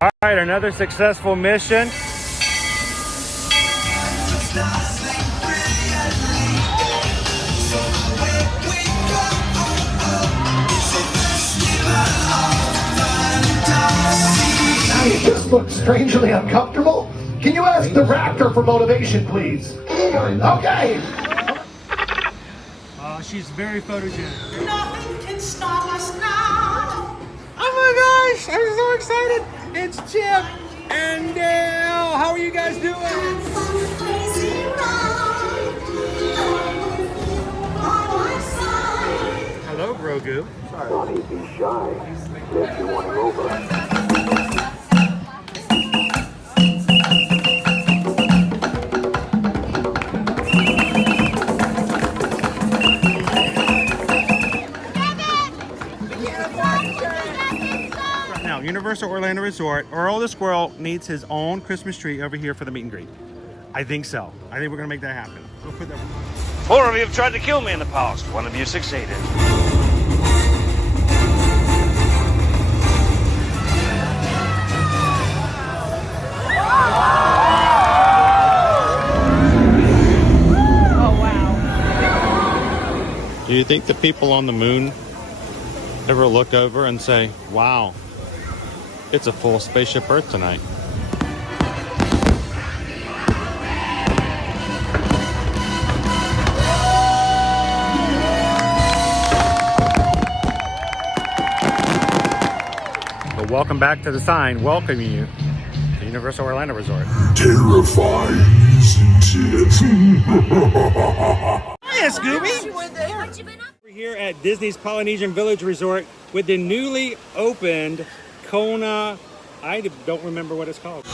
All right, another successful mission. You just look strangely uncomfortable. Can you ask the raptor for motivation, please? Okay. She's very photogenic. Nothing can stop us now. Oh my gosh, I'm so excited. It's Chip and Dale. How are you guys doing? Crazy ride. By my side. Hello, Grogu. Don't be shy. Get you wanting over. Universal Orlando Resort, Earl the Squirrel needs his own Christmas tree over here for the meet and greet. I think so. I think we're gonna make that happen. We'll put that. 4 of you have tried to kill me in the past. 1 of you succeeded. Oh, wow. Do you think the people on the moon ever look over and say, wow, it's a full spaceship Earth tonight? But welcome back to the sign welcoming you to Universal Orlando Resort. Terrifying, isn't it? Hiya, Scooby! We're here at Disney's Polynesian Village Resort with the newly opened Kona, I don't remember what it's called.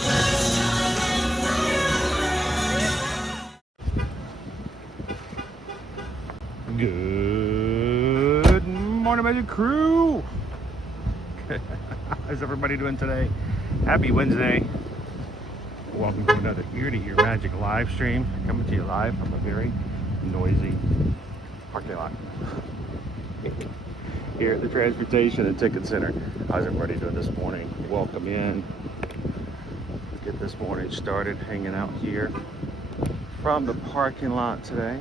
Good morning, Magic Crew. How's everybody doing today? Happy Wednesday. Welcome to another ear-to-ear magic live stream. Coming to you live from a very noisy parking lot here at the Transportation and Ticket Center. How's everybody doing this morning? Welcome in. Get this morning started hanging out here from the parking lot today.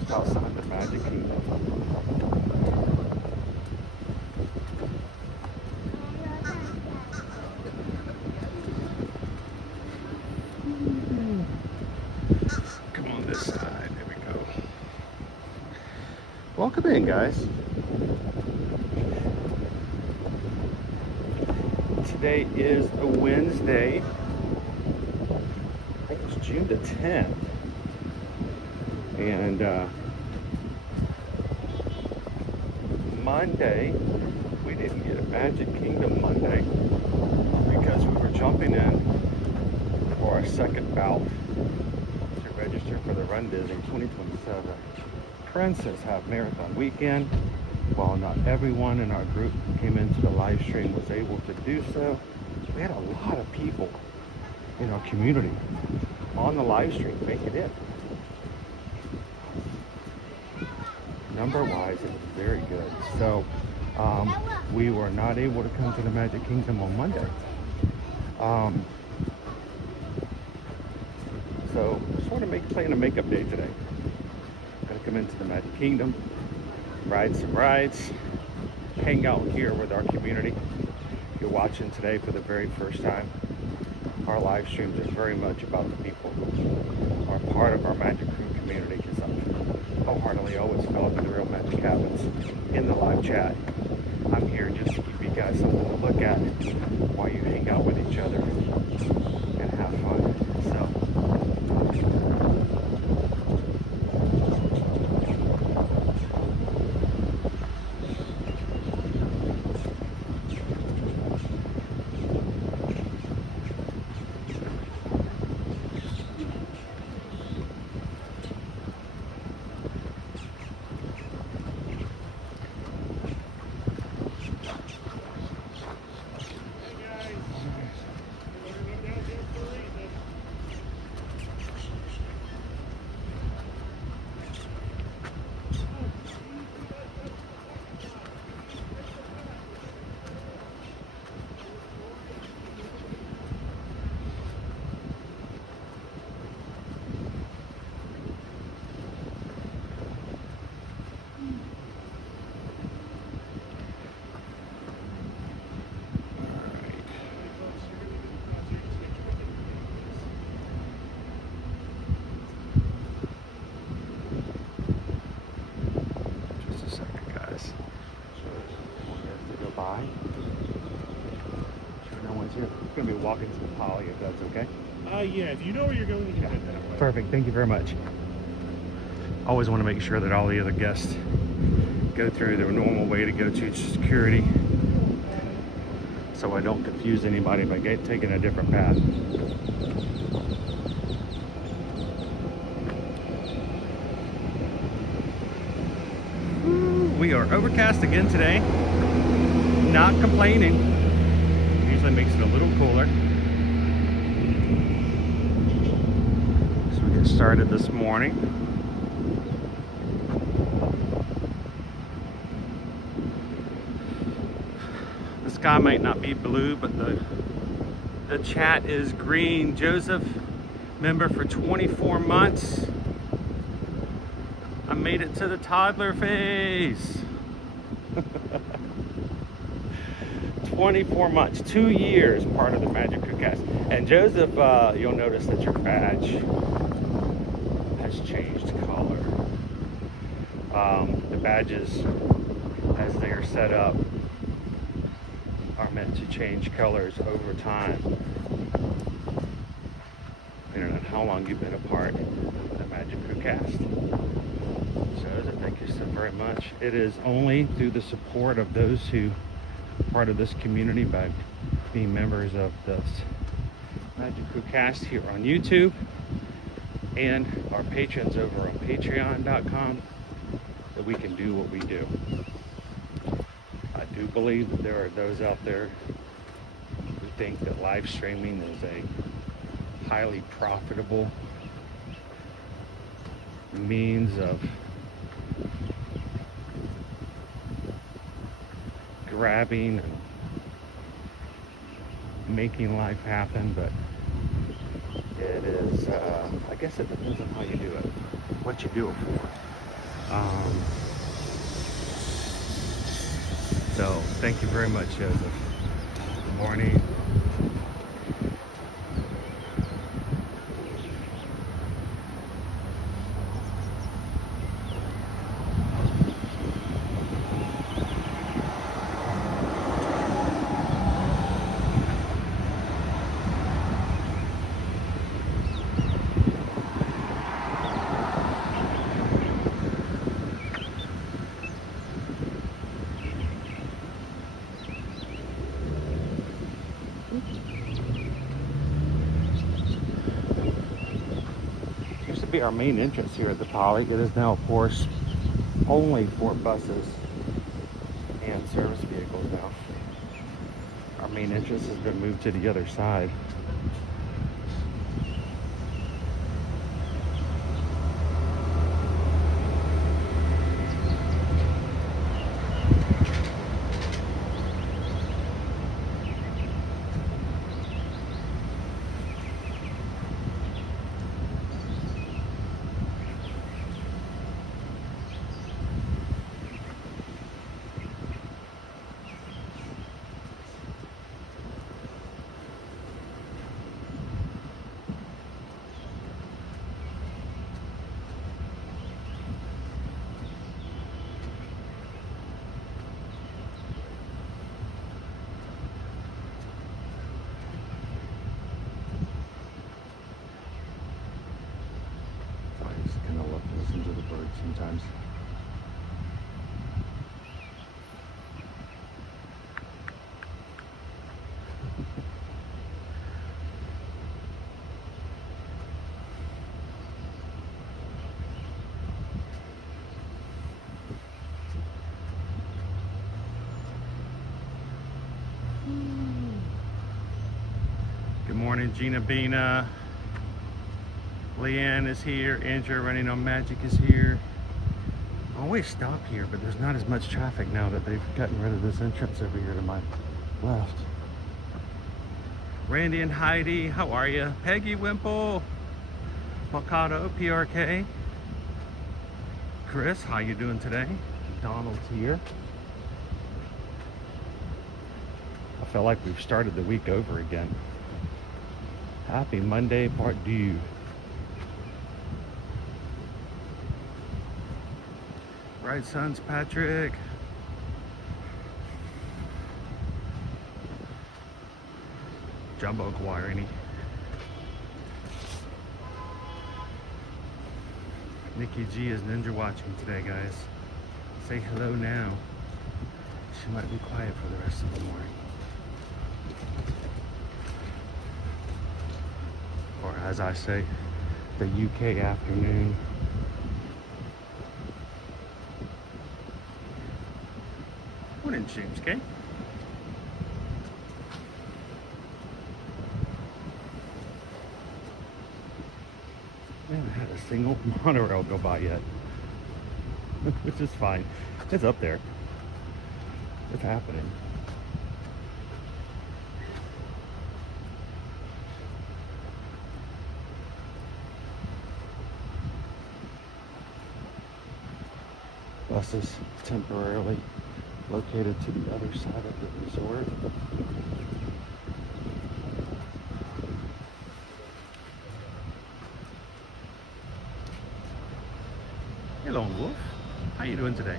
Just outside the Magic Kingdom. Come on this side. There we go. Welcome in, guys. Today is a Wednesday. I think it's June the 10th. And Monday, we didn't get a Magic Kingdom Monday because we were jumping in for our second bout to register for the Run Disney 2027 Princess Half Marathon Weekend. While not everyone in our group who came into the live stream was able to do so, we had a lot of people in our community on the live stream make it in. Number wise, it was very good. So we were not able to come to the Magic Kingdom on Monday. So sort of playing a makeup day today. Gotta come into the Magic Kingdom, ride some rides, hang out here with our community. If you're watching today for the very first time, our live streams is very much about the people who are part of our Magic Crew community, because I wholeheartedly always feel like the real magic happens in the live chat. I'm here just to give you guys something to look at while you hang out with each other and have fun. So by. Sure no one's here. I'm going to be walking to the poly if that's okay. Yeah, if you know where you're going, you can head that way. Perfect. Thank you very much. Always want to make sure that all the other guests go through their normal way to go to security, so I don't confuse anybody by taking a different path. We are overcast again today. Not complaining. Usually makes it a little cooler. So we get started this morning. The sky might not be blue, but the chat is green. Joseph, member for 24 months. I made it to the toddler phase. 24 months, 2 years, part of the Magic Crew cast. And Joseph, you'll notice that your badge has changed color. The badges, as they are set up, are meant to change colors over time, depending on how long you've been a part of the Magic Crew cast. So thank you so very much. It is only through the support of those who are part of this community by being members of this Magic Crew cast here on YouTube and our patrons over on patreon.com that we can do what we do. I do believe that there are those out there who think that live streaming is a highly profitable means of grabbing and making life happen, but it is, I guess it depends on how you do it, what you do it for. So thank you very much, Joseph. Good morning. Used to be our main entrance here at the Poly. It is now, of course, only for buses and service vehicles now. Our main entrance has been moved to the other side. Listen to the birds sometimes. Good morning, Gina Bina. Leanne is here. Andrew running on Magic is here. I always stop here, but there's not as much traffic now that they've gotten rid of this entrance over here to my left. Randy and Heidi, how are you? Peggy Wimple, Mercado, PRK. Chris, how you doing today? Donald's here. I feel like we've started the week over again. Happy Monday, part deux. Bright Sons, Patrick. Jumbo choir, ain't he? Nikki G is ninja watching today, guys. Say hello now. She might be quiet for the rest of the morning. Or as I say, the UK afternoon. Morning, James K. I haven't had a single monorail go by yet. Which is fine. It's up there. It's happening. Buses temporarily located to the other side of the resort. Hey, Lone Wolf. How you doing today?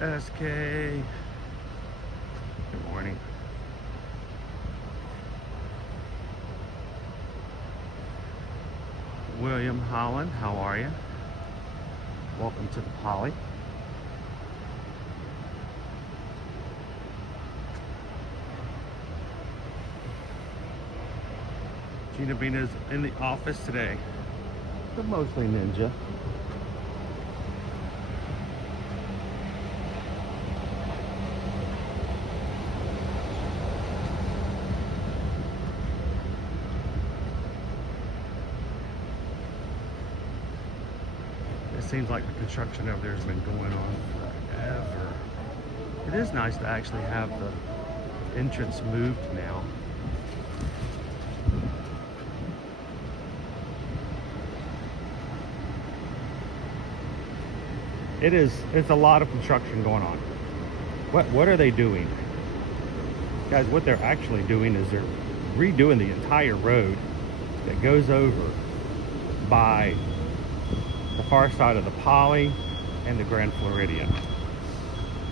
SK. Good morning. William Holland, how are you? Welcome to the Poly. Gina Bina's in the office today, but mostly ninja. It seems like the construction over there has been going on forever. It is nice to actually have the entrance moved now. It's a lot of construction going on. What are they doing? Guys, what they're actually doing is they're redoing the entire road that goes over by the far side of the Poly and the Grand Floridian.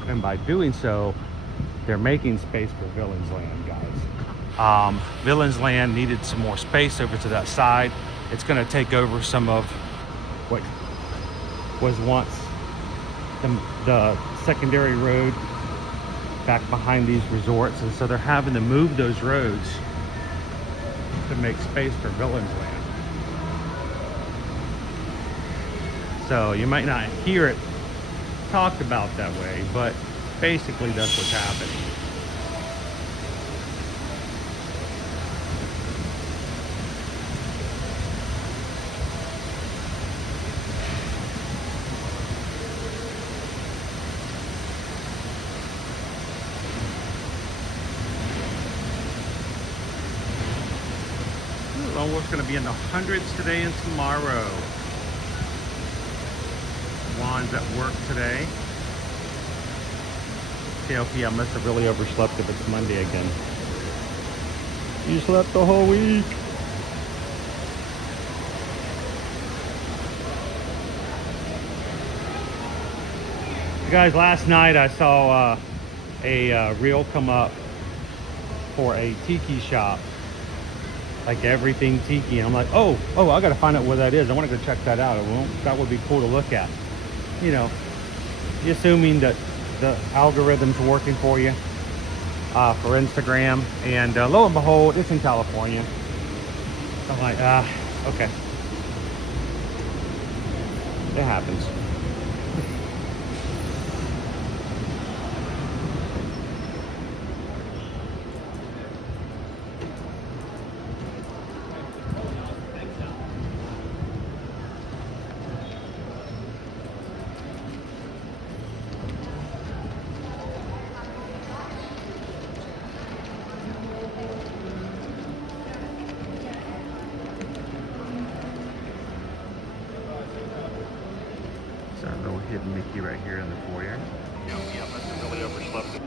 And by doing so, they're making space for Villains Land, guys. Villains Land needed some more space over to that side. It's going to take over some of what was once the secondary road back behind these resorts, and so they're having to move those roads to make space for Villains Land. So you might not hear it talked about that way, but basically that's what's happening. It's going to be in the hundreds today and tomorrow. Juan's at work today. KLP, I must have really overslept if it's Monday again. You slept the whole week. You guys, last night I saw a reel come up for a tiki shop. Like everything tiki. I'm like, oh, I gotta find out where that is. I want to go check that out. That would be cool to look at. You know, assuming that the algorithm's working for you for Instagram. And lo and behold, it's in California. I'm like, okay. It happens. Hidden Mickey right here in the foyer. Yeah, must have really overslept it.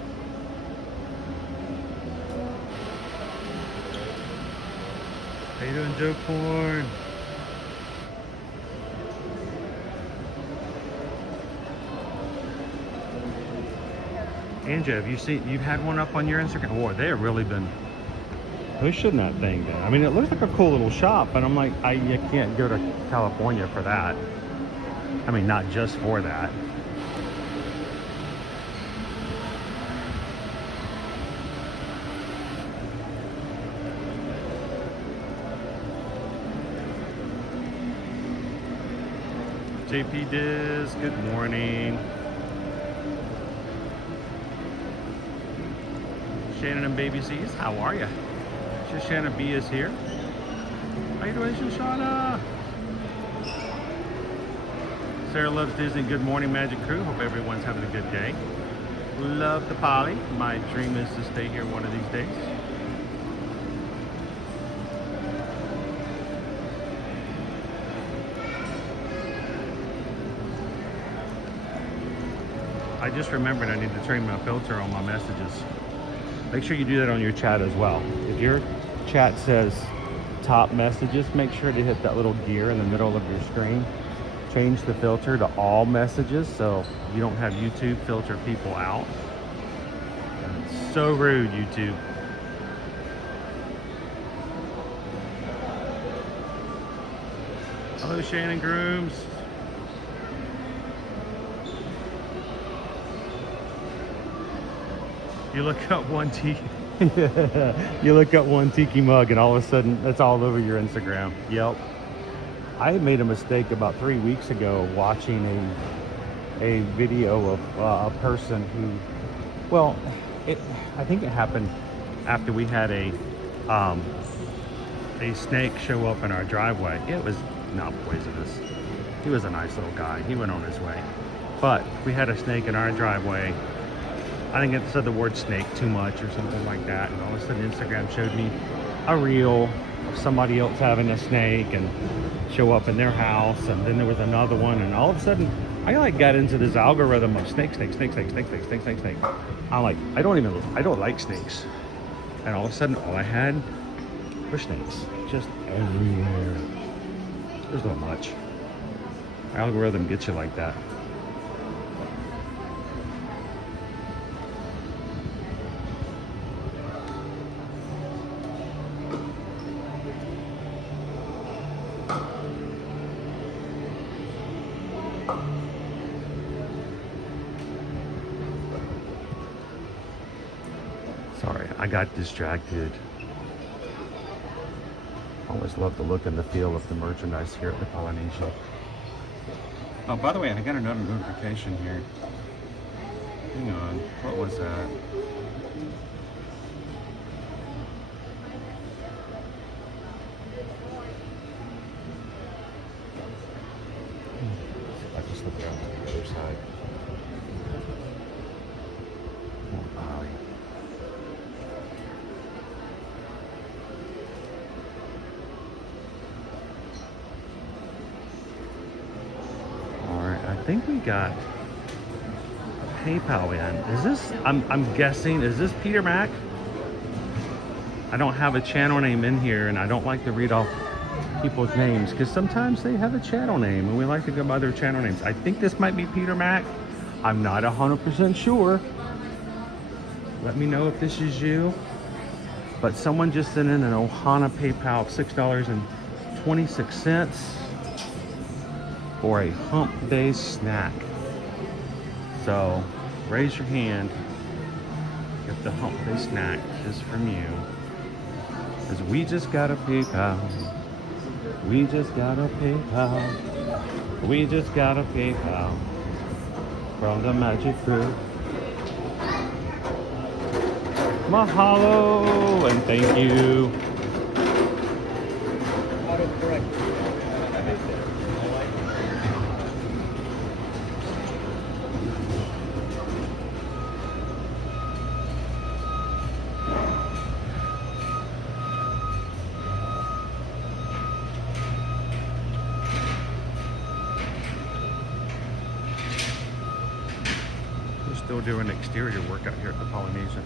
How you doing, Joe Corn? Anja, have you seen, you've had one up on your Instagram? Boy, they have really been pushing that thing down. I mean, it looks like a cool little shop, but I'm like, you can't go to California for that. I mean, not just for that. JP Diz, good morning. Shannon and Baby C's, how are you? Shoshana B is here. How you doing, Shoshana? Sarah loves Disney. Good morning, Magic Crew. Hope everyone's having a good day. Love the Polly. My dream is to stay here one of these days. I just remembered I need to train my filter on my messages. Make sure you do that on your chat as well. If your chat says top messages, make sure to hit that little gear in the middle of your screen. Change the filter to all messages so you don't have YouTube filter people out. It's so rude, YouTube. Hello, Shannon Grooms. You look up one tiki, you look up one tiki mug, and all of a sudden, it's all over your Instagram. Yep. I made a mistake about 3 weeks ago watching a video of a person who, well, I think it happened after we had a snake show up in our driveway. It was not poisonous. He was a nice little guy. He went on his way, but we had a snake in our driveway. I think it said the word snake too much or something like that, and all of a sudden Instagram showed me a reel of somebody else having a snake and show up in their house, and then there was another one, and all of a sudden I like got into this algorithm of snake. I'm like, I don't like snakes, and all of a sudden all I had were snakes just everywhere. There's not much. Algorithm gets you like that. Sorry, I got distracted. Always love the look and the feel of the merchandise here at the Polynesian. Oh, by the way, I got another notification here. Hang on, what was that? I just looked around to the other side. Oh, Polly. I think we got a PayPal in. Is this, I'm guessing, is this Peter Mac? I don't have a channel name in here, and I don't like to read off people's names because sometimes they have a channel name and we like to go by their channel names. I think this might be Peter Mac. I'm not 100% sure. Let me know if this is you. But someone just sent in an Ohana PayPal of $6.26 for a hump day snack. So raise your hand if the hump day snack is from you. Because we just got a PayPal. We just got a PayPal. We just got a PayPal from the Magic Crew. Mahalo and thank you. We're still doing exterior work out here at the Polynesian.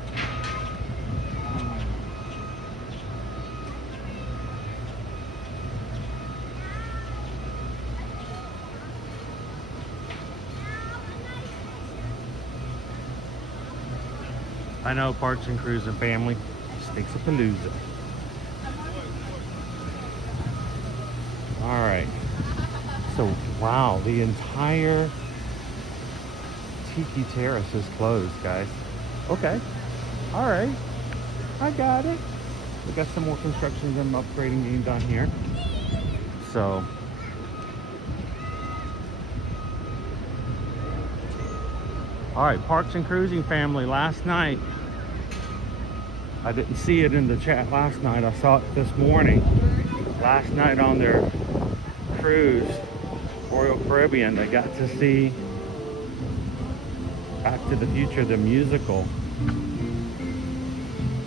I know, Parks and Cruising family. Stakes a palooza. All right. So, wow, the entire Tiki Terrace is closed, guys. Okay. All right. I got it. We got some more construction and upgrading being done here. So, all right, Parks and Cruising family, last night, I didn't see it in the chat last night. I saw it this morning. Last night on their cruise, Royal Caribbean, they got to see Back to the Future, the musical.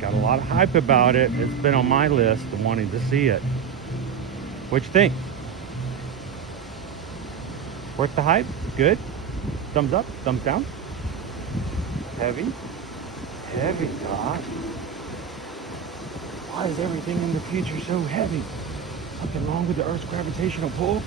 Got a lot of hype about it. It's been on my list of wanting to see it. What you think? Worth the hype? Good? Thumbs up? Thumbs down? Heavy? Heavy, God. Why is everything in the future so heavy? Something wrong with the Earth's gravitational pull?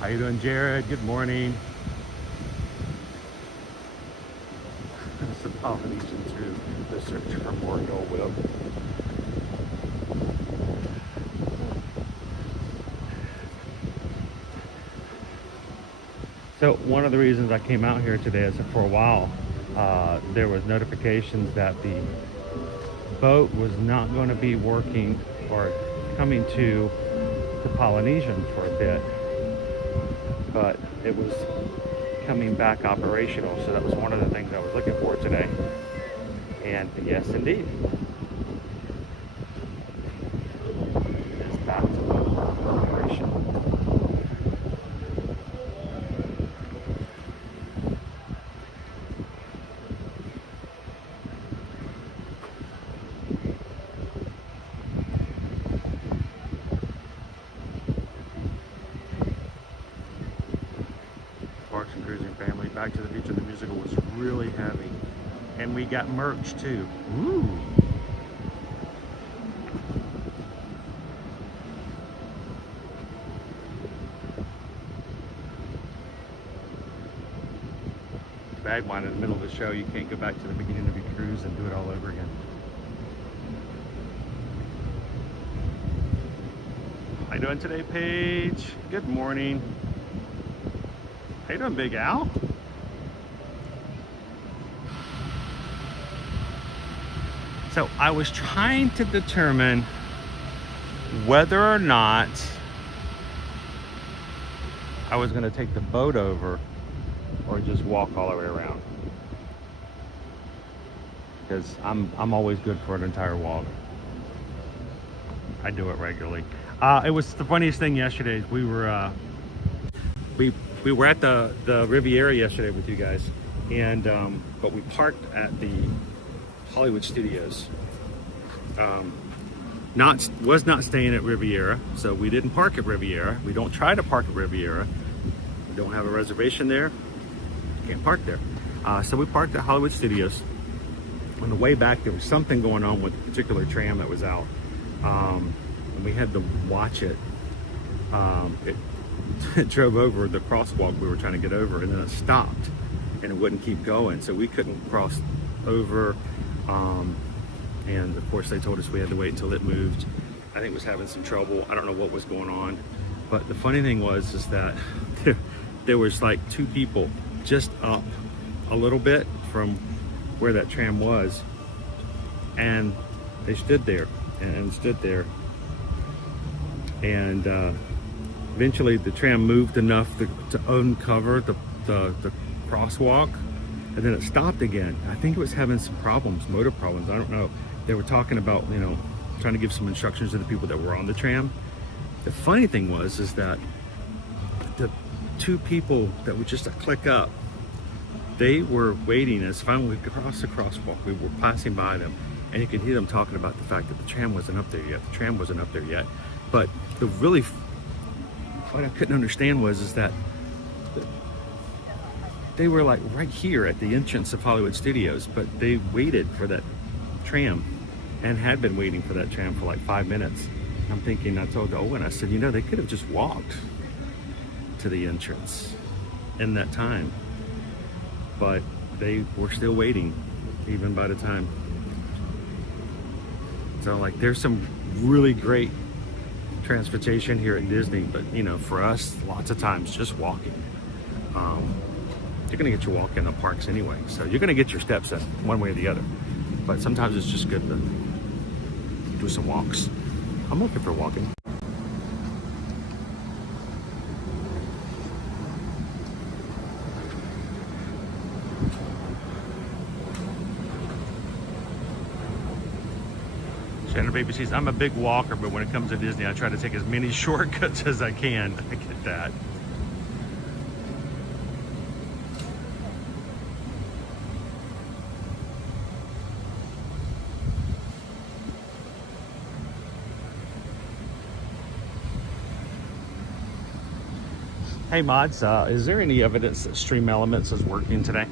How you doing, Jared? Good morning. Some Polynesian through the search for more Dole Whip. So one of the reasons I came out here today is that for a while there was notifications that the boat was not going to be working or coming to the Polynesian for a bit, but it was coming back operational. So that was one of the things I was looking for today. And yes, indeed, it's back to operation. Parks and Cruising family, Back to the Future, the musical was really heavy. And we got merch too. Ooh. Bad one in the middle of the show. You can't go back to the beginning of your cruise and do it all over again. How you doing today, Paige? Good morning. How you doing, Big Al? So I was trying to determine whether or not I was going to take the boat over or just walk all the way around, because I'm always good for an entire walk. I do it regularly. It was the funniest thing yesterday. We were at the Riviera yesterday with you guys, and but we parked at the Hollywood Studios. Was not staying at Riviera, so we didn't park at Riviera. We don't try to park at Riviera. We don't have a reservation there. Can't park there. So we parked at Hollywood Studios. On the way back, there was something going on with a particular tram that was out, and we had to watch it. It drove over the crosswalk we were trying to get over, and then it stopped, and it wouldn't keep going, so we couldn't cross over. And of course they told us we had to wait until it moved. I think it was having some trouble. I don't know what was going on, but the funny thing is that there was like two people just up a little bit from where that tram was, and they stood there and eventually the tram moved enough to uncover the crosswalk, and then it stopped again. I think it was having some problems, motor problems. I don't know. They were talking about, trying to give some instructions to the people that were on the tram. The funny thing is that the two people that were just a click up, they were waiting as finally we crossed the crosswalk. We were passing by them, and you could hear them talking about the fact that the tram wasn't up there yet. But what I couldn't understand is that they were like right here at the entrance of Hollywood Studios, but they waited for that tram and had been waiting for that tram for like 5 minutes. I'm thinking, I told Owen, I said, they could have just walked. to the entrance in that time, but they were still waiting even by the time. So like there's some really great transportation here at Disney, but you know, for us, lots of times just walking. You're gonna get your walk in the parks anyway, so you're gonna get your steps in one way or the other. But sometimes it's just good to do some walks. I'm looking for walking. Shannon Baby says, I'm a big walker, but when it comes to Disney, I try to take as many shortcuts as I can. I get that. Hey mods, is there any evidence that Stream Elements is working today?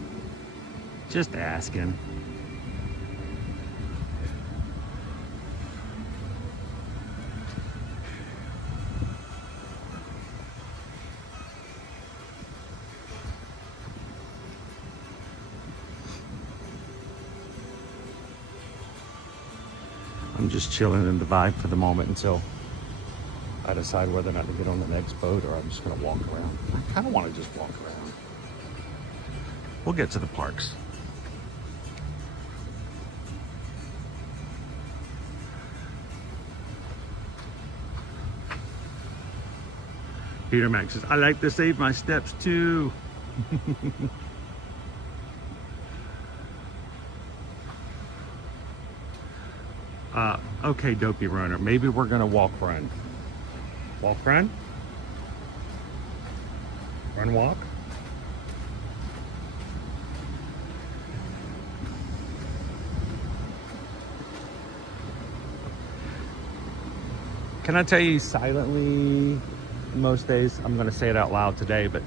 Just asking. I'm just chilling in the vibe for the moment until I decide whether or not to get on the next boat, or I'm just gonna walk around. I kind of want to just walk around. We'll get to the parks. Peter Max says, I like to save my steps too. Okay, Dopey Runner, maybe we're gonna walk run. Walk run? Run walk? Can I tell you silently, most days, I'm gonna say it out loud today, but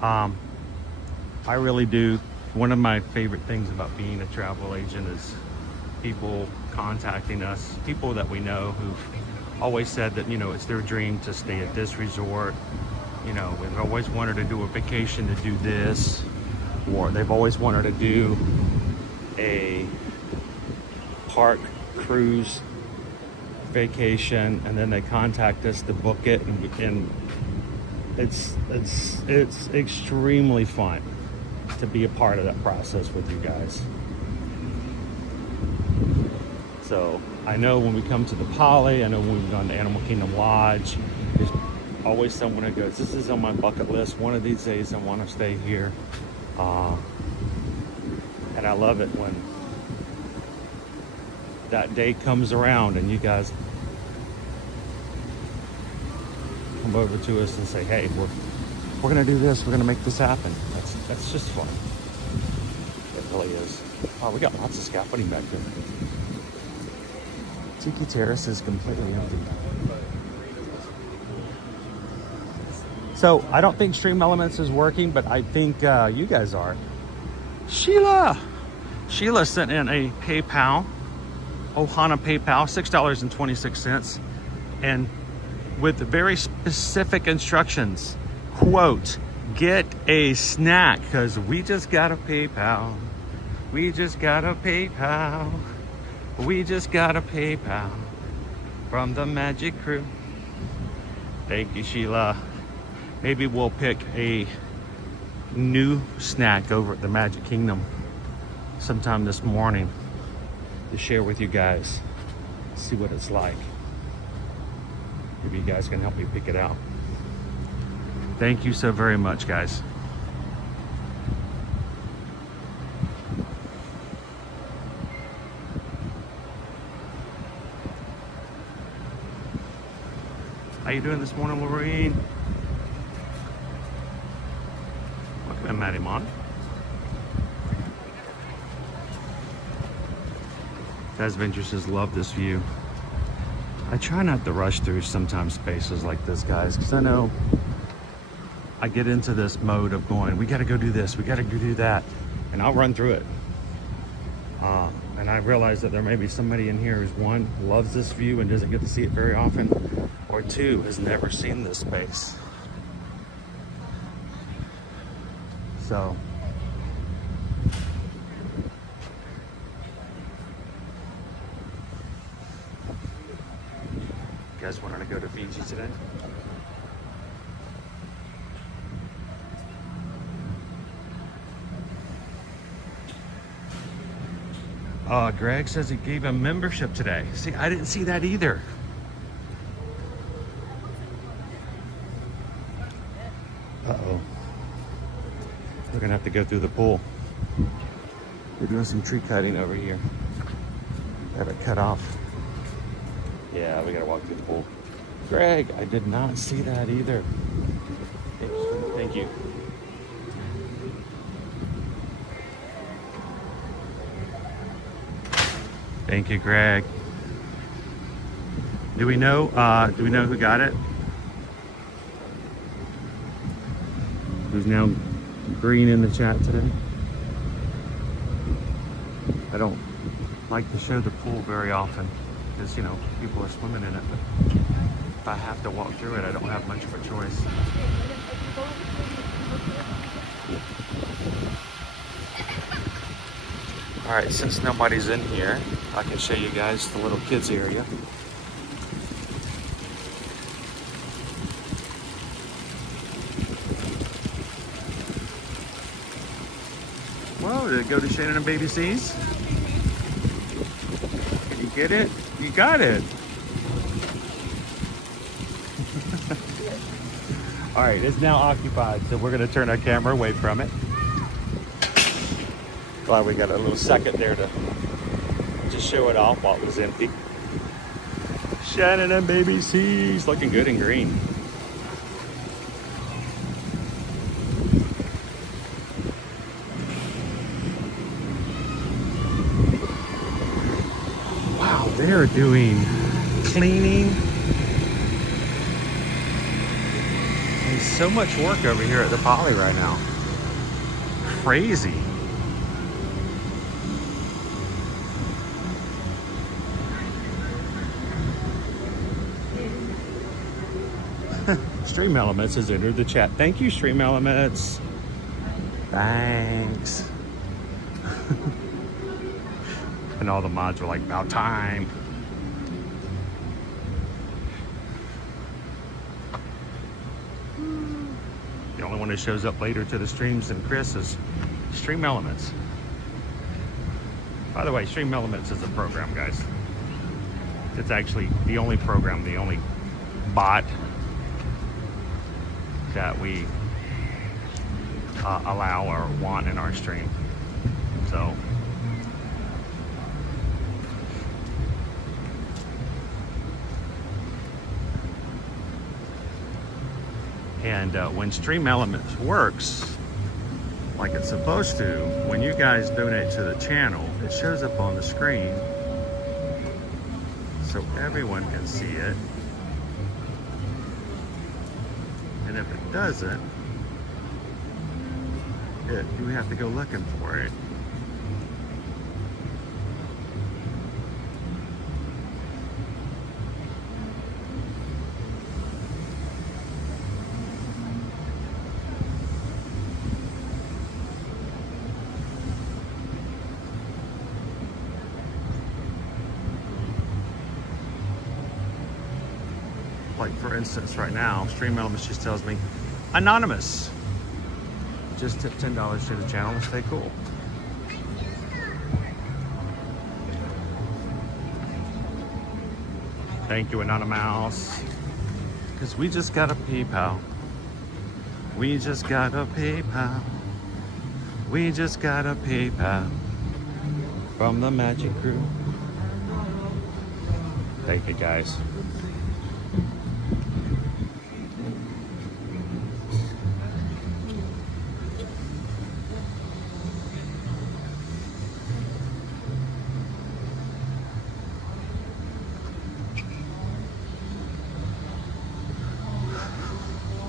I really do. One of my favorite things about being a travel agent is people contacting us, people that we know who've always said that, you know, it's their dream to stay at this resort. You know, they've always wanted to do a vacation to do this, or they've always wanted to do a park cruise vacation, and then they contact us to book it, and it's extremely fun to be a part of that process with you guys. So I know when we come to the Poly, I know when we've gone to Animal Kingdom Lodge, there's always someone that goes, this is on my bucket list. One of these days I want to stay here. And I love it when that day comes around and you guys come over to us and say, hey, we're gonna do this, we're gonna make this happen. That's just fun. It really is. Wow, we got lots of scaffolding back there. Tiki Terrace is completely empty. So I don't think Stream Elements is working, but I think you guys are. Sheila sent in a PayPal, Ohana PayPal, $6.26, and with very specific instructions. Quote, get a snack, because we just got a PayPal. We just got a PayPal. We just got a PayPal from the Magic Crew. Thank you, Sheila. Maybe we'll pick a new snack over at the Magic Kingdom sometime this morning to share with you guys. See what it's like. Maybe you guys can help me pick it out. Thank you so very much, guys. How you doing this morning, Lorraine? Welcome in, Maddie Mon. Taz Venture says, love this view. I try not to rush through sometimes spaces like this, guys, because I know I get into this mode of going, we gotta go do this, we gotta go do that, and I'll run through it. And I realize that there may be somebody in here who's, one, loves this view and doesn't get to see it very often, or two, has never seen this space. So you guys wanted to go to Fiji today? Greg says he gave him membership today. See, I didn't see that either. Uh-oh. We're gonna have to go through the pool. We're doing some tree cutting over here. Got it cut off. Yeah, we gotta walk through the pool. Greg, I did not see that either. Thank you. Thank you, Greg. Do we know who got it? Who's now green in the chat today? I don't like to show the pool very often because, you know, people are swimming in it, but if I have to walk through it, I don't have much of a choice. All right, since nobody's in here, I can show you guys the little kids area. Whoa, did it go to Shannon and Baby C's? Did you get it? You got it. All right, it's now occupied, so we're gonna turn our camera away from it. Glad we got a little second there to just show it off while it was empty. Shannon and Baby C's looking good in green. Wow, they're doing cleaning. There's so much work over here at the Poly right now. Crazy. Stream Elements has entered the chat. Thank you, Stream Elements. Thanks. And all the mods were like, about time. The only one that shows up later to the streams than Chris is Stream Elements. By the way, Stream Elements is a program, guys. It's actually the only program, the only bot that we allow or want in our stream. So and when Stream Elements works like it's supposed to, when you guys donate to the channel, it shows up on the screen so everyone can see it. And if it doesn't, we have to go looking for it. Like for instance, right now, Stream Elements just tells me, anonymous. Just tip $10 to the channel and stay cool. Thank you, Anonymous. Because we just got a PayPal. We just got a PayPal. We just got a PayPal from the Magic Crew. Thank you, guys.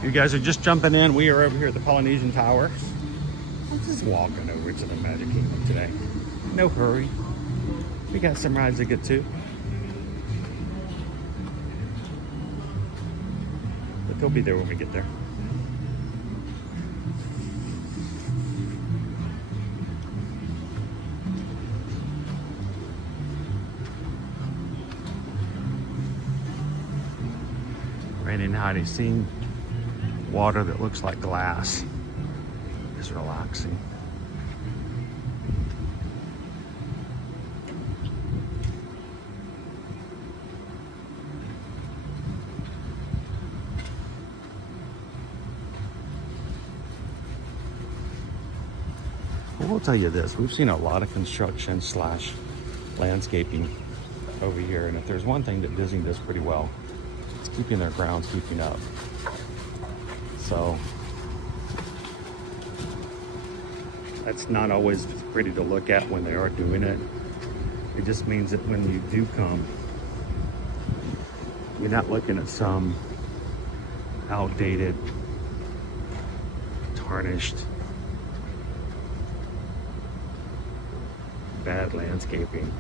You guys are just jumping in. We are over here at the Polynesian Tower. I'm just walking over to the Magic Kingdom today. No hurry. We got some rides to get to. But they'll be there when we get there. Raining hiding, seeing water that looks like glass is relaxing. I will tell you this, we've seen a lot of construction slash landscaping over here, and if there's one thing that Disney does pretty well, it's keeping their grounds keeping up. So that's not always pretty to look at when they are doing it. It just means that when you do come, you're not looking at some outdated, tarnished, bad landscaping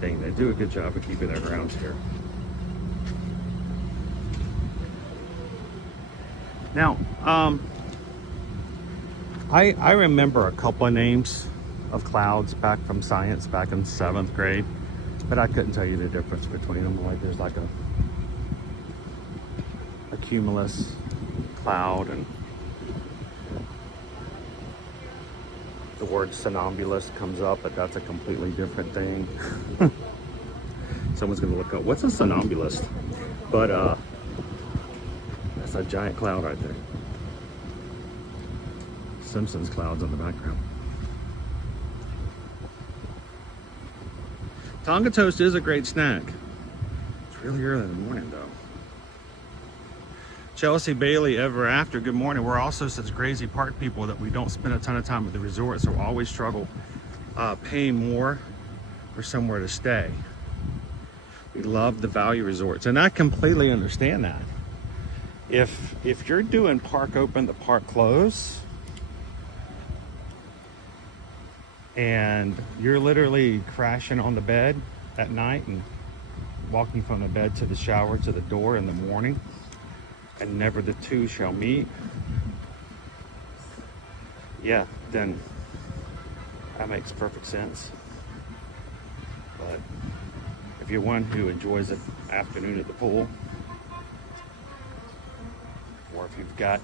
thing. They do a good job of keeping their grounds here. Now, I remember a couple of names of clouds back from science back in 7th grade, but I couldn't tell you the difference between them. Like there's like a cumulus cloud, and the word somnambulist comes up, but that's a completely different thing. Someone's gonna look up, what's a somnambulist? But that's a giant cloud right there. Simpsons clouds in the background. Tonga toast is a great snack. It's really early in the morning though. Chelsea Bailey, ever after, good morning. We're also such crazy park people that we don't spend a ton of time at the resort, so we always struggle paying more for somewhere to stay. We love the value resorts, and I completely understand that. If you're doing park open, the park close, and you're literally crashing on the bed at night and walking from the bed to the shower to the door in the morning, and never the two shall meet, yeah, then that makes perfect sense. But if you're one who enjoys an afternoon at the pool, or if you've got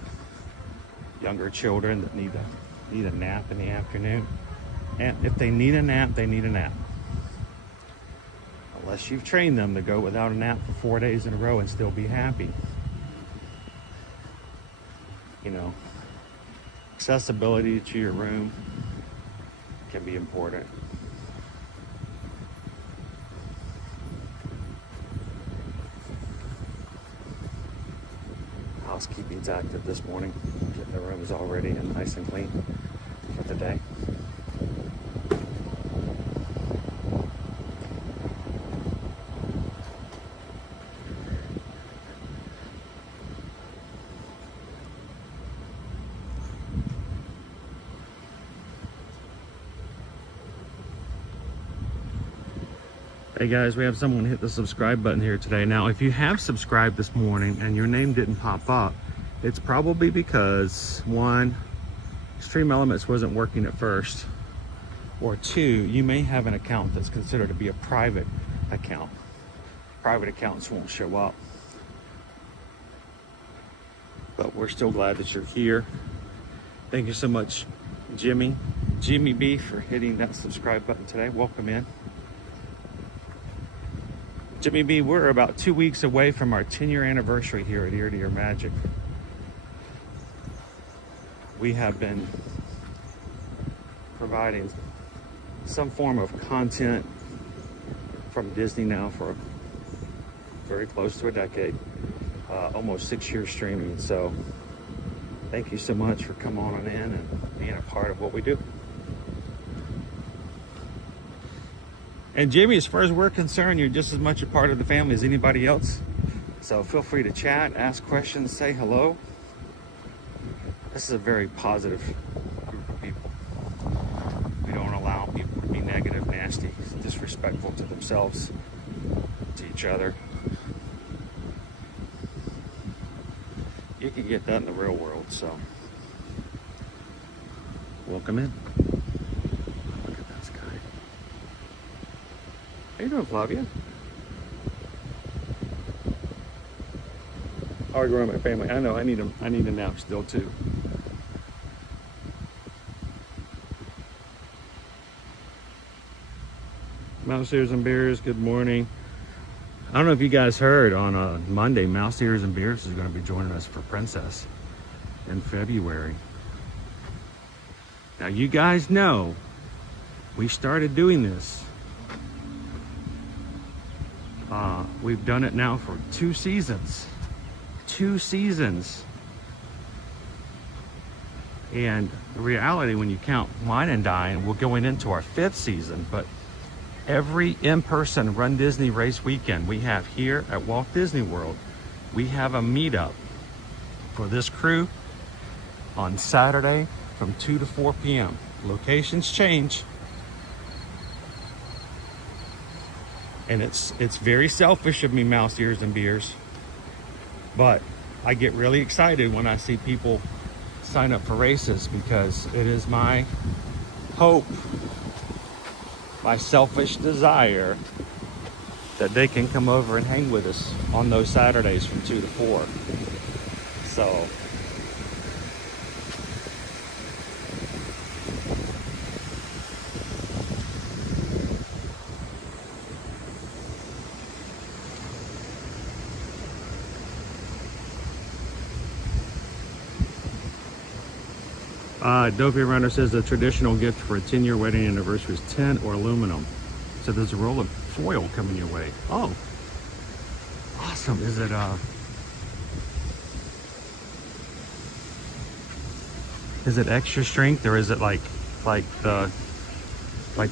younger children that need a nap in the afternoon, and if they need a nap, they need a nap. Unless you've trained them to go without a nap for 4 days in a row and still be happy. You know, accessibility to your room can be important. Housekeeping's active this morning, getting the rooms all ready and nice and clean for the day. Hey guys, we have someone hit the subscribe button here today. Now, if you have subscribed this morning and your name didn't pop up, it's probably because, one, Stream Elements wasn't working at first, or two, you may have an account that's considered to be a private account. Private accounts won't show up. But we're still glad that you're here. Thank you so much, Jimmy B, for hitting that subscribe button today. Welcome in. Jimmy B, we're about 2 weeks away from our 10-year anniversary here at Ear to Ear Magic. We have been providing some form of content from Disney now for very close to a decade, almost 6 years streaming. So thank you so much for coming on in and being a part of what we do. And Jimmy, as far as we're concerned, you're just as much a part of the family as anybody else. So feel free to chat, ask questions, say hello. This is a very positive group of people. We don't allow people to be negative, nasty, disrespectful to themselves, to each other. You can get that in the real world, so welcome in. Look at that sky. How you doing, Flavia? Hard around my family. I know. I need a nap still too. Mouse Ears and Beers, good morning. I don't know if you guys heard, on Monday, Mouse Ears and Beers is going to be joining us for Princess in February. Now you guys know we started doing this. We've done it now for 2 seasons. 2 seasons. And the reality, when you count Wine and Dine, we're going into our 5th season, but every in-person Run Disney race weekend we have here at Walt Disney World, we have a meetup for this crew on Saturday from 2 to 4 p.m. Locations change. And it's very selfish of me, Mouse Ears and Beers, but I get really excited when I see people sign up for races, because it is my hope, my selfish desire, that they can come over and hang with us on those Saturdays from 2 to 4. So Dopey Runner says the traditional gift for a 10-year wedding anniversary is tin or aluminum. So there's a roll of foil coming your way. Oh, awesome. Is it extra strength, or is it like the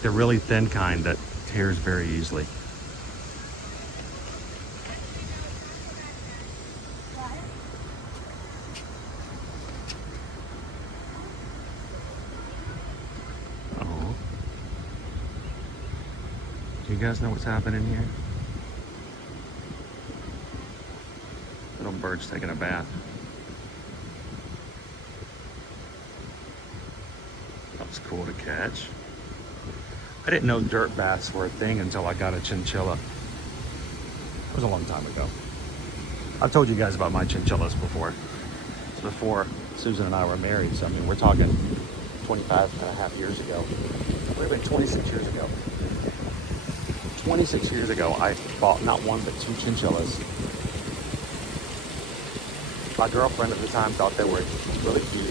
really thin kind that tears very easily? You guys know what's happening here? Little bird's taking a bath. That was cool to catch. I didn't know dirt baths were a thing until I got a chinchilla. It was a long time ago. I've told you guys about my chinchillas before. It's before Susan and I were married. So, I mean, we're talking 25 and a half years ago. It would have been 26 years ago. 26 years ago, I bought not one, but 2 chinchillas. My girlfriend at the time thought they were really cute.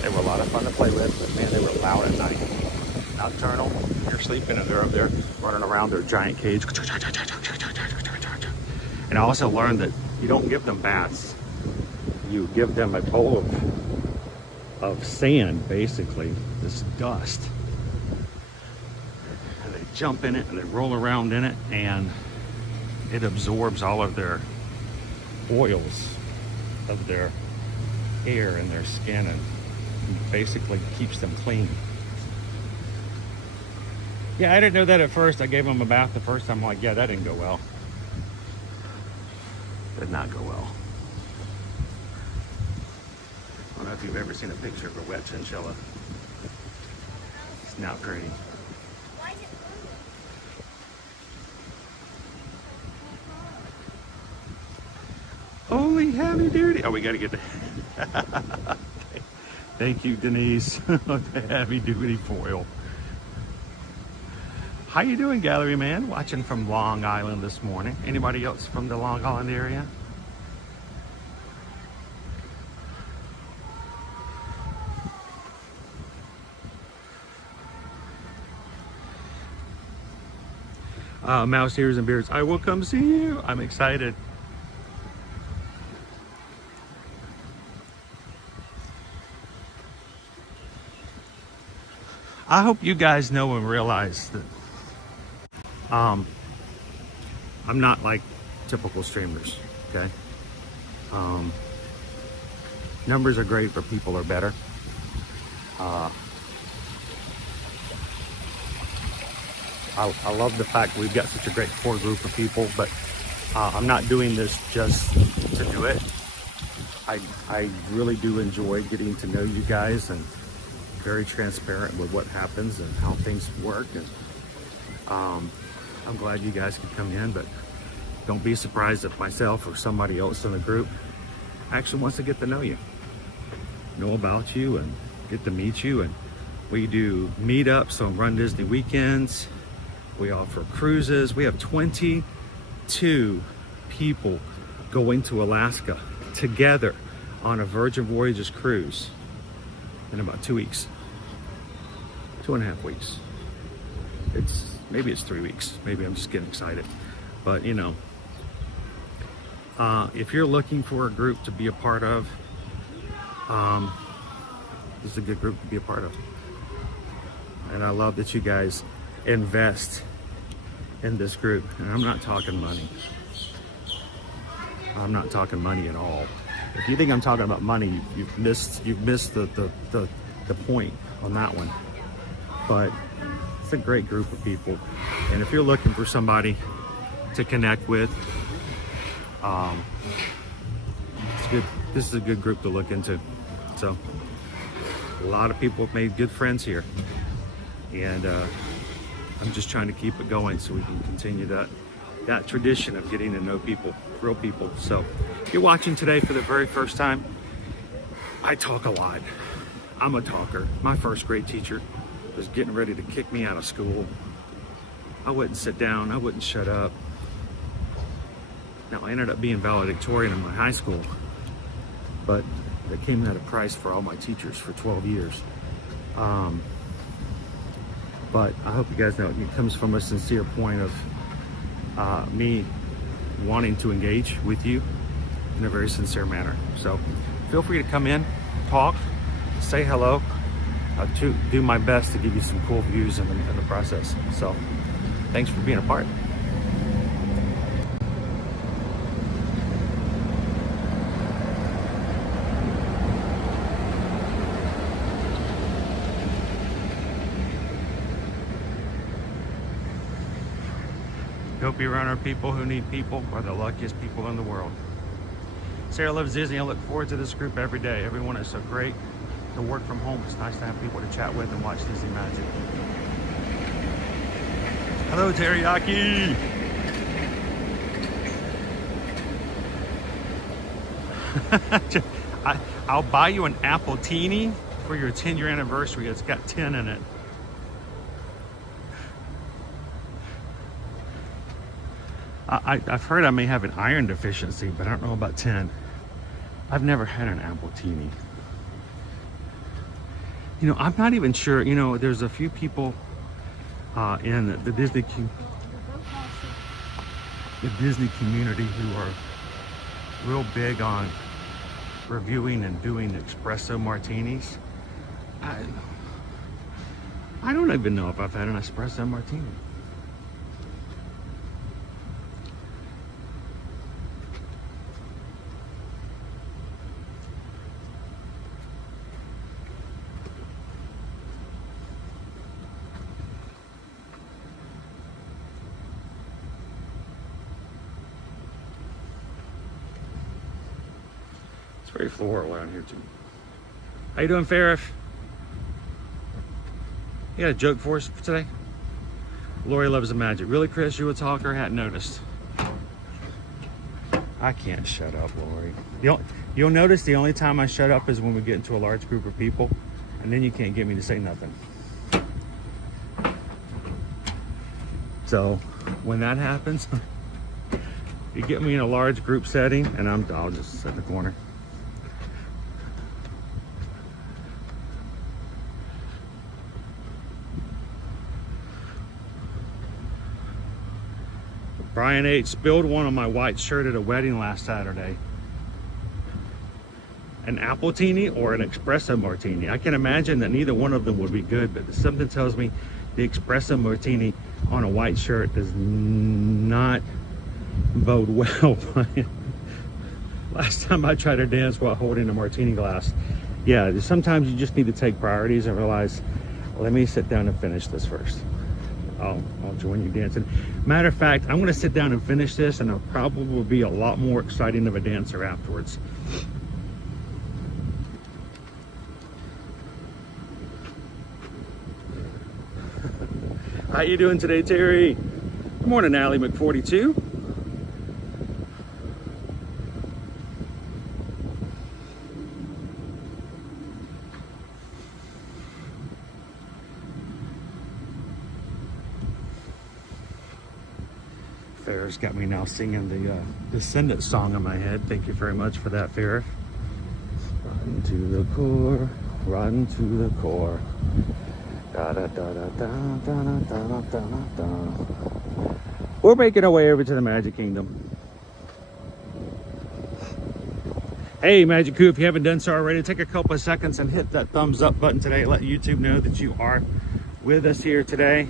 They were a lot of fun to play with, but man, they were loud at night. Nocturnal, you're sleeping and they're up there running around their giant cage. And I also learned that you don't give them baths. You give them a bowl of sand, basically, this dust. Jump in it and they roll around in it, and it absorbs all of their oils of their hair and their skin, and basically keeps them clean. Yeah, I didn't know that at first. I gave them a bath the first time. I'm like, yeah, that didn't go well. Did not go well. I don't know if you've ever seen a picture of a wet chinchilla. It's not pretty. Only heavy duty. Oh, we got to get the Thank you, Denise. The heavy duty foil. How you doing, gallery man? Watching from Long Island this morning. Anybody else from the Long Island area? Mouse Ears and Beards, I will come see you. I'm excited. I hope you guys know and realize that I'm not like typical streamers, okay? Numbers are great, but people are better. I love the fact we've got such a great core group of people, but I'm not doing this just to do it. I really do enjoy getting to know you guys, and very transparent with what happens and how things work. And I'm glad you guys could come in, but Don't be surprised if myself or somebody else in the group actually wants to get to know about you and get to meet you. And we do meetups on Run Disney weekends. We offer cruises. We have 22 people going to Alaska together on a Virgin Voyages cruise in about 2 weeks, 2.5 weeks. Maybe it's 3 weeks. Maybe I'm just getting excited. But you know, if you're looking for a group to be a part of, this is a good group to be a part of. And I love that you guys invest in this group. And I'm not talking money. I'm not talking money at all. If you think I'm talking about money, you've missed the point on that one. But it's a great group of people. And if you're looking for somebody to connect with, it's good. This is a good group to look into. So a lot of people have made good friends here, and I'm just trying to keep it going so we can continue that tradition of getting to know people, real people. So if you're watching today for the very first time, I talk a lot. I'm a talker. My first grade teacher was getting ready to kick me out of school. I wouldn't sit down. I wouldn't shut up. Now, I ended up being valedictorian in my high school, but that came at a price for all my teachers for 12 years. But I hope you guys know it comes from a sincere point of me wanting to engage with you in a very sincere manner. So feel free to come in, talk, say hello. I'll do my best to give you some cool views in the process. So thanks for being a part. Gopi Runner people who need people are the luckiest people in the world. Sarah loves Disney. I look forward to this group every day. Everyone is so great to work from home. It's nice to have people to chat with and watch Disney Magic. Hello, Teriyaki. I'll buy you an apple teeny for your 10-year anniversary. It's got 10 in it. I've heard I may have an iron deficiency, but I don't know about 10. I've never had an apple teeny. You know, I'm not even sure. You know, there's a few people in the Disney community who are real big on reviewing and doing espresso martinis. I don't even know if I've had an espresso martini. Very floral around here too. How you doing, Farif? You got a joke for us for today? Lori loves the magic. Really, Chris? You a talker? Hadn't noticed. I can't shut up, Lori. You'll notice the only time I shut up is when we get into a large group of people, and then you can't get me to say nothing. So when that happens, you get me in a large group setting, and I'll just sit in the corner. Brian H. spilled one on my white shirt at a wedding last Saturday. An apple teeny or an espresso martini. I can imagine that neither one of them would be good, but something tells me the espresso martini on a white shirt does not bode well. Last time I tried to dance while holding a martini glass. Yeah, sometimes you just need to take priorities and realize, let me sit down and finish this first. I'll join you dancing. Matter of fact, I'm gonna sit down and finish this, and I'll probably be a lot more exciting of a dancer afterwards. How you doing today, Terry? Good morning, Allie McForty2. Farrah's got me now singing the Descendant song in my head. Thank you very much for that, Farrah. Rotten to the core, rotten to the core. Da, da, da, da, da, da, da, da, da, da. We're making our way over to the Magic Kingdom. Hey, Magic Crew, if you haven't done so already, take a couple of seconds and hit that thumbs up button today. Let YouTube know that you are with us here today.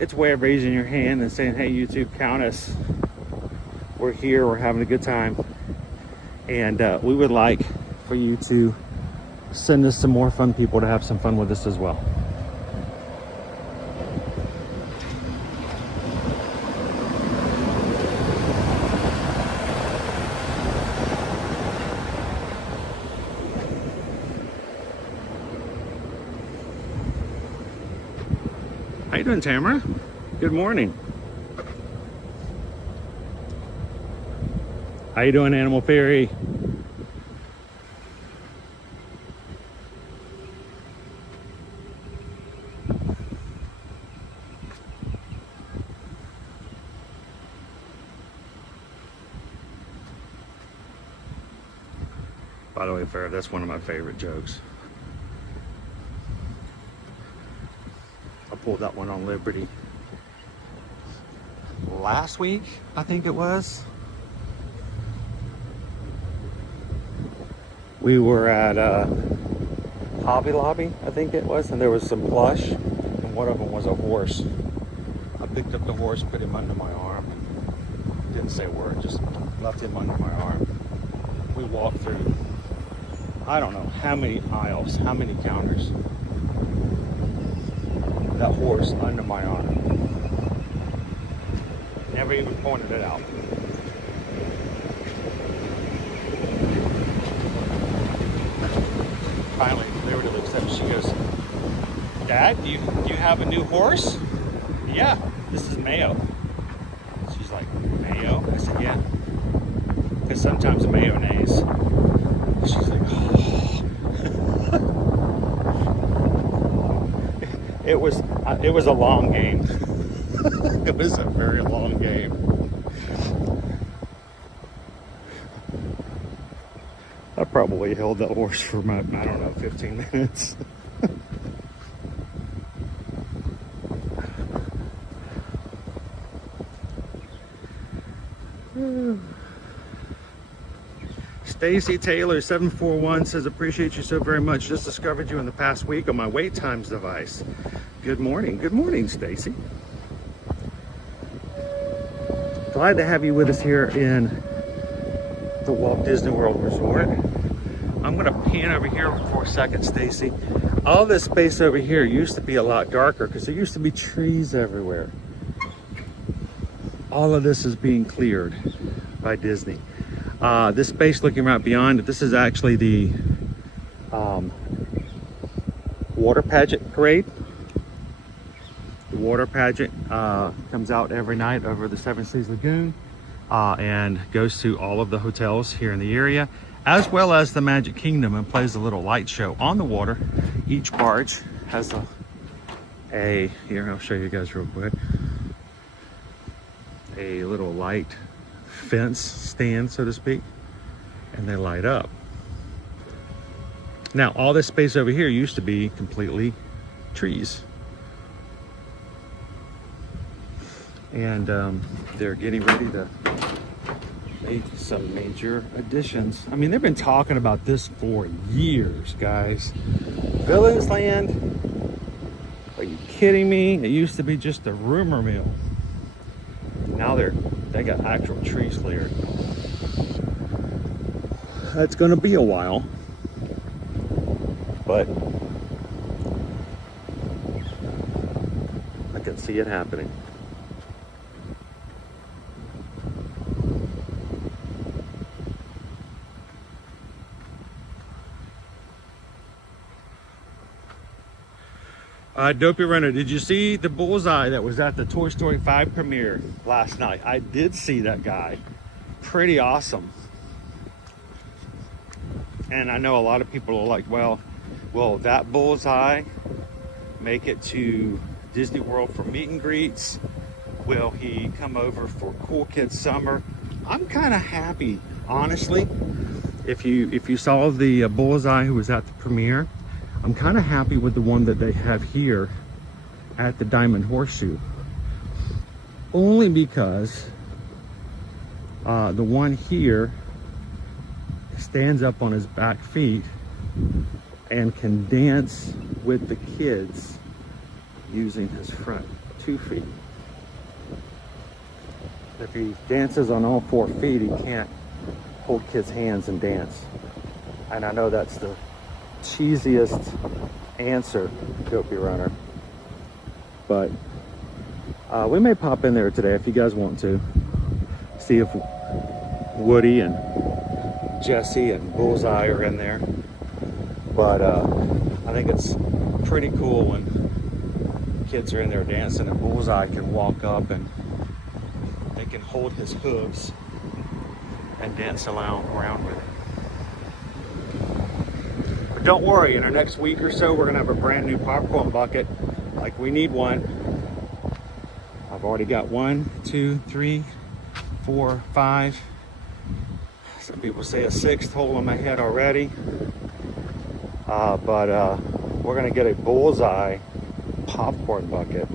It's a way of raising your hand and saying, hey, YouTube, count us. We're here, we're having a good time. And we would like for you to send us some more fun people to have some fun with us as well. How you doing, Tamara? Good morning. How you doing, Animal Fairy? By the way, Farrah, that's one of my favorite jokes. I pulled that one on Liberty last week, I think it was. We were at Hobby Lobby, I think it was, and there was some plush, and one of them was a horse. I picked up the horse, put him under my arm, and didn't say a word, just left him under my arm. We walked through, I don't know how many aisles, how many counters. That horse under my arm. Never even pointed it out. Finally, Liberty looks up. She goes, Dad, do you have a new horse? Yeah, this is Mayo. She's like, Mayo? I said, yeah. Because sometimes mayonnaise. She's like, oh. It was a long game. It was a very long game. I probably held that horse for about, I don't know, 15 minutes. Stacy Taylor 741 says, appreciate you so very much. Just discovered you in the past week on my wait times device. Good morning. Good morning, Stacy. Glad to have you with us here in the Walt Disney World Resort. I'm going to pan over here for a second, Stacy. All this space over here used to be a lot darker because there used to be trees everywhere. All of this is being cleared by Disney. This space looking right beyond it, this is actually the water pageant parade. The water pageant comes out every night over the Seven Seas Lagoon and goes to all of the hotels here in the area, as well as the Magic Kingdom, and plays a little light show on the water. Each barge has here, I'll show you guys real quick, a little light fence stand, so to speak, and they light up. Now, all this space over here used to be completely trees. And they're getting ready to make some major additions. I mean, they've been talking about this for years, guys. Villains Land? Are you kidding me? It used to be just a rumor mill. Now they got actual trees cleared. That's gonna be a while, but I can see it happening. Dopey Runner, did you see the bullseye that was at the Toy Story 5 premiere last night? I did see that guy. Pretty awesome. And I know a lot of people are like, well, will that bullseye make it to Disney World for meet and greets? Will he come over for Cool Kids Summer? I'm kind of happy, honestly. If you saw the Bullseye who was at the premiere, I'm kind of happy with the one that they have here at the Diamond Horseshoe. Only because the one here stands up on his back feet and can dance with the kids using his front 2 feet. If he dances on all 4 feet, he can't hold kids' hands and dance. And I know that's the cheesiest answer, Dopey Runner. But we may pop in there today if you guys want to. See if Woody and Jesse and Bullseye are in there. But I think it's pretty cool when kids are in there dancing and Bullseye can walk up and they can hold his hooves and dance around with it. But don't worry, in our next week or so, we're gonna have a brand new popcorn bucket. Like, we need one. I've already got 1, 2, 3, 4, 5. Some people say a 6th hole in my head already. But we're gonna get a Bullseye popcorn bucket,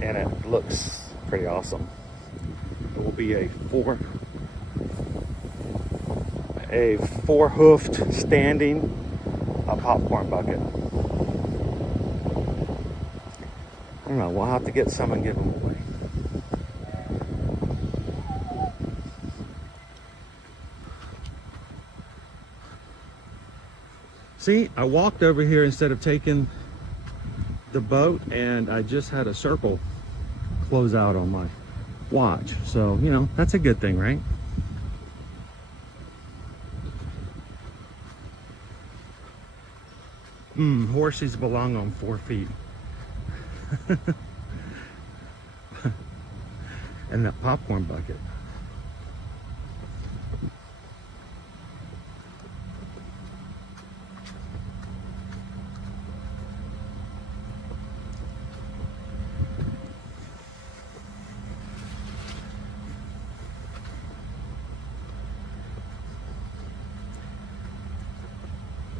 and it looks pretty awesome. It will be a four-hoofed standing popcorn bucket. I don't know, we'll have to get some and give them away. See, I walked over here instead of taking the boat, and I just had a circle close out on my watch. So, you know, that's a good thing, right? Horses belong on 4 feet. And that popcorn bucket.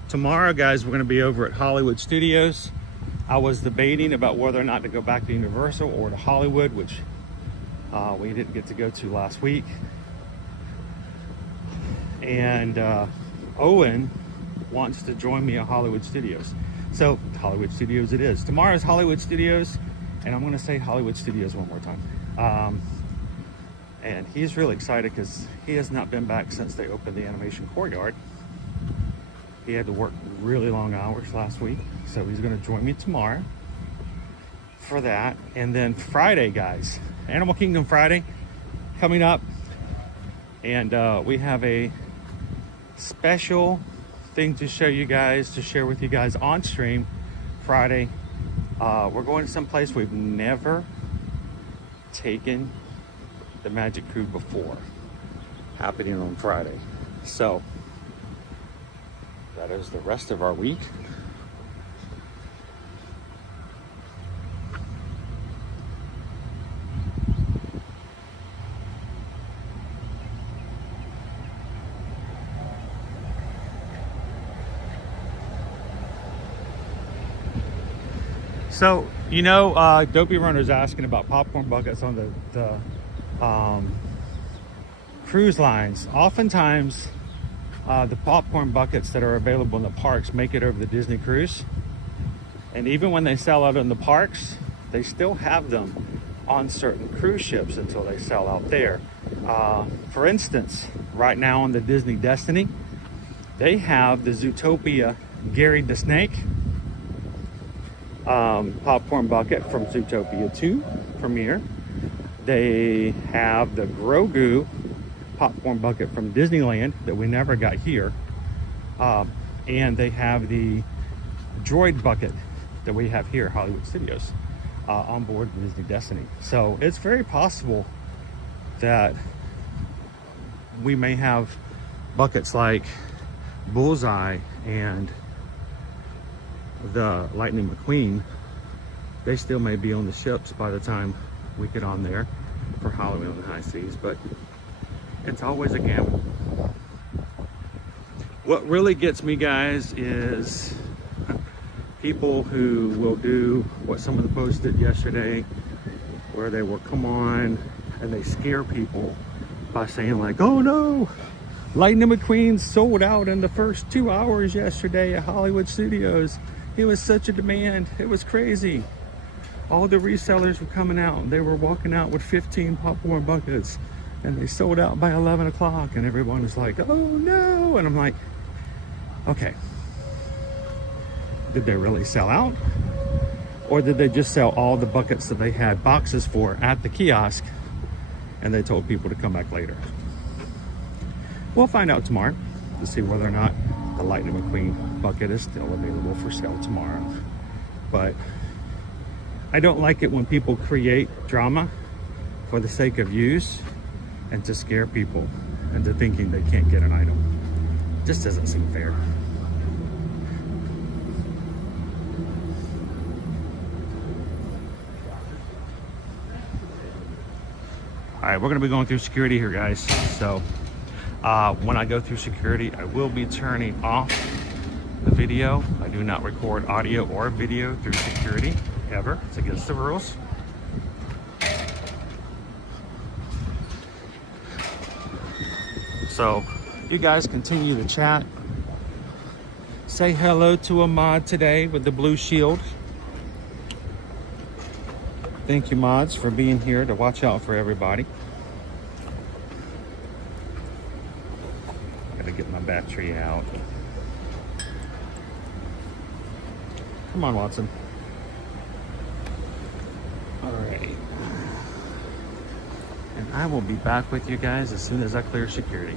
Tomorrow, guys, we're going to be over at Hollywood Studios. I was debating about whether or not to go back to Universal or to Hollywood, which we didn't get to go to last week. And Owen wants to join me at Hollywood Studios. So Hollywood Studios it is. Tomorrow's Hollywood Studios, and I'm going to say Hollywood Studios one more time. And he's really excited because he has not been back since they opened the animation courtyard. He had to work really long hours last week, so he's going to join me tomorrow for that. And then Friday, guys, Animal Kingdom Friday coming up, and we have a special thing to show you guys, to share with you guys on stream Friday. We're going to some place we've never taken the Magic Crew before, happening on Friday. So that is the rest of our week. So, you know, Dopey Runner's asking about popcorn buckets on the cruise lines. Oftentimes, the popcorn buckets that are available in the parks make it over the Disney cruise. And even when they sell out in the parks, they still have them on certain cruise ships until they sell out there. For instance, right now on the Disney Destiny, they have the Zootopia Gary the Snake popcorn bucket from Zootopia 2 premiere. They have the Grogu popcorn bucket from Disneyland that we never got here, and they have the droid bucket that we have here at Hollywood Studios on board Disney Destiny. So it's very possible that we may have buckets like Bullseye and the Lightning McQueen They still may be on the ships by the time we get on there for Halloween on the high seas, but it's always a gamble. What really gets me, guys, is people who will do what some of the posts did yesterday, where they will come on and they scare people by saying like, oh no, Lightning McQueen sold out in the first 2 hours yesterday at Hollywood Studios. It was such a demand, it was crazy. All the resellers were coming out. They were walking out with 15 popcorn buckets and they sold out by 11 o'clock and everyone was like, oh no. And I'm like, okay, did they really sell out? Or did they just sell all the buckets that they had boxes for at the kiosk and they told people to come back later? We'll find out tomorrow to see whether or not the Lightning McQueen bucket is still available for sale tomorrow. But I don't like it when people create drama for the sake of use and to scare people into thinking they can't get an item. Just doesn't seem fair. All right, we're gonna be going through security here, guys. So when I go through security, I will be turning off the video. I do not record audio or video through security, ever. It's against the rules. So you guys continue to chat. Say hello to Ahmad today with the blue shield. Thank you, mods, for being here to watch out for everybody. Gotta get my battery out. Come on, Watson. All right. And I will be back with you guys as soon as I clear security.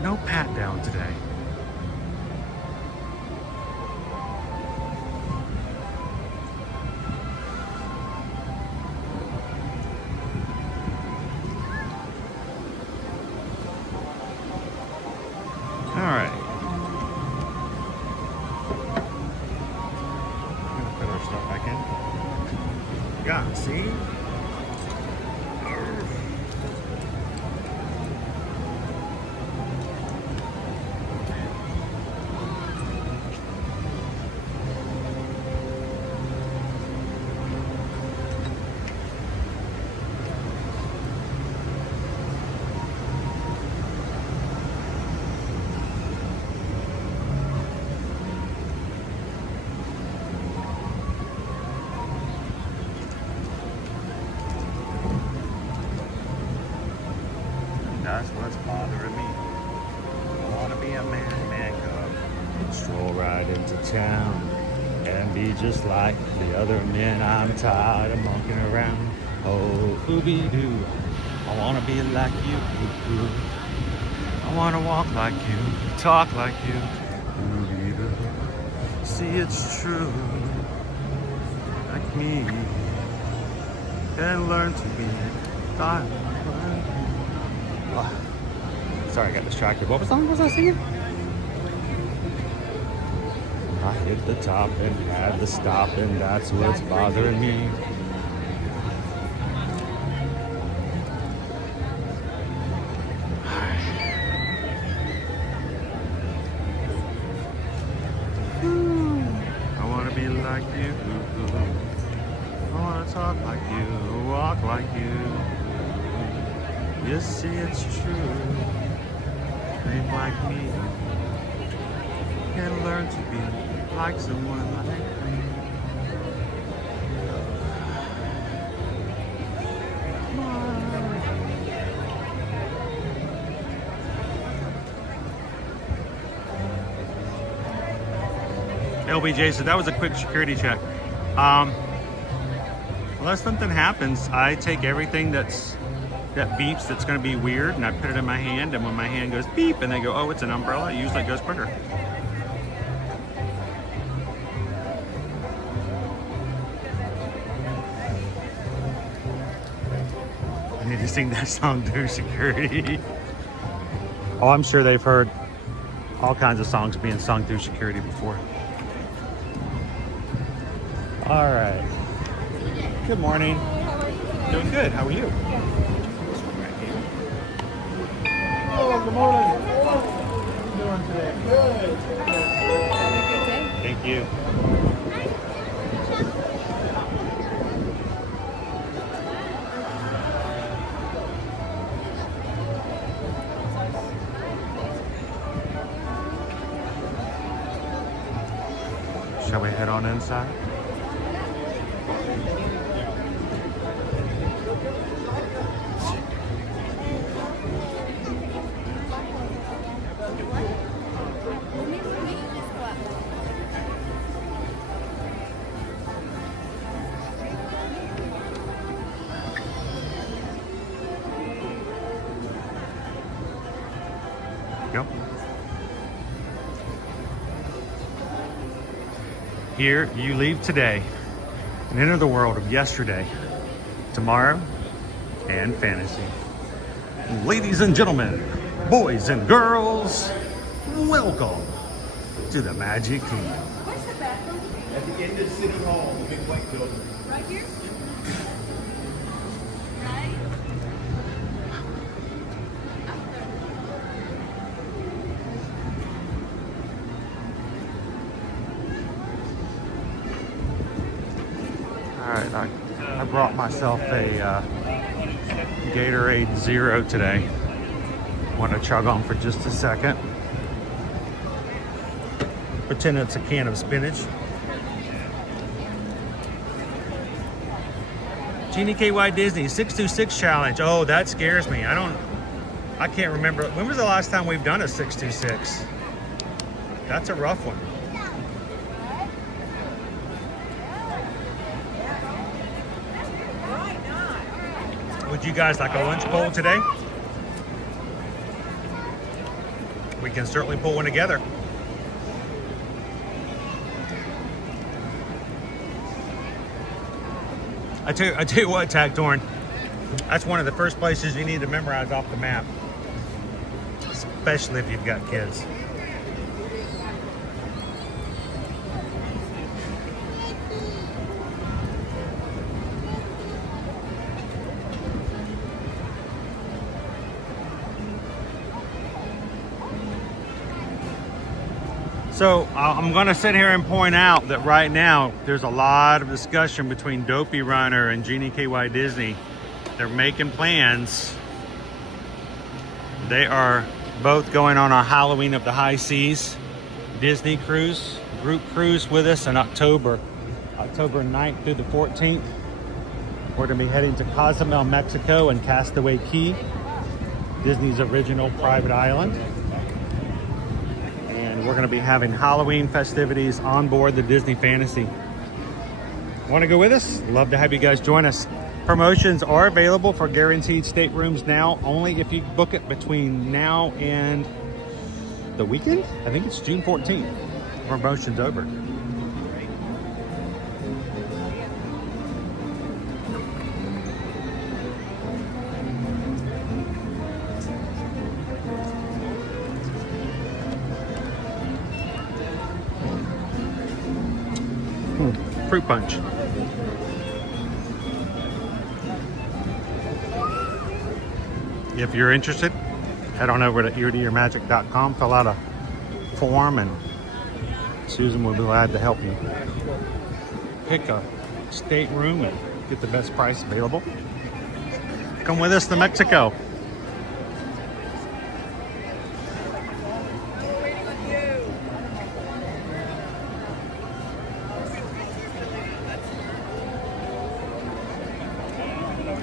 No pat down today. All right. Gonna put our stuff back in. Yeah, see? That's what's bothering me. I want to be a man cub. Stroll right into town and be just like the other men. I'm tired of monkeying around. Oh, ooby-doo. I want to be like you. Ooh-ooh. I want to walk like you, talk like you. Ooby-doo. See, it's true. Like me. Can learn to be thought. Oh, sorry, I got distracted. What song was I singing? I hit the top and had to stop, and that's what's bothering me. I want to be like you. I want to talk like you, walk like you. You see, it's true. Ain't like me. can learn to be like someone like me. LBJ said that was a quick security check. Unless something happens, I take everything that beeps that's going to be weird, and I put it in my hand, and when my hand goes beep and they go, oh, it's an umbrella, usually it goes quicker. I need to sing that song through security. Oh, I'm sure they've heard all kinds of songs being sung through security before. All right. Good morning. Doing good. How are you? Oh, good morning. How are you doing today? Good. Thank you. Shall we head on inside? Go. Here you leave today and enter the world of yesterday, tomorrow, and fantasy. Ladies and gentlemen, boys and girls, welcome to the Magic Kingdom. Where's the bathroom? At the end of City Hall, the big white building. Right here? Right? All right, I brought myself a Gatorade Zero today. Want to chug on for just a second. Pretend it's a can of spinach. Genie KY Disney 626 challenge. Oh, that scares me. I can't remember. When was the last time we've done a 626? That's a rough one. Would you guys like a lunch bowl today? We can certainly pull one together. I tell you what, Tagtorn, that's one of the first places you need to memorize off the map, especially if you've got kids. So I'm going to sit here and point out that right now there's a lot of discussion between Dopey Runner and Genie KY Disney. They're making plans. They are both going on a Halloween of the High Seas Disney cruise, group cruise with us in October 9th through the 14th. We're going to be heading to Cozumel, Mexico and Castaway Cay, Disney's original private island. We're going to be having Halloween festivities on board the Disney Fantasy. Want to go with us? Love to have you guys join us. Promotions are available for guaranteed staterooms now, only if you book it between now and the weekend. I think it's June 14th. Promotion's over. Fruit punch. If you're interested, head on over to eartoearmagic.com, fill out a form, and Susan will be glad to help you pick a stateroom and get the best price available. Come with us to Mexico.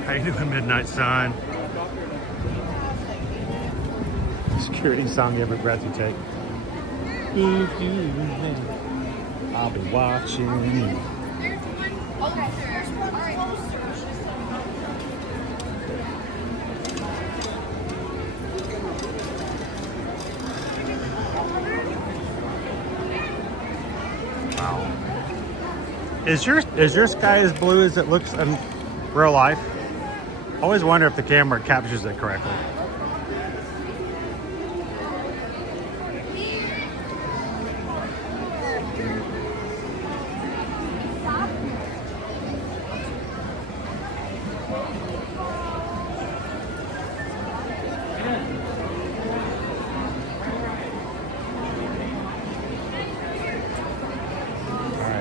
How you doing, Midnight Sun? Security song, every breath you take. I'll be watching. Wow. Is your sky as blue as it looks in real life? I always wonder if the camera captures it correctly.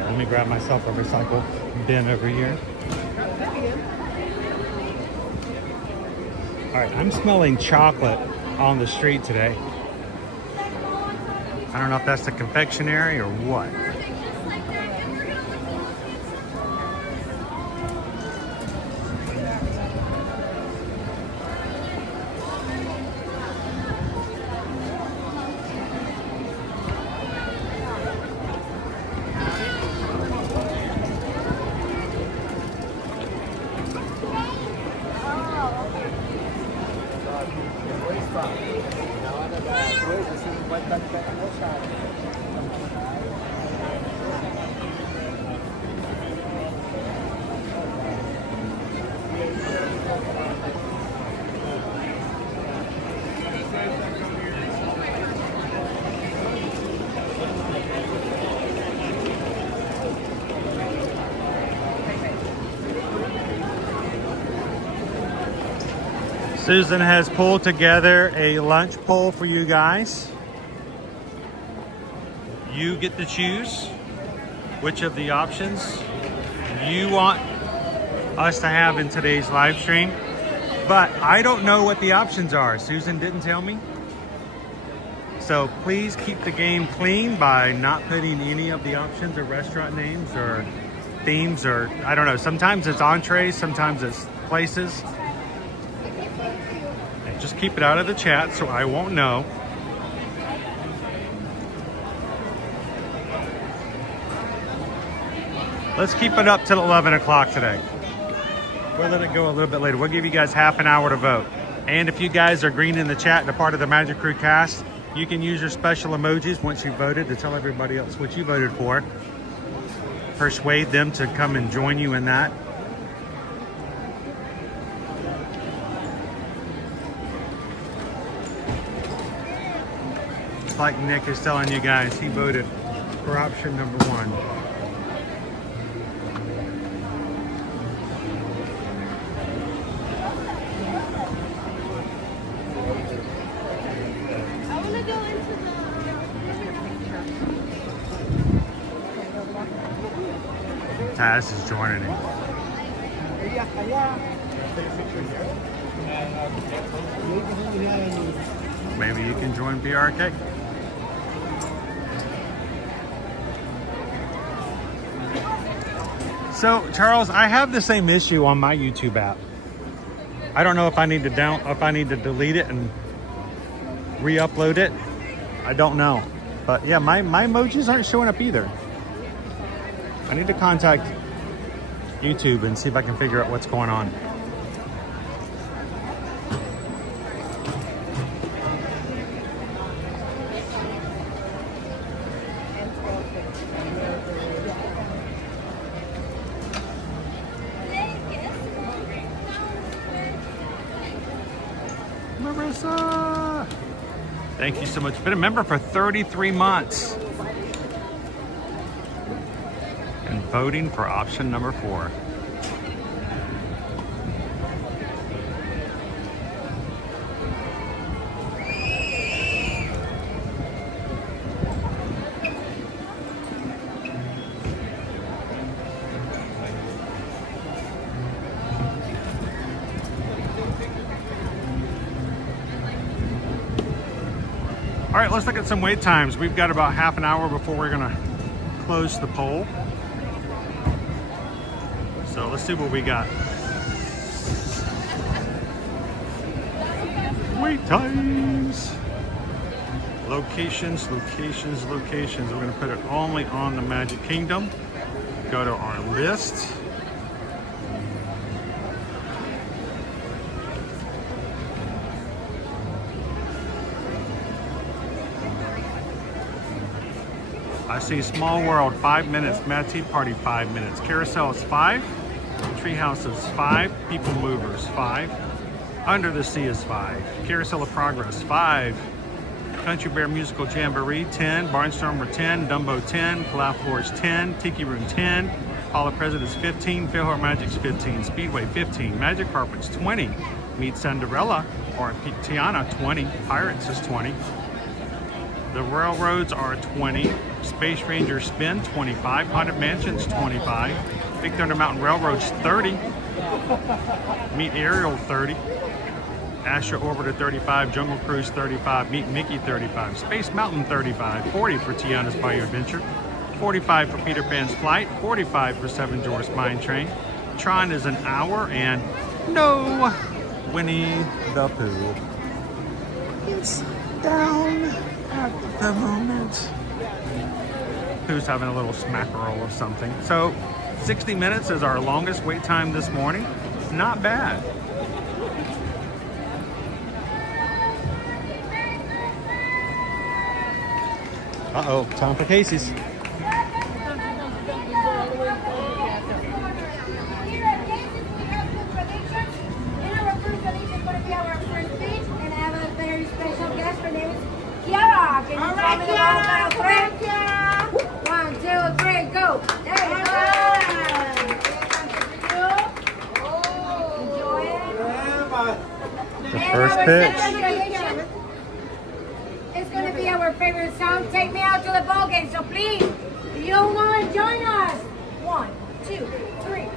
Let me grab myself a recycle bin over here. All right, I'm smelling chocolate on the street today. I don't know if that's the confectionery or what. Susan has pulled together a lunch poll for you guys. You get to choose which of the options you want us to have in today's live stream. But I don't know what the options are. Susan didn't tell me. So please keep the game clean by not putting any of the options or restaurant names or themes or, I don't know, sometimes it's entrees, sometimes it's places. And just keep it out of the chat so I won't know. Let's keep it up till 11 o'clock today. We'll let it go a little bit later. We'll give you guys half an hour to vote. And if you guys are green in the chat and a part of the Magic Crew cast, you can use your special emojis once you voted to tell everybody else what you voted for. Persuade them to come and join you in that. Like Nick is telling you guys, he voted for option number 1. Taz is joining him. Maybe you can join BRK. So, Charles, I have the same issue on my YouTube app. I don't know if I need to delete it and re-upload it. I don't know. But yeah, my emojis aren't showing up either. I need to contact YouTube and see if I can figure out what's going on. Marissa! Thank you so much. Been a member for 33 months. And voting for option number 4. All right, let's look at some wait times. We've got about half an hour before we're gonna close the poll. So let's see what we got. wait times. Locations, locations, locations. We're going to put it only on the Magic Kingdom. Go to our list. I see Small World 5 minutes, Mad Tea Party 5 minutes, Carousel is 5, Treehouse is 5, People Movers 5, Under the Sea is 5, Carousel of Progress 5, Country Bear Musical Jamboree 10, Barnstormer 10, Dumbo 10, Cloud Forge 10, Tiki Room 10, Hall of Presidents 15, Philhart Magic's 15, Speedway 15, Magic Carpets 20, Meet Cinderella or Tiana 20, Pirates is 20, the Railroads are 20, Space Ranger Spin 25, Haunted Mansions 25, Big Thunder Mountain Railroads 30, Meet Ariel 30, Astro Orbiter 35, Jungle Cruise 35, Meet Mickey 35, Space Mountain 35, 40 for Tiana's Bayou Adventure, 45 for Peter Pan's Flight, 45 for Seven Dwarfs Mine Train. Tron is an hour, and no Winnie the Pooh. It's down at the moment. Who's having a little smackerel of something. So 60 minutes is our longest wait time this morning. Not bad. Uh-oh, time for Casey's. Here at Casey's, we have two predictions. And our first prediction is going to be our first speech. And I have a very special guest. Her name is Kiara. Can you tell me the one out of three? 1, 2, 3, go. There you go. Enjoy it. The first pitch. Second prediction is going to be our favorite song, Take Me Out to the Ball Game. So please, if you don't want to join us, 1, 2, 3.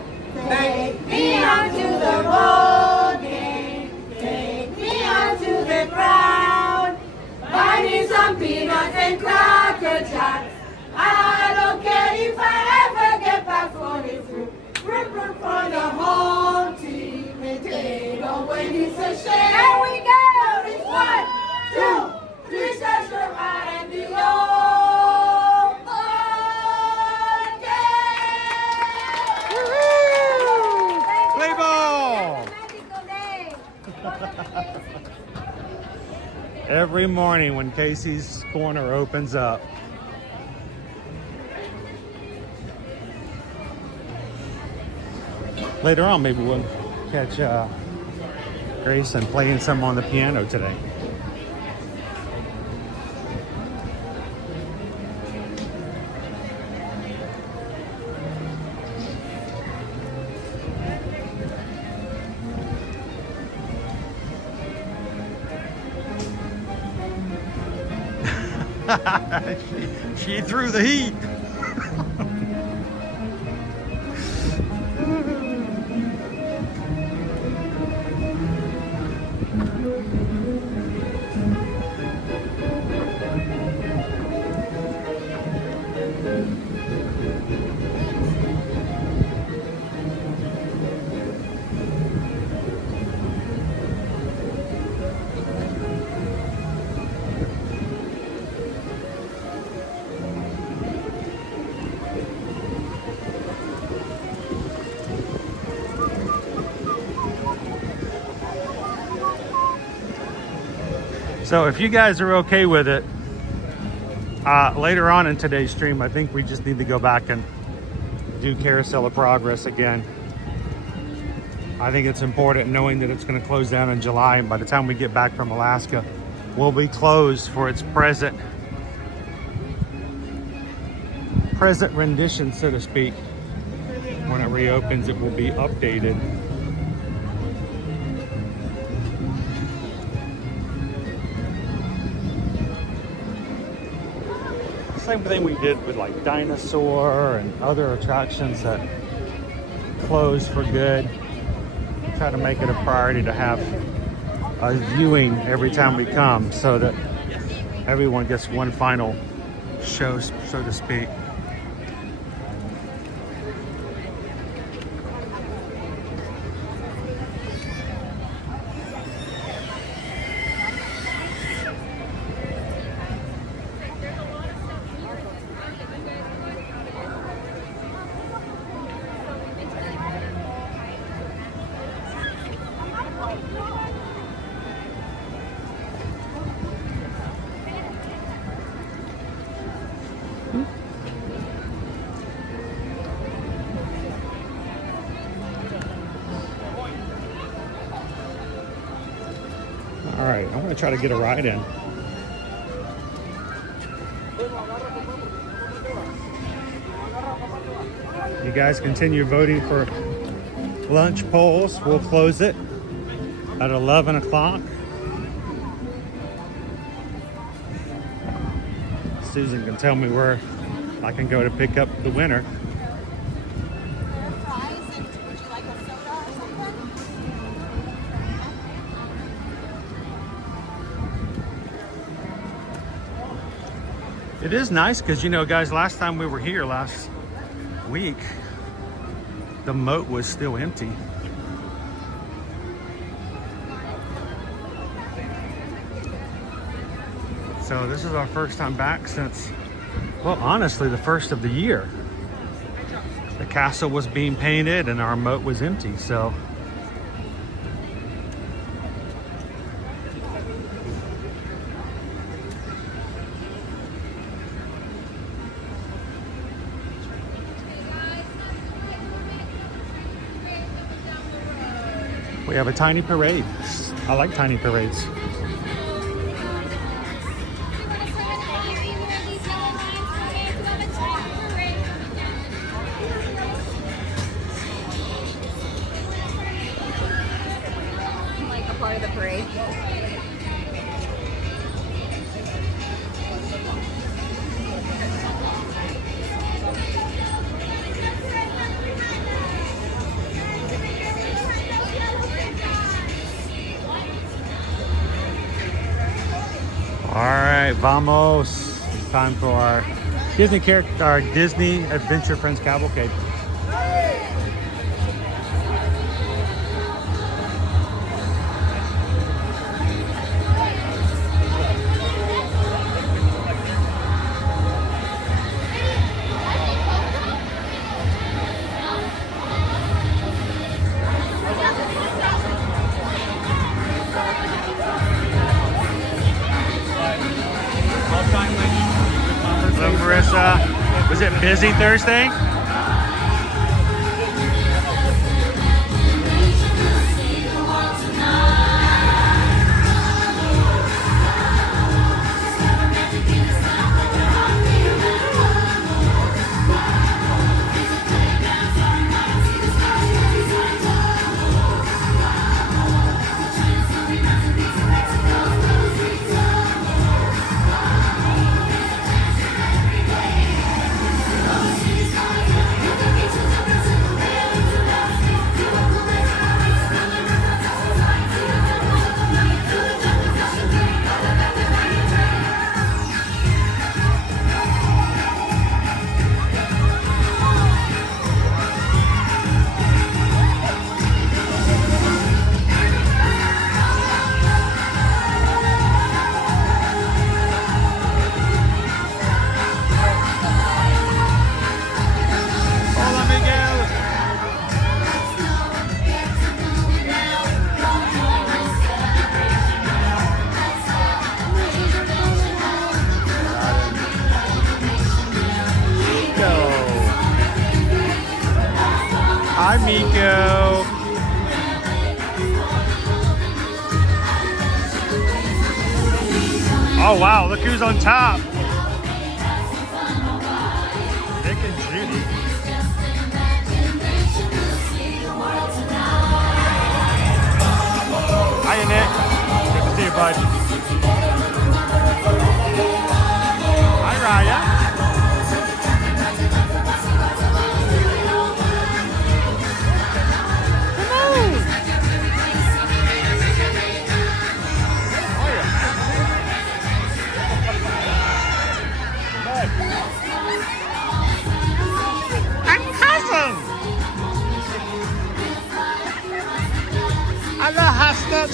Take me out to the ball game. Take me out to the ground. Buy me some peanuts and cracker jacks. I don't care if I ever get back for the fruit. Rip for the home team. And they don't win, it's a shame. There we go. It's 1, 2, 3 steps from right and below. Play ball! Every morning when Casey's Corner opens up. Later on, maybe we'll catch Grayson playing some on the piano today. she threw the heat. So if you guys are okay with it, later on in today's stream, I think we just need to go back and do Carousel of Progress again. I think it's important knowing that it's going to close down in July, and by the time we get back from Alaska, we'll be closed for its present rendition, so to speak. When it reopens, it will be updated. Same thing we did with like Dinosaur and other attractions that closed for good. Try to make it a priority to have a viewing every time we come so that everyone gets one final show, so to speak. All right, I'm gonna try to get a ride in. You guys continue voting for lunch polls. We'll close it at 11 o'clock. Susan can tell me where I can go to pick up the winner. It is nice because, you know, guys, last time we were here last week, the moat was still empty. So this is our first time back since, well, honestly, the first of the year. The castle was being painted and our moat was empty, so. We have a tiny parade. I like tiny parades. Like a part of the parade. All right, vamos. It's time for our Disney Adventure Friends Cavalcade. Hello, Marissa. Was it busy Thursday? Hi, Miko. Oh, wow. Look who's on top. Nick and Judy. Hiya, Nick. Good to see you, bud. Hi, Raya. Hello, Hastert.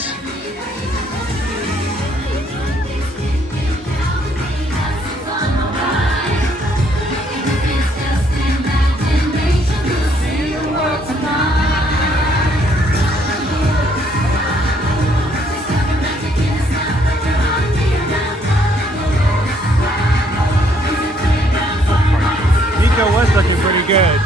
Nico was looking pretty good.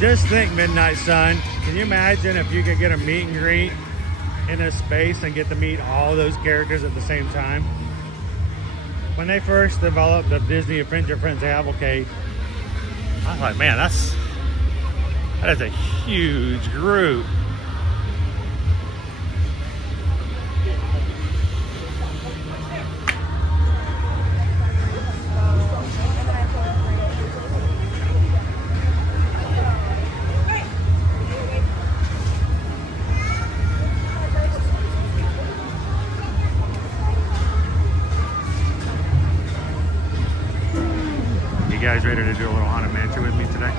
Just think, Midnight Sun, can you imagine if you could get a meet and greet in a space and get to meet all those characters at the same time? When they first developed the Disney Adventure Friends Cavalcade, I was like, man, that is a huge group. You guys ready to do a little Haunted Mansion with me today?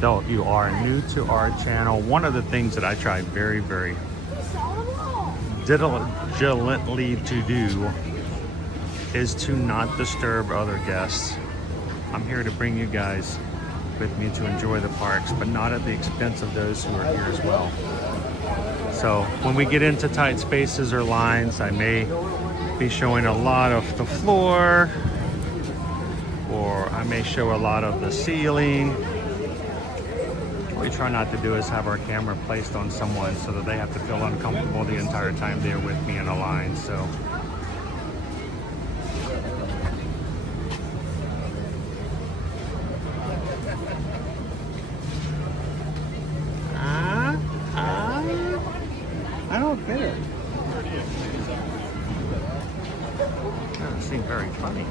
So if you are new to our channel, one of the things that I try very, very diligently to do is to not disturb other guests. I'm here to bring you guys with me to enjoy the parks, but not at the expense of those who are here as well. So when we get into tight spaces or lines, I may be showing a lot of the floor, or I may show a lot of the ceiling. What we try not to do is have our camera placed on someone so that they have to feel uncomfortable the entire time they're with me in a line. So I don't get it. That seems very funny.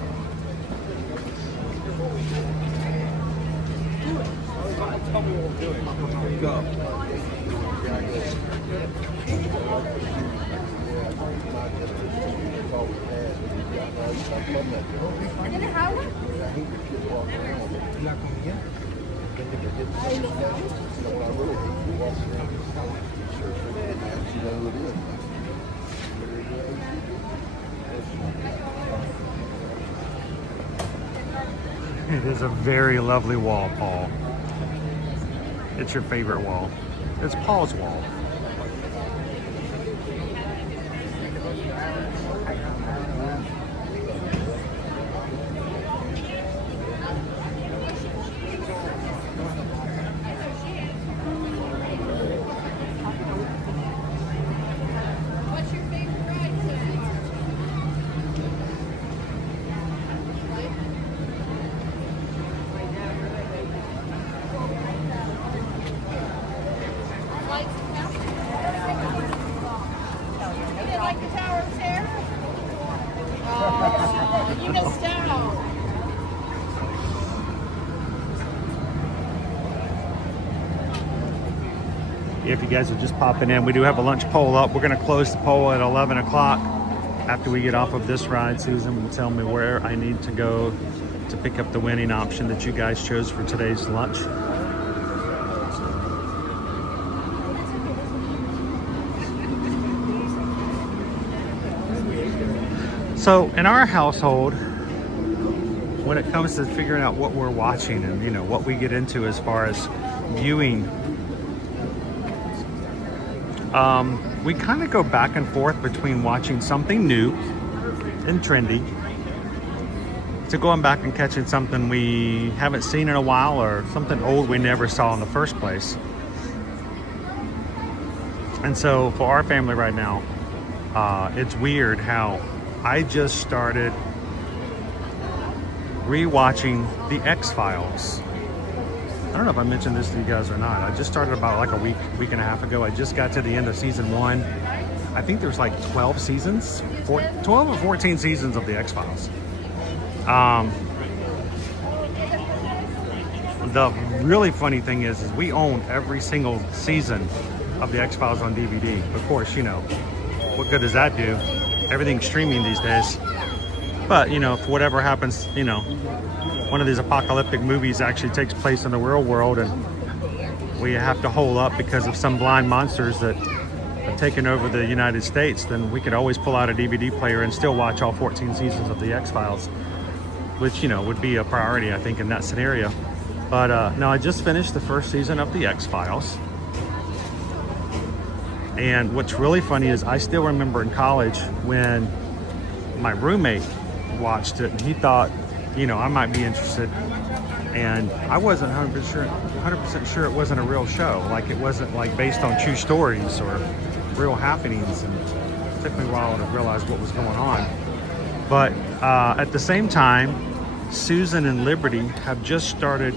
It is a very lovely wall, Paul. It's your favorite wall. It's Paul's wall. If you guys are just popping in, we do have a lunch poll up. We're going to close the poll at 11 o'clock. After we get off of this ride, Susan will tell me where I need to go to pick up the winning option that you guys chose for today's lunch. So in our household, when it comes to figuring out what we're watching and, you know, what we get into as far as viewing, we kind of go back and forth between watching something new and trendy to going back and catching something we haven't seen in a while or something old we never saw in the first place. And so for our family right now, it's weird how I just started rewatching The X-Files. I don't know if I mentioned this to you guys or not. I just started about like a week and a half ago. I just got to the end of season 1. I think there's like 12 seasons, 12 or 14 seasons of The X-Files. The really funny thing is we own every single season of The X-Files on DVD. Of course, you know, what good does that do? Everything's streaming these days. But, you know, if whatever happens, you know, one of these apocalyptic movies actually takes place in the real world and we have to hole up because of some blind monsters that have taken over the United States, then we could always pull out a DVD player and still watch all 14 seasons of The X-Files, which, you know, would be a priority, I think, in that scenario. But no, I just finished the first season of The X-Files. And what's really funny is I still remember in college when my roommate watched it and he thought, you know, I might be interested. And I wasn't 100% sure it wasn't a real show. Like it wasn't like based on true stories or real happenings. And it took me a while to realize what was going on. But at the same time, Susan and Liberty have just started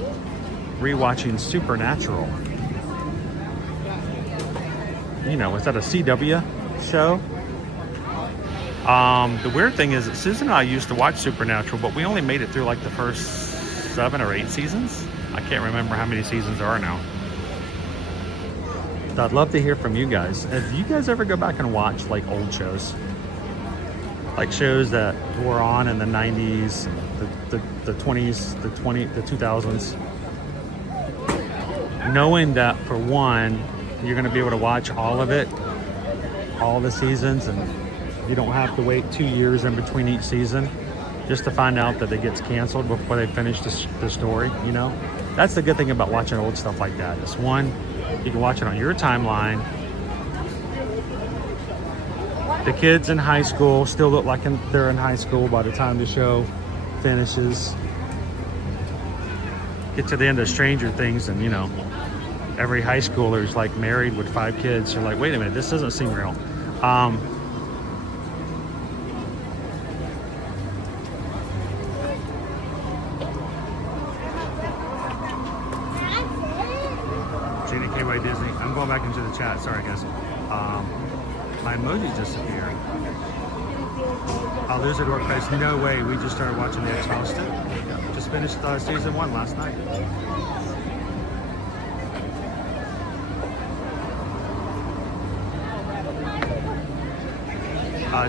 rewatching Supernatural. You know, is that a CW show? The weird thing is that Susan and I used to watch Supernatural, but we only made it through like the first 7 or 8 seasons. I can't remember how many seasons there are now. So I'd love to hear from you guys. Do you guys ever go back and watch like old shows? Like shows that were on in the 90s, the 20s, the 2000s. Knowing that for one, you're going to be able to watch all of it, all the seasons, and you don't have to wait 2 years in between each season just to find out that it gets canceled before they finish the story, you know? That's the good thing about watching old stuff like that. It's one, you can watch it on your timeline. The kids in high school still look like they're in high school by the time the show finishes. Get to the end of Stranger Things and, you know, every high schooler is like married with 5 kids. You're like, wait a minute, this doesn't seem real. Gina KY Disney. I'm going back into the chat. Sorry, guys. My emoji disappeared. Loser Dork Face. No way. We just started watching The X-Files too. Just finished season 1 last night.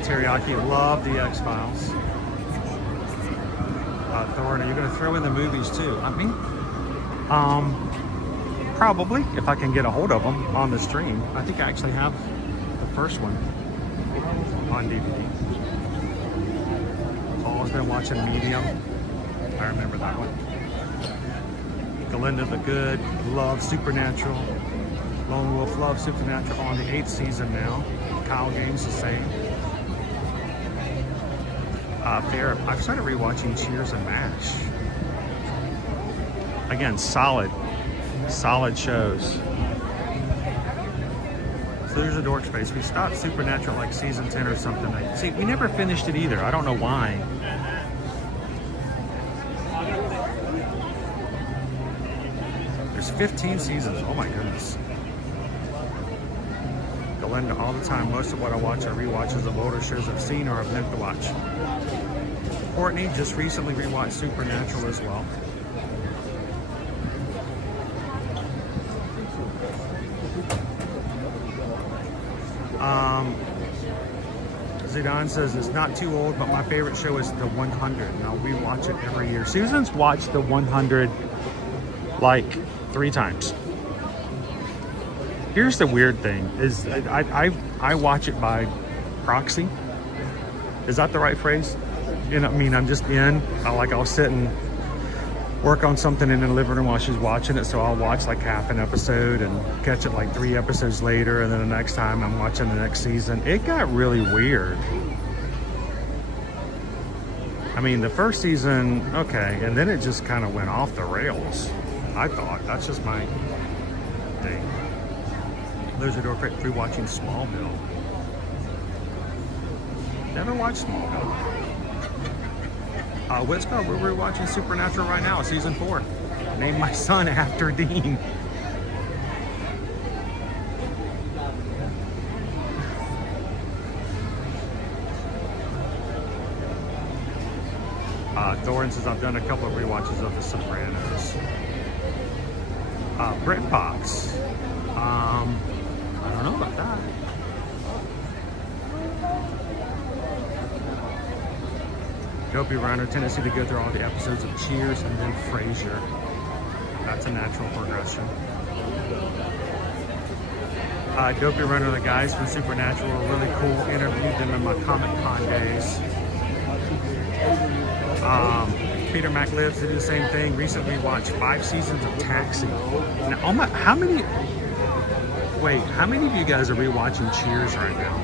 Teriyaki, love The X-Files. Thorne, are you going to throw in the movies too? I mean, probably, if I can get a hold of them on the stream. I think I actually have the first one on DVD. Paul's been watching Medium. I remember that one. Galinda the Good, love Supernatural. Lone Wolf, love Supernatural, on the 8th season now. Kyle Gaines the same. I've started rewatching Cheers and MASH. Again, solid shows. So there's a dork space. We stopped Supernatural like season 10 or something. See, we never finished it either. I don't know why. There's 15 seasons. Oh my goodness. Galinda all the time. Most of what I watch are rewatches of older shows I've seen or I've meant to watch. Courtney just recently rewatched Supernatural as well. Zidane says it's not too old, but my favorite show is The 100. And I'll rewatch it every year. Susan's watched The 100 like 3 times. Here's the weird thing: is I watch it by proxy. Is that the right phrase? You know, I mean, I'm just I'll sit and work on something in the living room while she's watching it. So I'll watch like half an episode and catch it like 3 episodes later, and then the next time I'm watching the next season. It got really weird. I mean, the first season, okay, and then it just kind of went off the rails. I thought that's just my thing. There's a door for rewatching Smallville. Never watched Smallville. Whitsko, we're watching Supernatural right now, season 4. Named my son after Dean. Thorin says I've done a couple of rewatches of The Sopranos. Britbox. I don't know about that. Dopey Runner, tendency to go through all the episodes of Cheers and then Frasier. That's a natural progression. Dopey Runner, the guys from Supernatural were really cool. Interviewed them in my Comic Con days. Peter Mac Lives, they do the same thing. Recently watched 5 seasons of Taxi. Now, how many of you guys are rewatching Cheers right now?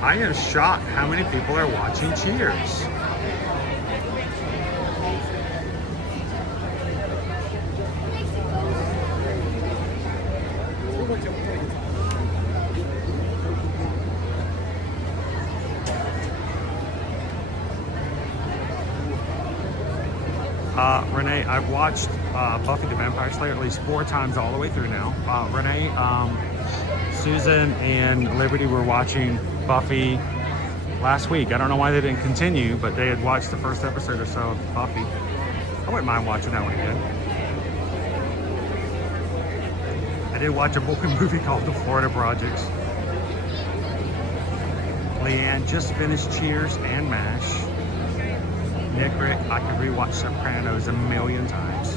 I am shocked how many people are watching Cheers. Renee, I've watched Buffy the Vampire Slayer at least 4 times all the way through now. Renee, Susan, and Liberty were watching Buffy last week. I don't know why they didn't continue, but they had watched the first episode or so of Buffy. I wouldn't mind watching that one again. I did watch a movie called The Florida Projects. Leanne just finished Cheers and MASH. Nick Rick, I could rewatch Sopranos a million times.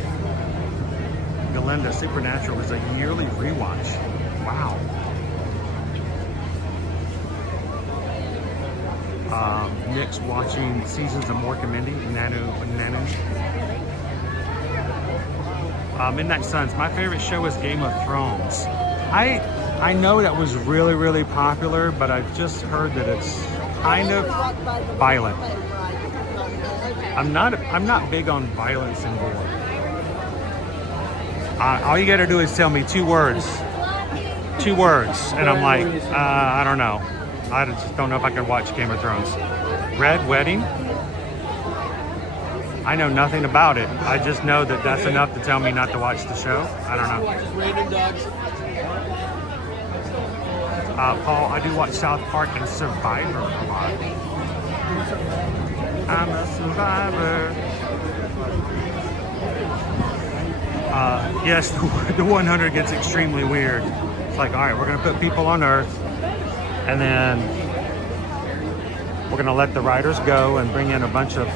Galinda, Supernatural is a yearly rewatch. Wow. Nick's watching seasons of Mork and Mindy, Nanu. Midnight Suns, my favorite show is Game of Thrones. I know that was really, really popular, but I've just heard that it's kind of violent. I'm not big on violence and gore. All you gotta do is tell me 2 words, and I'm like, I don't know. I just don't know if I can watch Game of Thrones. Red Wedding? I know nothing about it. I just know that that's enough to tell me not to watch the show. I don't know. Paul, I do watch South Park and Survivor a lot. I'm a survivor. Yes, the 100 gets extremely weird. It's like, all right, we're gonna put people on Earth, and then we're gonna let the writers go and bring in a bunch of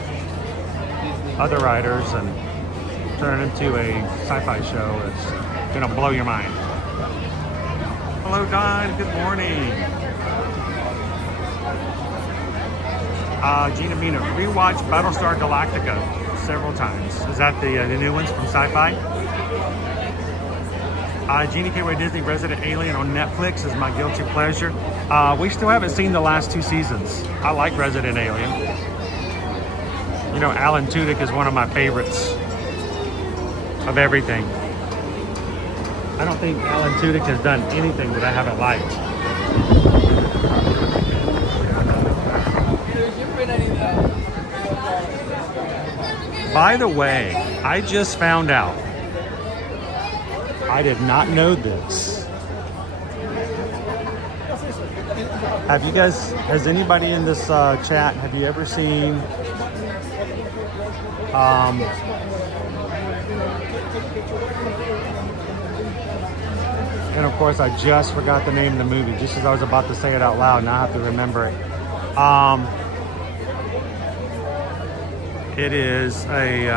other writers and turn it into a sci-fi show that's gonna blow your mind. Hello, Don. Good morning. Gina Mina, rewatched Battlestar Galactica several times. Is that the new ones from Sci-Fi? Jeannie K. Ray Disney, Resident Alien on Netflix is my guilty pleasure. We still haven't seen the last 2 seasons. I like Resident Alien. You know, Alan Tudyk is one of my favorites of everything. I don't think Alan Tudyk has done anything that I haven't liked. By the way, I just found out. I did not know this. Have you guys, has anybody in this chat, have you ever seen and of course I just forgot the name of the movie just as I was about to say it out loud. Now I have to remember it. It is a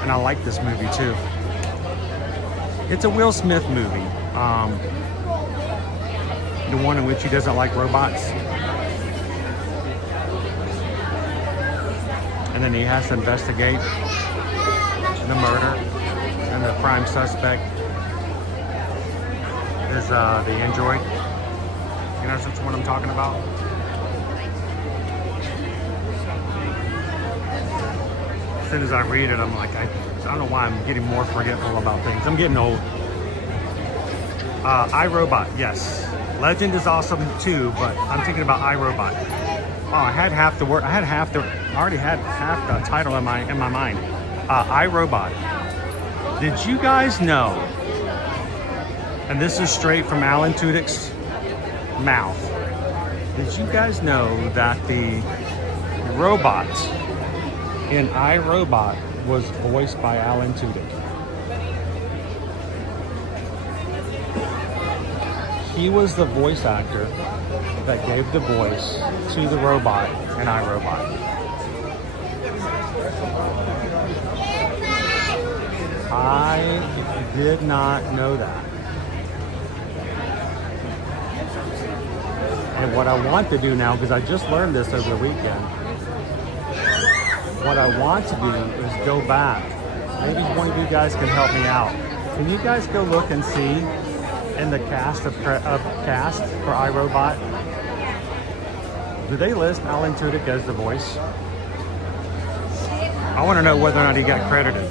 and I like this movie too. It's a Will Smith movie. The one in which he doesn't like robots. And then he has to investigate the murder. And the prime suspect is the android. You know which one I'm talking about? As soon as I read it, I'm like, I don't know why I'm getting more forgetful about things. I'm getting old. iRobot, yes. Legend is awesome too, but I'm thinking about iRobot. Oh, I had half the word. I already had half the title in my mind. iRobot. Did you guys know? And this is straight from Alan Tudyk's mouth. Did you guys know that the robot in iRobot was voiced by Alan Tudyk? He was the voice actor that gave the voice to the robot in iRobot. I did not know that. And what I want to do now, because I just learned this over the weekend, what I want to do is go back. Maybe one of you guys can help me out. Can you guys go look and see in the cast of cast for iRobot? Do they list Alan Tudyk as the voice? I want to know whether or not he got credited.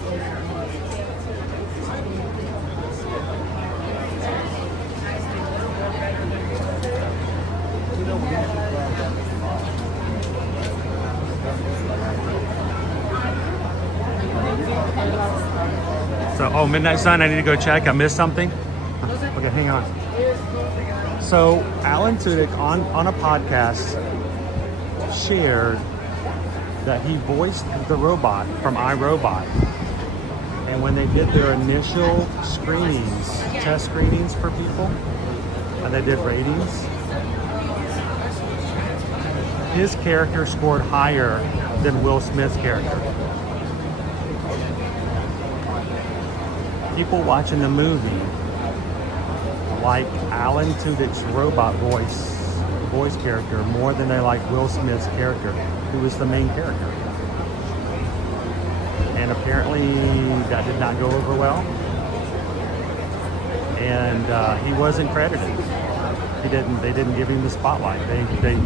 So, oh, Midnight Sun, I need to go check. I missed something. Okay, hang on. So, Alan Tudyk on a podcast shared that he voiced the robot from iRobot. And when they did their initial screenings, test screenings for people, and they did ratings, his character scored higher than Will Smith's character. People watching the movie like Alan Tudyk's robot voice character more than they like Will Smith's character, who was the main character. And apparently that did not go over well. And he wasn't credited. They didn't give him the spotlight. They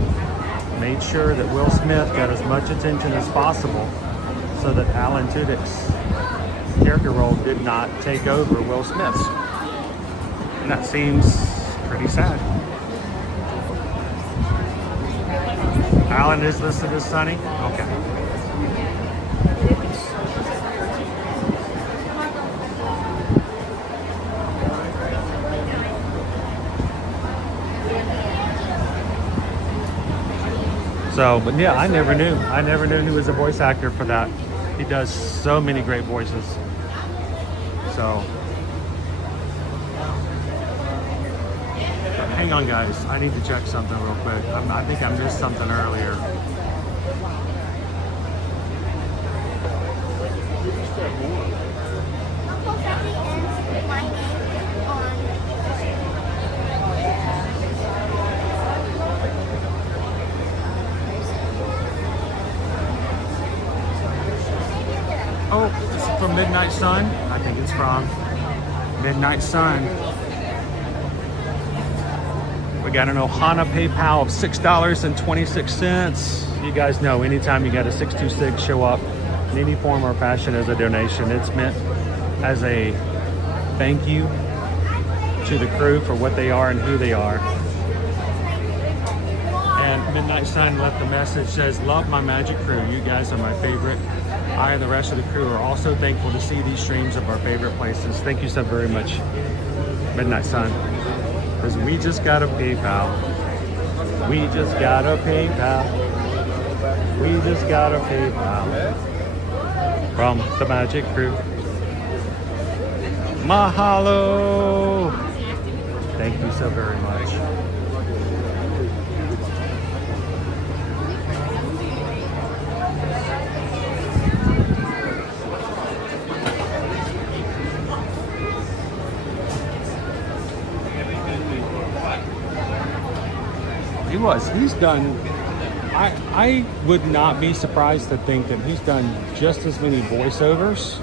made sure that Will Smith got as much attention as possible so that Alan Tudyk's character role did not take over Will Smith's. And that seems pretty sad. Alan is listed as Sonny? Okay. So, but yeah, I never knew he was a voice actor for that. He does so many great voices. So, hang on guys, I need to check something real quick. I think I missed something earlier. Oh, this is from Midnight Sun. I think it's from Midnight Sun. We got an Ohana PayPal of $6.26. You guys know anytime you got a 626 show up in any form or fashion as a donation, it's meant as a thank you to the crew for what they are and who they are. And Midnight Sun left the message, says, love my magic crew. You guys are my favorite. I and the rest of the crew are also thankful to see these streams of our favorite places. Thank you so very much, Midnight Sun. Because we just got a PayPal. We just got a PayPal. We just got a PayPal from the Magic Crew. Mahalo! Thank you so very much. He's done, I would not be surprised to think that he's done just as many voiceovers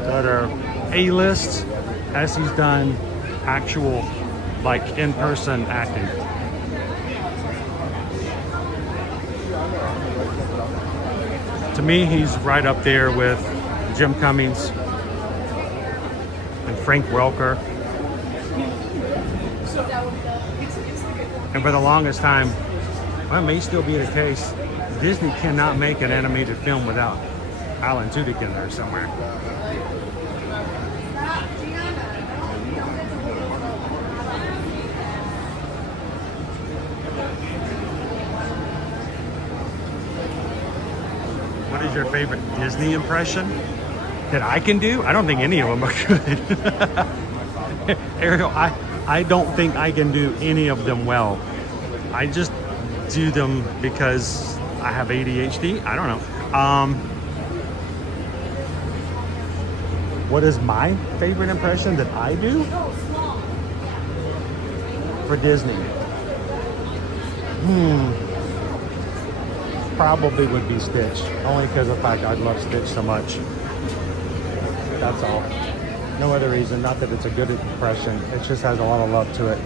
that are A-list as he's done actual, like, in-person acting. To me, he's right up there with Jim Cummings and Frank Welker. And for the longest time, well, it may still be the case, Disney cannot make an animated film without Alan Tudyk in there somewhere. What is your favorite Disney impression that I can do? I don't think any of them are good. Ariel, I don't think I can do any of them well. I just do them because I have ADHD. I don't know. What is my favorite impression that I do for Disney? Probably would be Stitch, only because of the fact I love Stitch so much. That's all. No other reason. Not that it's a good impression. It just has a lot of love to it.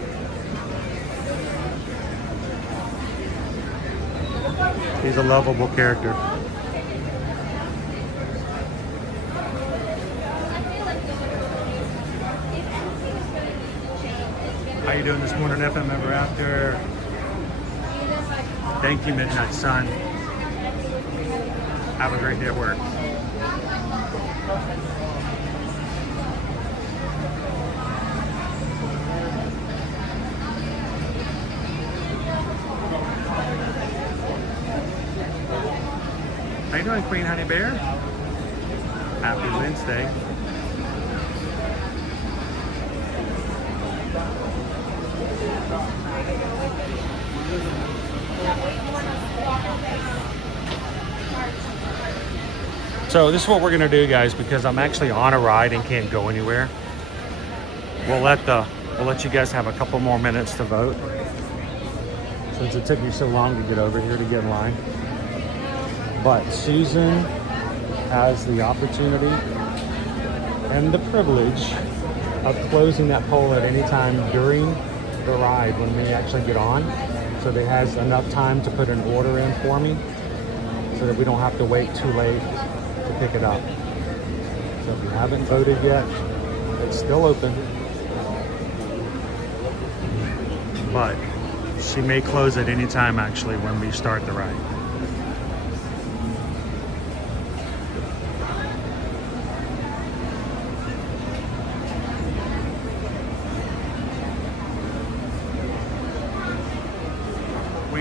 He's a lovable character. How you doing this morning, FM Ever After? Thank you, Midnight Sun. Have a great day at work. How you doing, Queen Honey Bear? Happy Wednesday. So this is what we're gonna do, guys, because I'm actually on a ride and can't go anywhere. We'll let you guys have a couple more minutes to vote, since it took me so long to get over here to get in line. But Susan has the opportunity and the privilege of closing that poll at any time during the ride when we actually get on. So they has enough time to put an order in for me so that we don't have to wait too late to pick it up. So if you haven't voted yet, it's still open. But she may close at any time actually when we start the ride.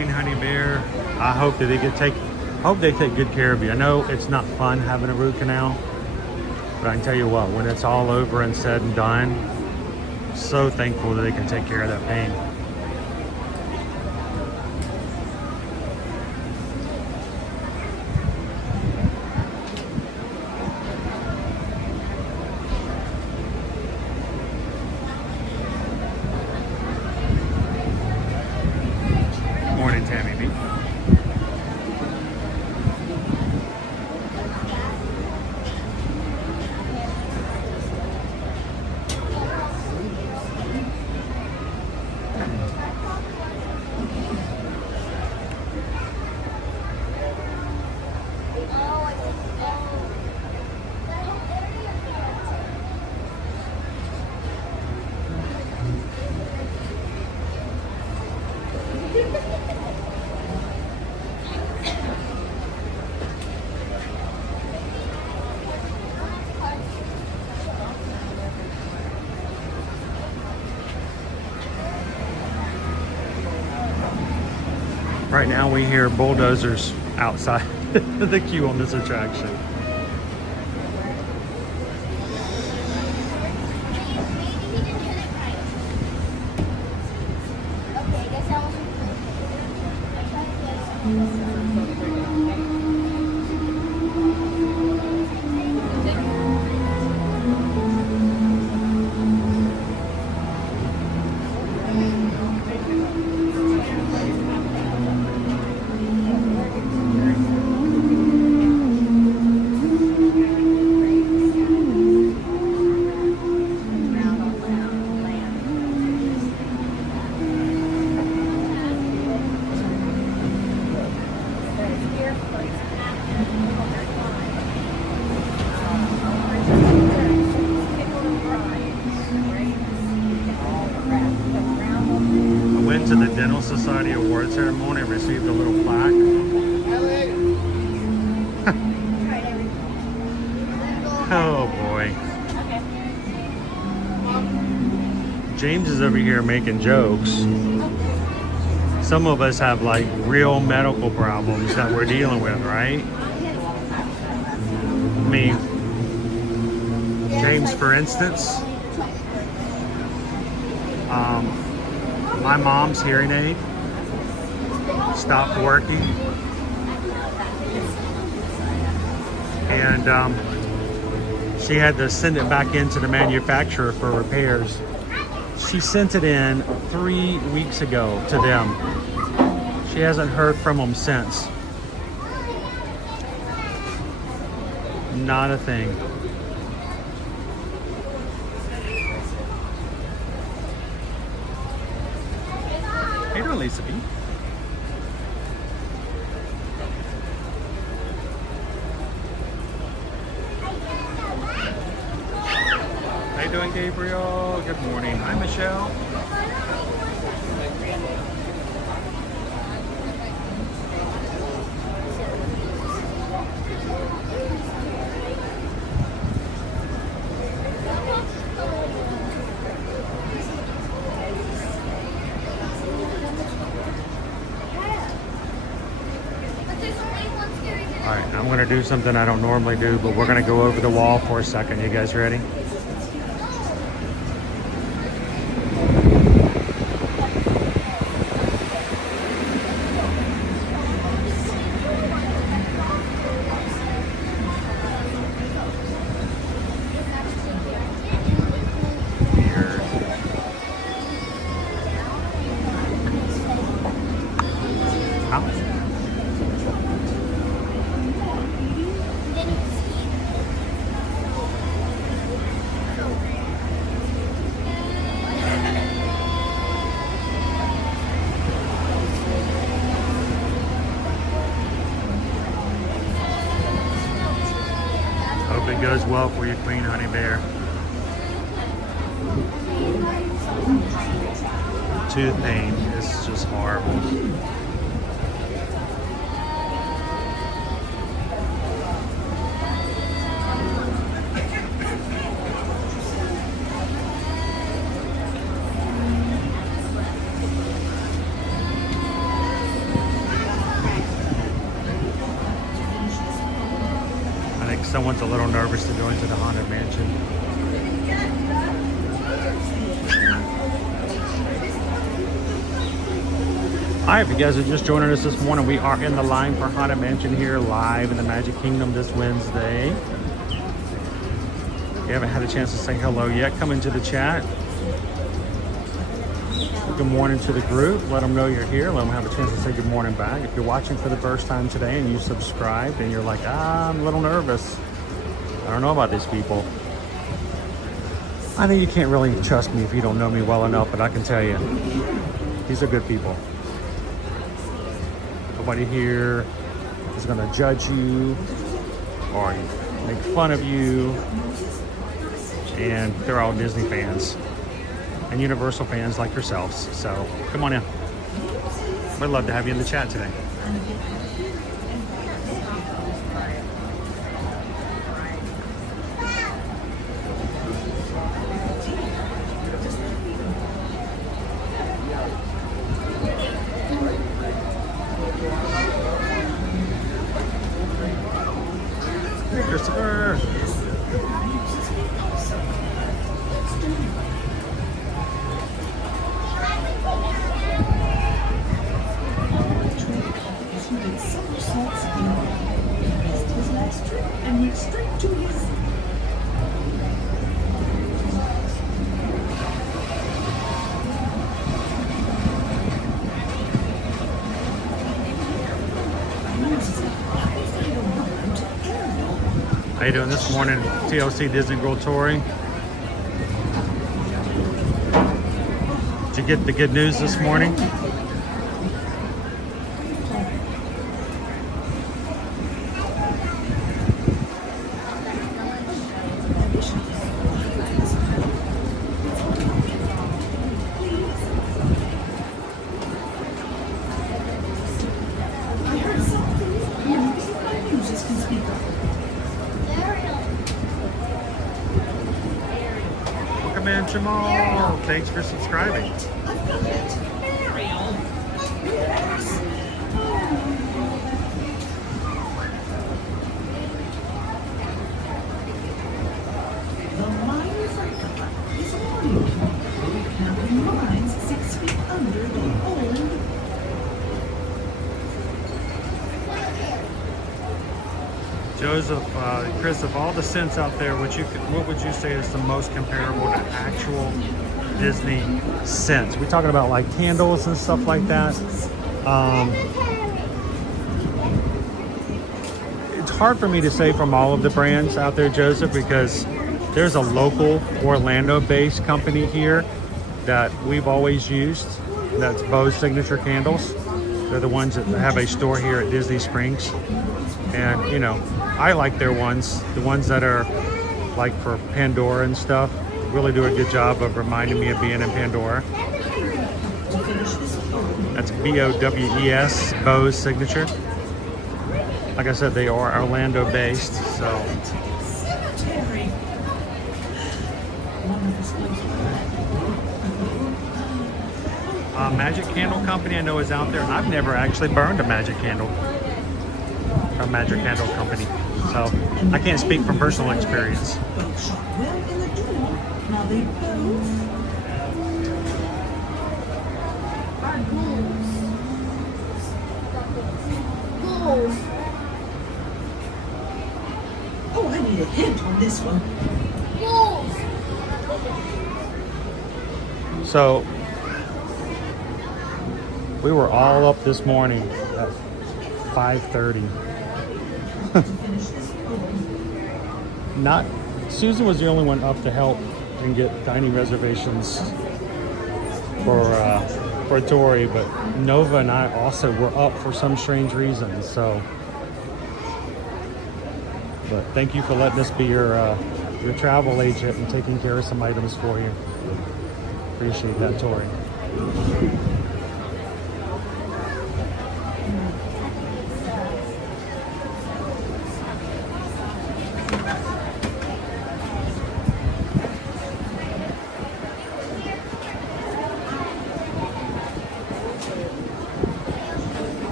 Honey Bear, I hope that they take good care of you. I know it's not fun having a root canal, but I can tell you what, when it's all over and said and done, I'm so thankful that they can take care of that pain. Morning, Tammy B. Right now we hear bulldozers outside the queue on this attraction. To the Dental Society Award ceremony, received a little plaque. Oh boy. James is over here making jokes. Some of us have like real medical problems that we're dealing with, right? I mean, James, for instance, my mom's hearing aid stopped working, and She had to send it back into the manufacturer for repairs. She sent it in 3 weeks ago to them. She hasn't heard from them since. Not a thing. How you doing, Lisa B? How you doing, Gabriel? Good morning. Hi, Michelle. All right, I'm gonna do something I don't normally do, but we're gonna go over the wall for a second. You guys ready? Here. Out. Hope it goes well for you, Queen Honey Bear. Tooth pain is just horrible. I think someone's a little nervous to go into the Haunted Mansion. Hi, if you guys are just joining us this morning, we are in the line for Haunted Mansion here live in the Magic Kingdom this Wednesday. If you haven't had a chance to say hello yet, come into the chat. Good morning to the group. Let them know you're here. Let them have a chance to say good morning back. If you're watching for the first time today and you subscribed and you're like, I'm a little nervous. I don't know about these people. I know you can't really trust me if you don't know me well enough, but I can tell you, these are good people. Nobody here is going to judge you or make fun of you. And they're all Disney fans and Universal fans like yourselves. So come on in. We'd love to have you in the chat today. Hey, Christopher. How you doing this morning, TLC Disney World touring? Did you get the good news this morning? Welcome in, Jamal. Thanks for subscribing. Joseph, Chris, of all the scents out there, what would you say is the most comparable to actual Disney scents? We're talking about like candles and stuff like that. It's hard for me to say from all of the brands out there, Joseph, because there's a local Orlando-based company here that we've always used. That's Bose Signature Candles. They're the ones that have a store here at Disney Springs. And, you know, I like their ones. The ones that are like for Pandora and stuff really do a good job of reminding me of being in Pandora. That's B-O-W-E-S, Bose Signature. Like I said, they are Orlando-based, so... Magic Candle Company I know is out there. I've never actually burned a magic candle from Magic Candle Company, so I can't speak from personal experience. Oh, I need a hint on this one. So we were all up this morning at 5:30. Susan was the only one up to help and get dining reservations for Tori, but Nova and I also were up for some strange reason. So, but thank you for letting us be your travel agent and taking care of some items for you. Appreciate that, Tori.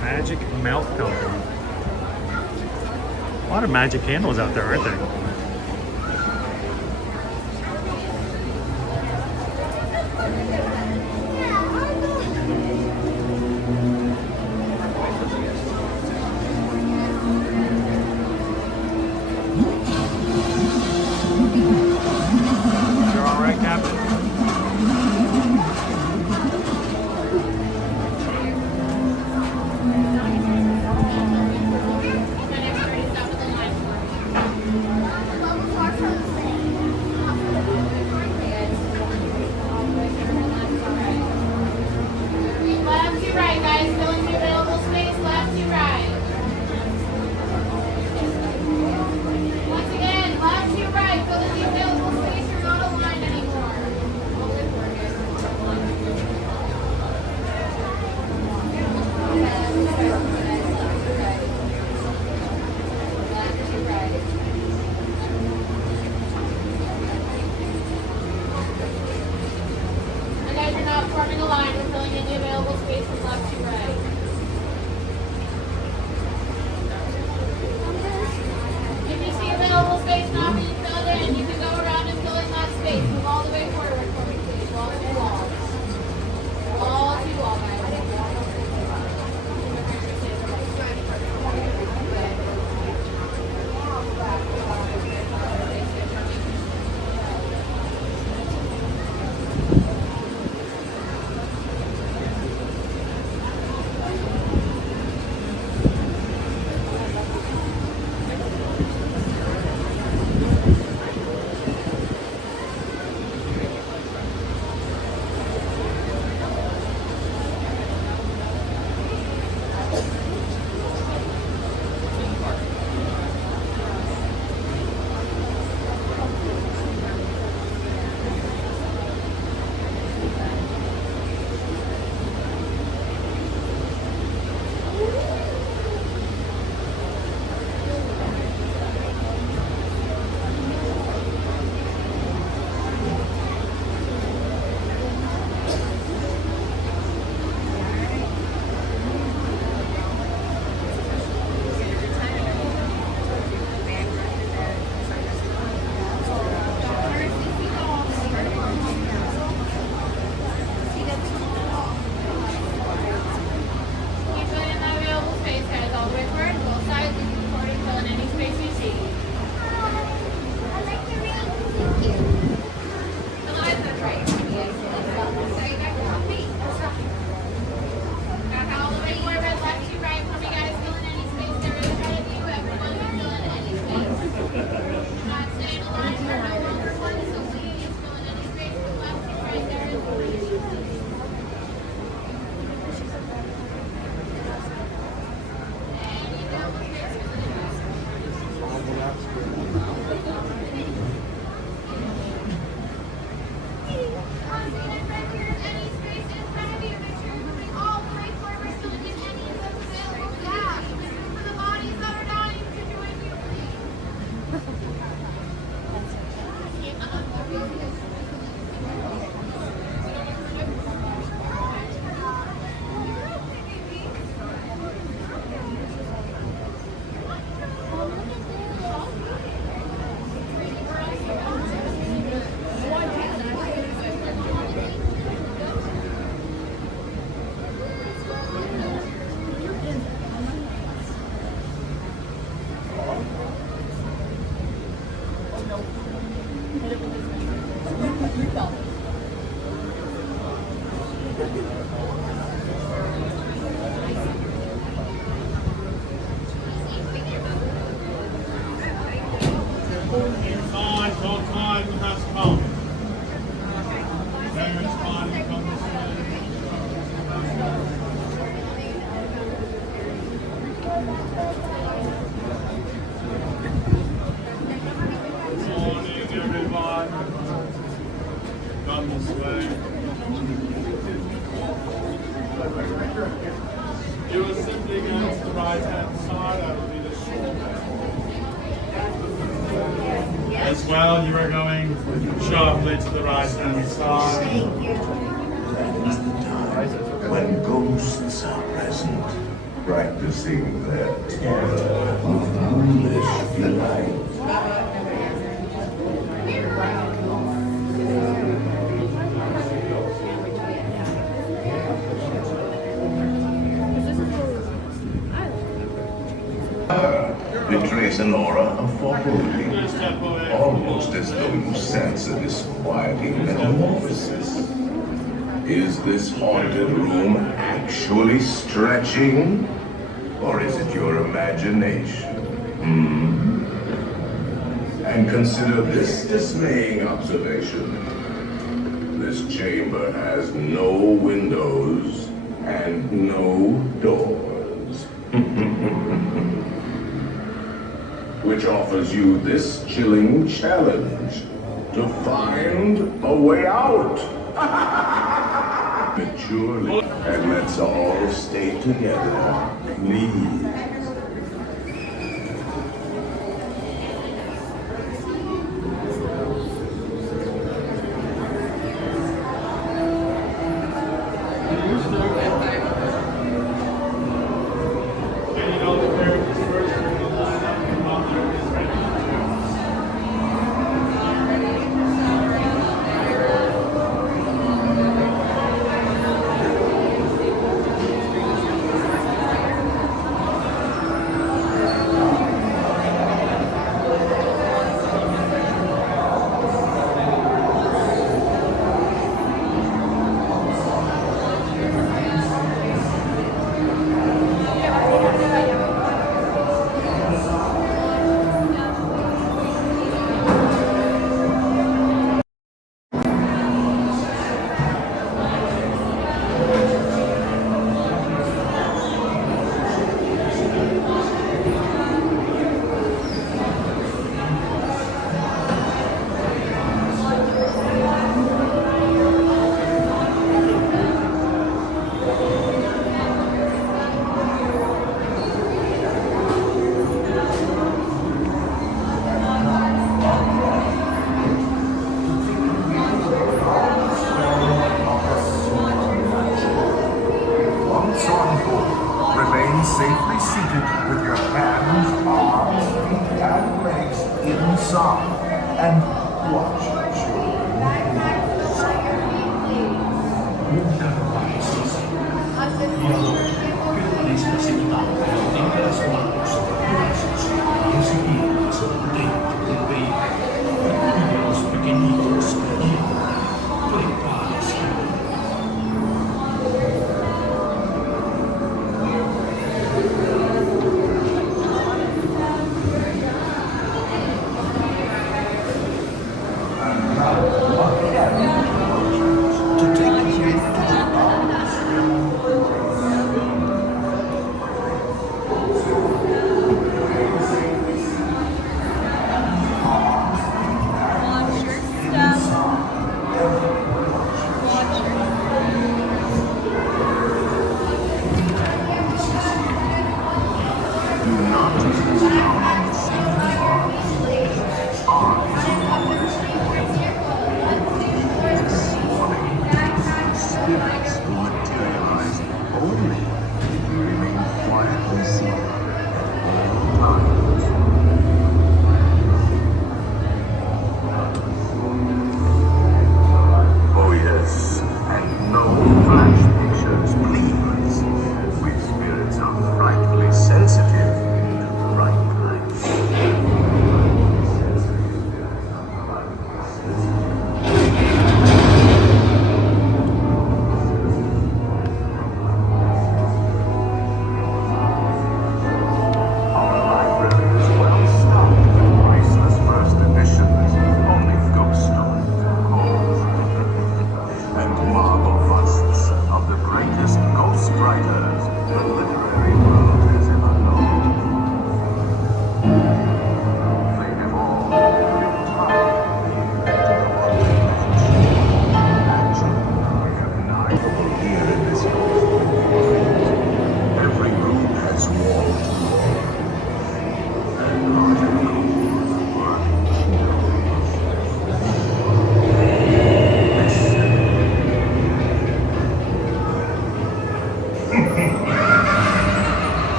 Magic Melt Company. A lot of magic candles out there, aren't there? You're all right, Captain? Morning, everyone. Come this way. You are simply against the right-hand side. That will be the short end. As well, you are going sharply to the right-hand side. When ghosts are present, practicing their terror of foolish delight. Betrays an aura of foreboding, almost as though you sense a disquieting metamorphosis. Is this haunted room actually stretching? Or is it your imagination? And consider this dismaying observation. This chamber has no windows and no doors. Which offers you this chilling challenge to find a way out. Maturely, and let's all stay together, please. Safely seated with your hands, arms, feet, and legs inside, and watch the With spirits are frightfully sensitive to the right place.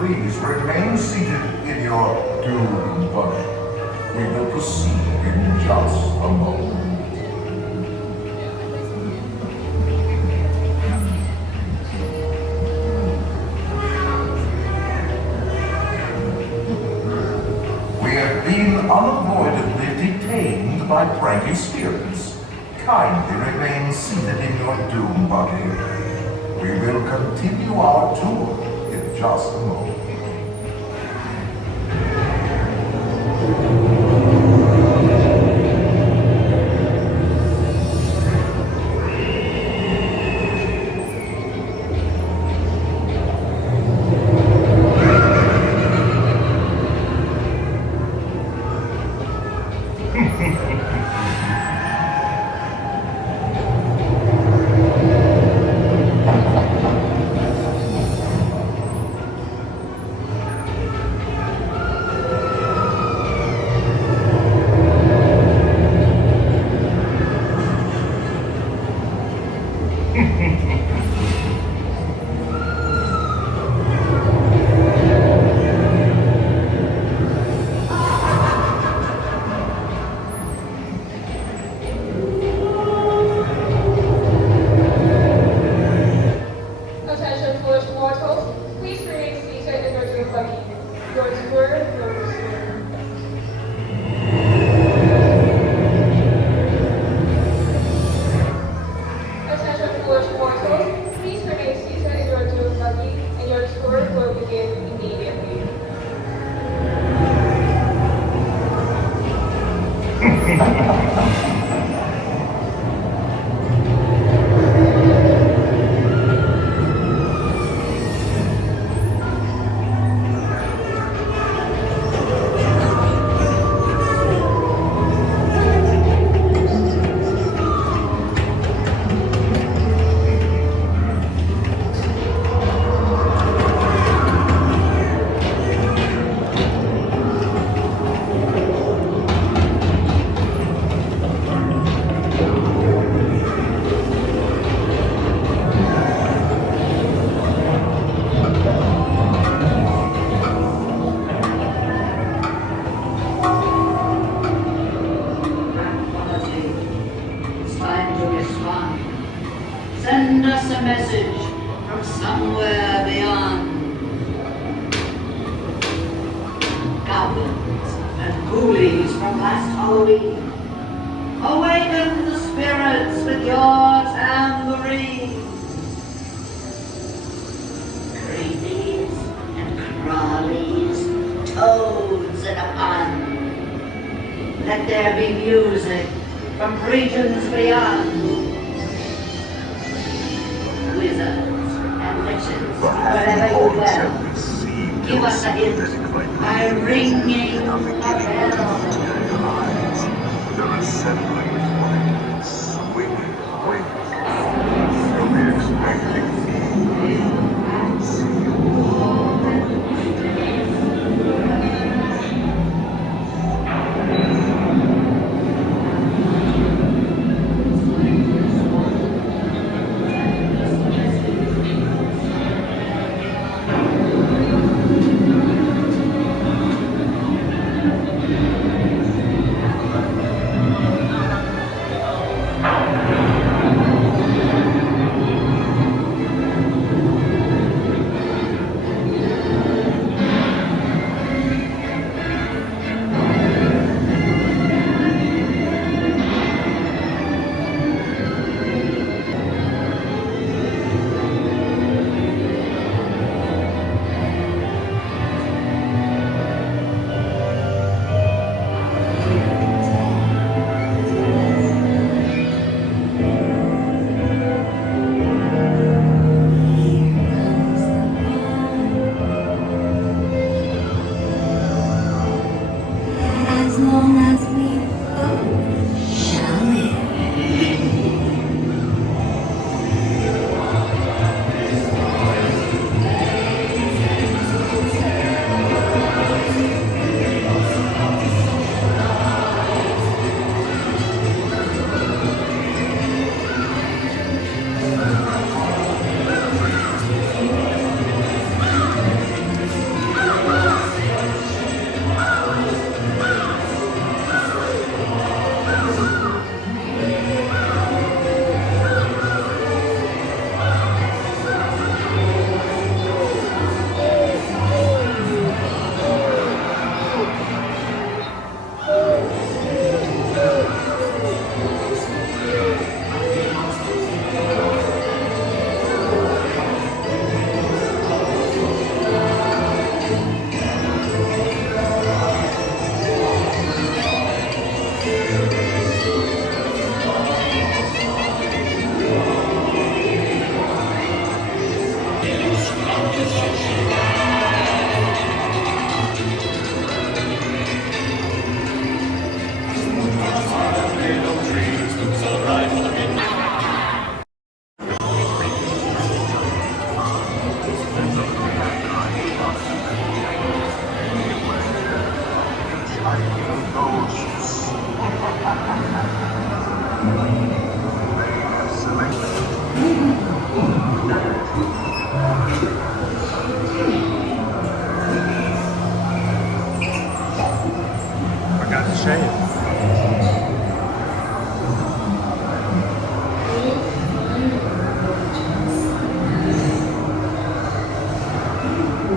Please remain seated in your doom buggy. We will proceed in just a moment. We have been unavoidably detained by pranky spirits. Kindly remain seated in your doom buggy. We will continue our tour in just a moment. Attention foolish mortals, please remain seated in your doom buggy. Your tour will resume. Attention foolish mortals, please remain seated in your doom buggy and your tour will begin immediately. It's time to respond. Send us a message from somewhere beyond. Goblins and ghoulies from last Halloween. Awaken the spirits with your tambourine. Creepies and crawlies, toads and a pun. Let there be music from regions beyond. Wizards and witches, wherever you dwell, give us a hint by ringing a bell. They're assembling with swinging wings. You'll be expecting me. Forgot to shave.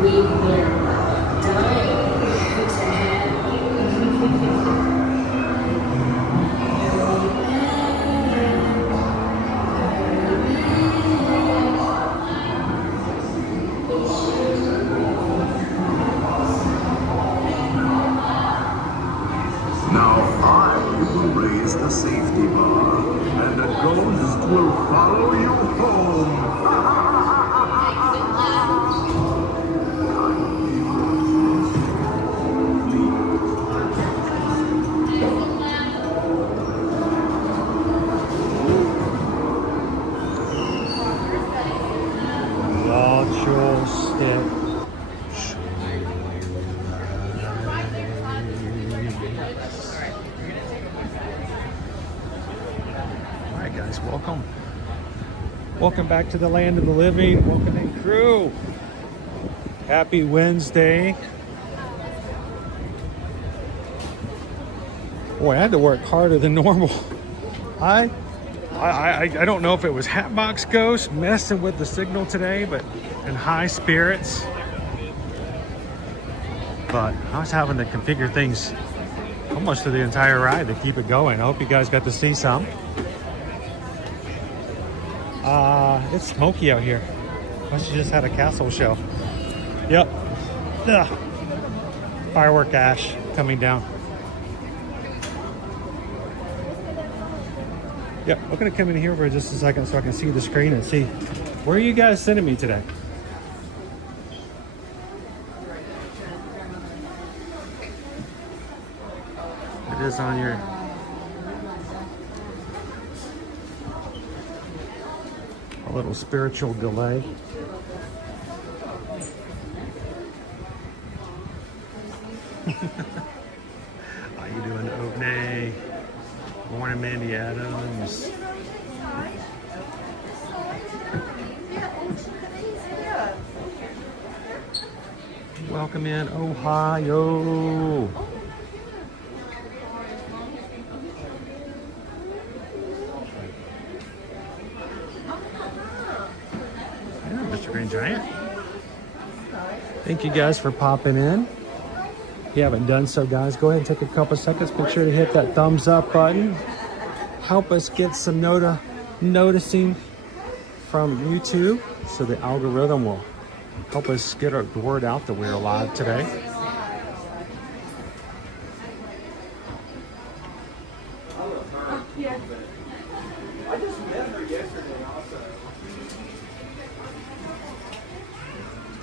We will die to have Now I will raise the safety bar, and a ghost will follow you home. Watch your step. Alright guys, welcome. Welcome back to the land of the living. Welcome in, crew. Happy Wednesday. Boy, I had to work harder than normal. I don't know if it was Hatbox Ghost messing with the signal today, but in high spirits. But I was having to configure things almost through the entire ride to keep it going. I hope you guys got to see some. It's smoky out here. Must have just had a castle show. Yep. Ugh. Firework ash coming down. Yep, I'm gonna come in here for just a second so I can see the screen and see where are you guys sending me today. It is on your a little spiritual delay. How you doing, Ovney? Morning, Mandy Adams. Welcome in, Ohio. Yeah, Mr. Green Giant. Thank you guys for popping in. If you haven't done so, guys, go ahead and take a couple seconds. Make sure to hit that thumbs up button. Help us get some noticing from YouTube so the algorithm will help us get our word out that we're live today.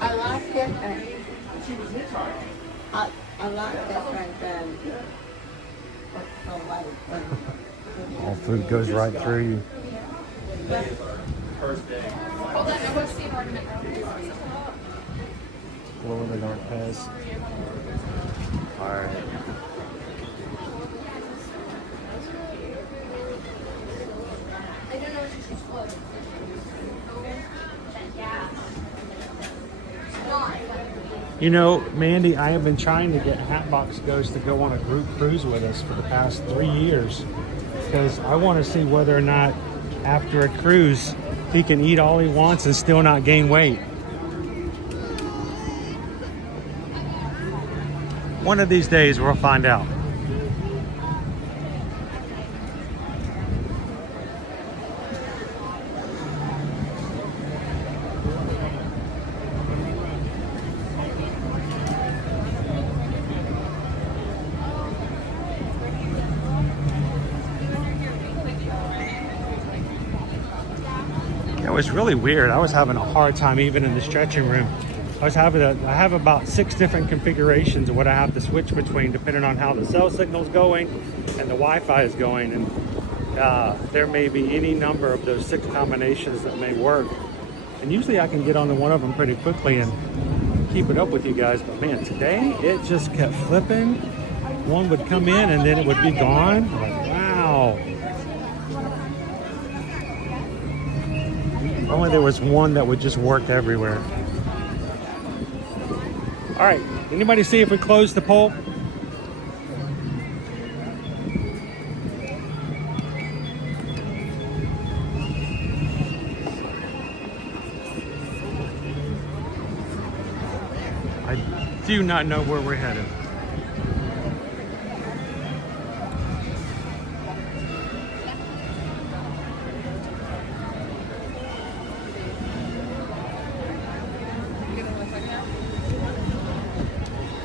I like it. I like that right there. All food goes right through you. Hold on, I want to see an ornament. Glow in the dark Pez. All right. I don't know if she's floating. You know, Mandy, I have been trying to get Hatbox Ghost to go on a group cruise with us for the past 3 years because I want to see whether or not after a cruise he can eat all he wants and still not gain weight. One of these days we'll find out. It was really weird. I was having a hard time even in the stretching room. I have about 6 different configurations of what I have to switch between depending on how the cell signal is going and the Wi-Fi is going. And there may be any number of those 6 combinations that may work. And usually I can get onto one of them pretty quickly and keep it up with you guys. But man, today it just kept flipping. One would come in and then it would be gone. I'm like, wow. Only there was one that would just work everywhere. All right, anybody see if we close the poll? I do not know where we're headed.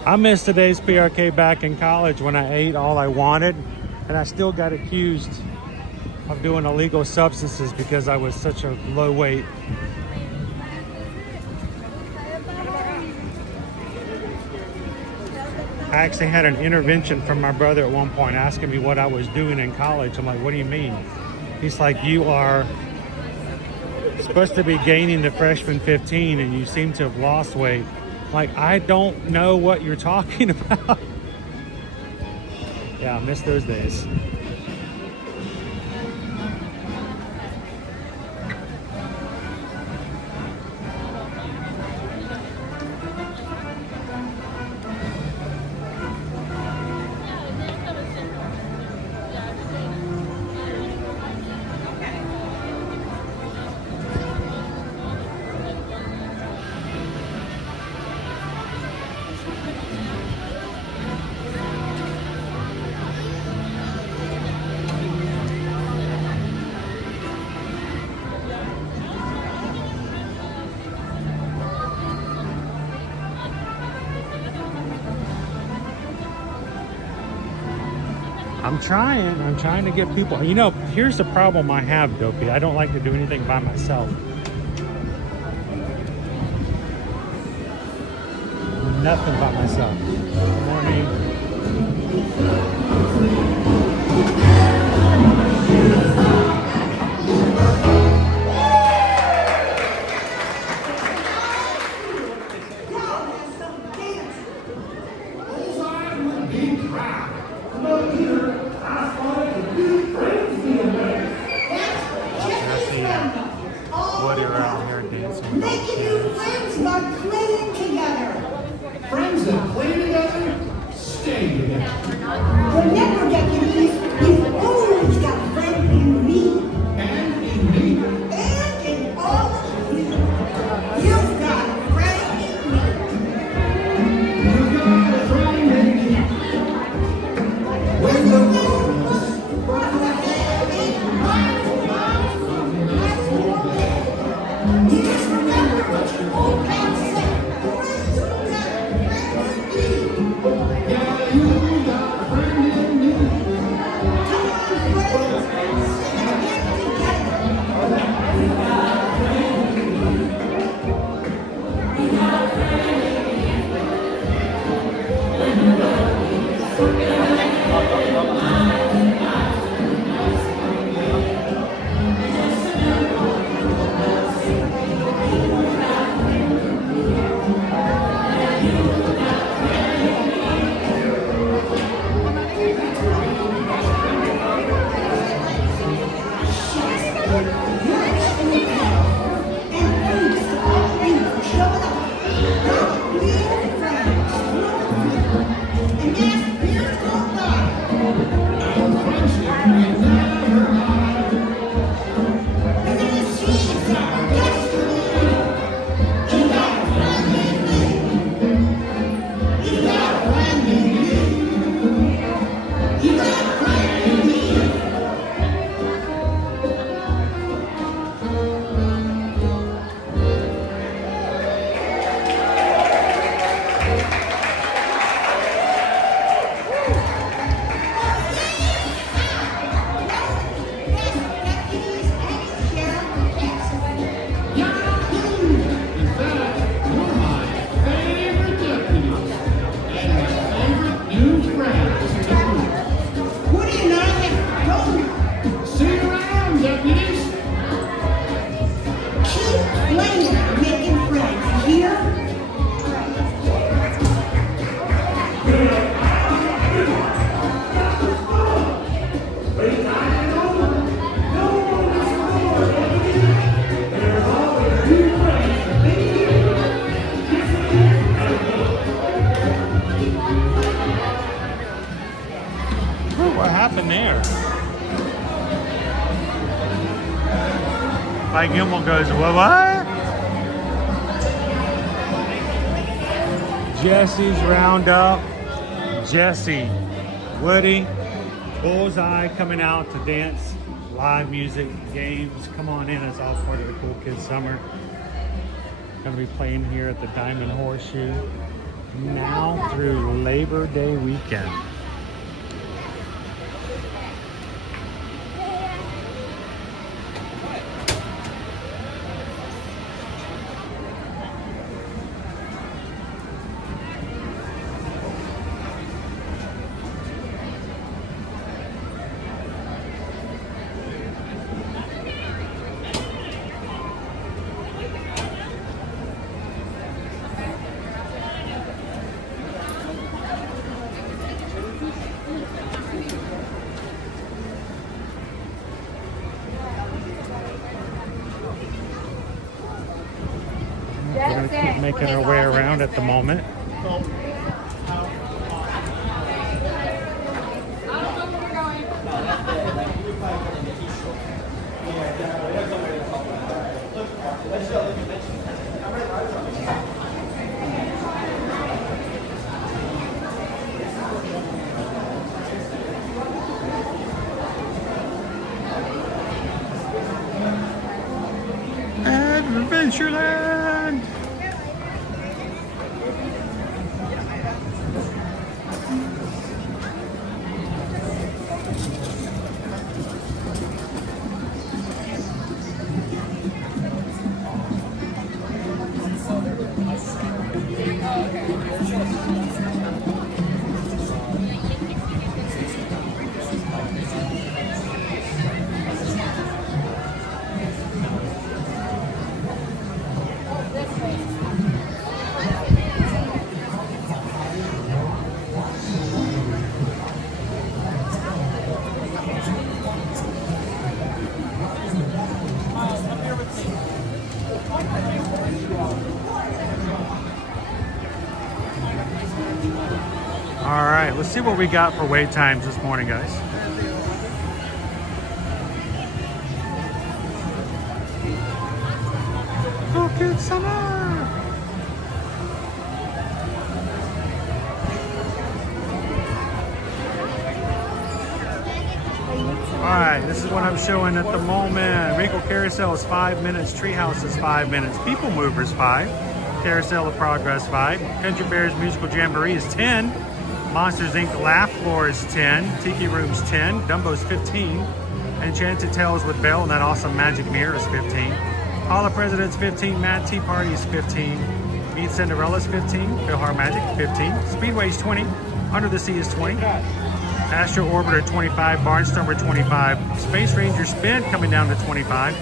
I missed today's PRK back in college when I ate all I wanted, and I still got accused of doing illegal substances because I was such a low weight. I actually had an intervention from my brother at one point asking me what I was doing in college. I'm like, what do you mean? He's like, you are supposed to be gaining the freshman 15 and you seem to have lost weight. Like, I don't know what you're talking about. Yeah, I miss those days. I'm trying to get people, you know, here's the problem I have, Dopey. I don't like to do anything by myself. Nothing by myself. Morning. Making new friends by playing together. Friends that play together, stay together. Remember, deputies, you've always got a friend in me. And in me. And in all of you. You've got a friend in me. You've got a friend in me. When the road was rough ahead, it might from left away. You just remember what your old pal said. Friends who got a friend in me. Yeah, you got a friend in me. there. Mike Gilmore goes, what? Jesse's Roundup. Jesse, Woody, Bullseye coming out to dance, live music, games. Come on in, it's all part of the Cool Kids Summer. Gonna be playing here at the Diamond Horseshoe now through Labor Day weekend. We're going to keep making our way around at the moment. Adventureland! All right, let's see what we got for wait times this morning, guys. Cool Kids Summer! All right, this is what I'm showing at the moment. Wrinkle Carousel is 5 minutes. Treehouse is 5 minutes. People Movers 5. Carousel of Progress 5. Country Bears Musical Jamboree is 10. Monsters Inc. Laugh Floor is 10. Tiki Room's 10. Dumbo's 15. Enchanted Tales with Belle and that awesome Magic Mirror is 15. Hall of Presidents 15. Mad Tea Party is 15. Meet Cinderella's 15. PhilharMagic 15. Speedway's 20. Under the Sea is 20. Astro Orbiter 25. Barnstormer 25. Space Ranger Spin coming down to 25.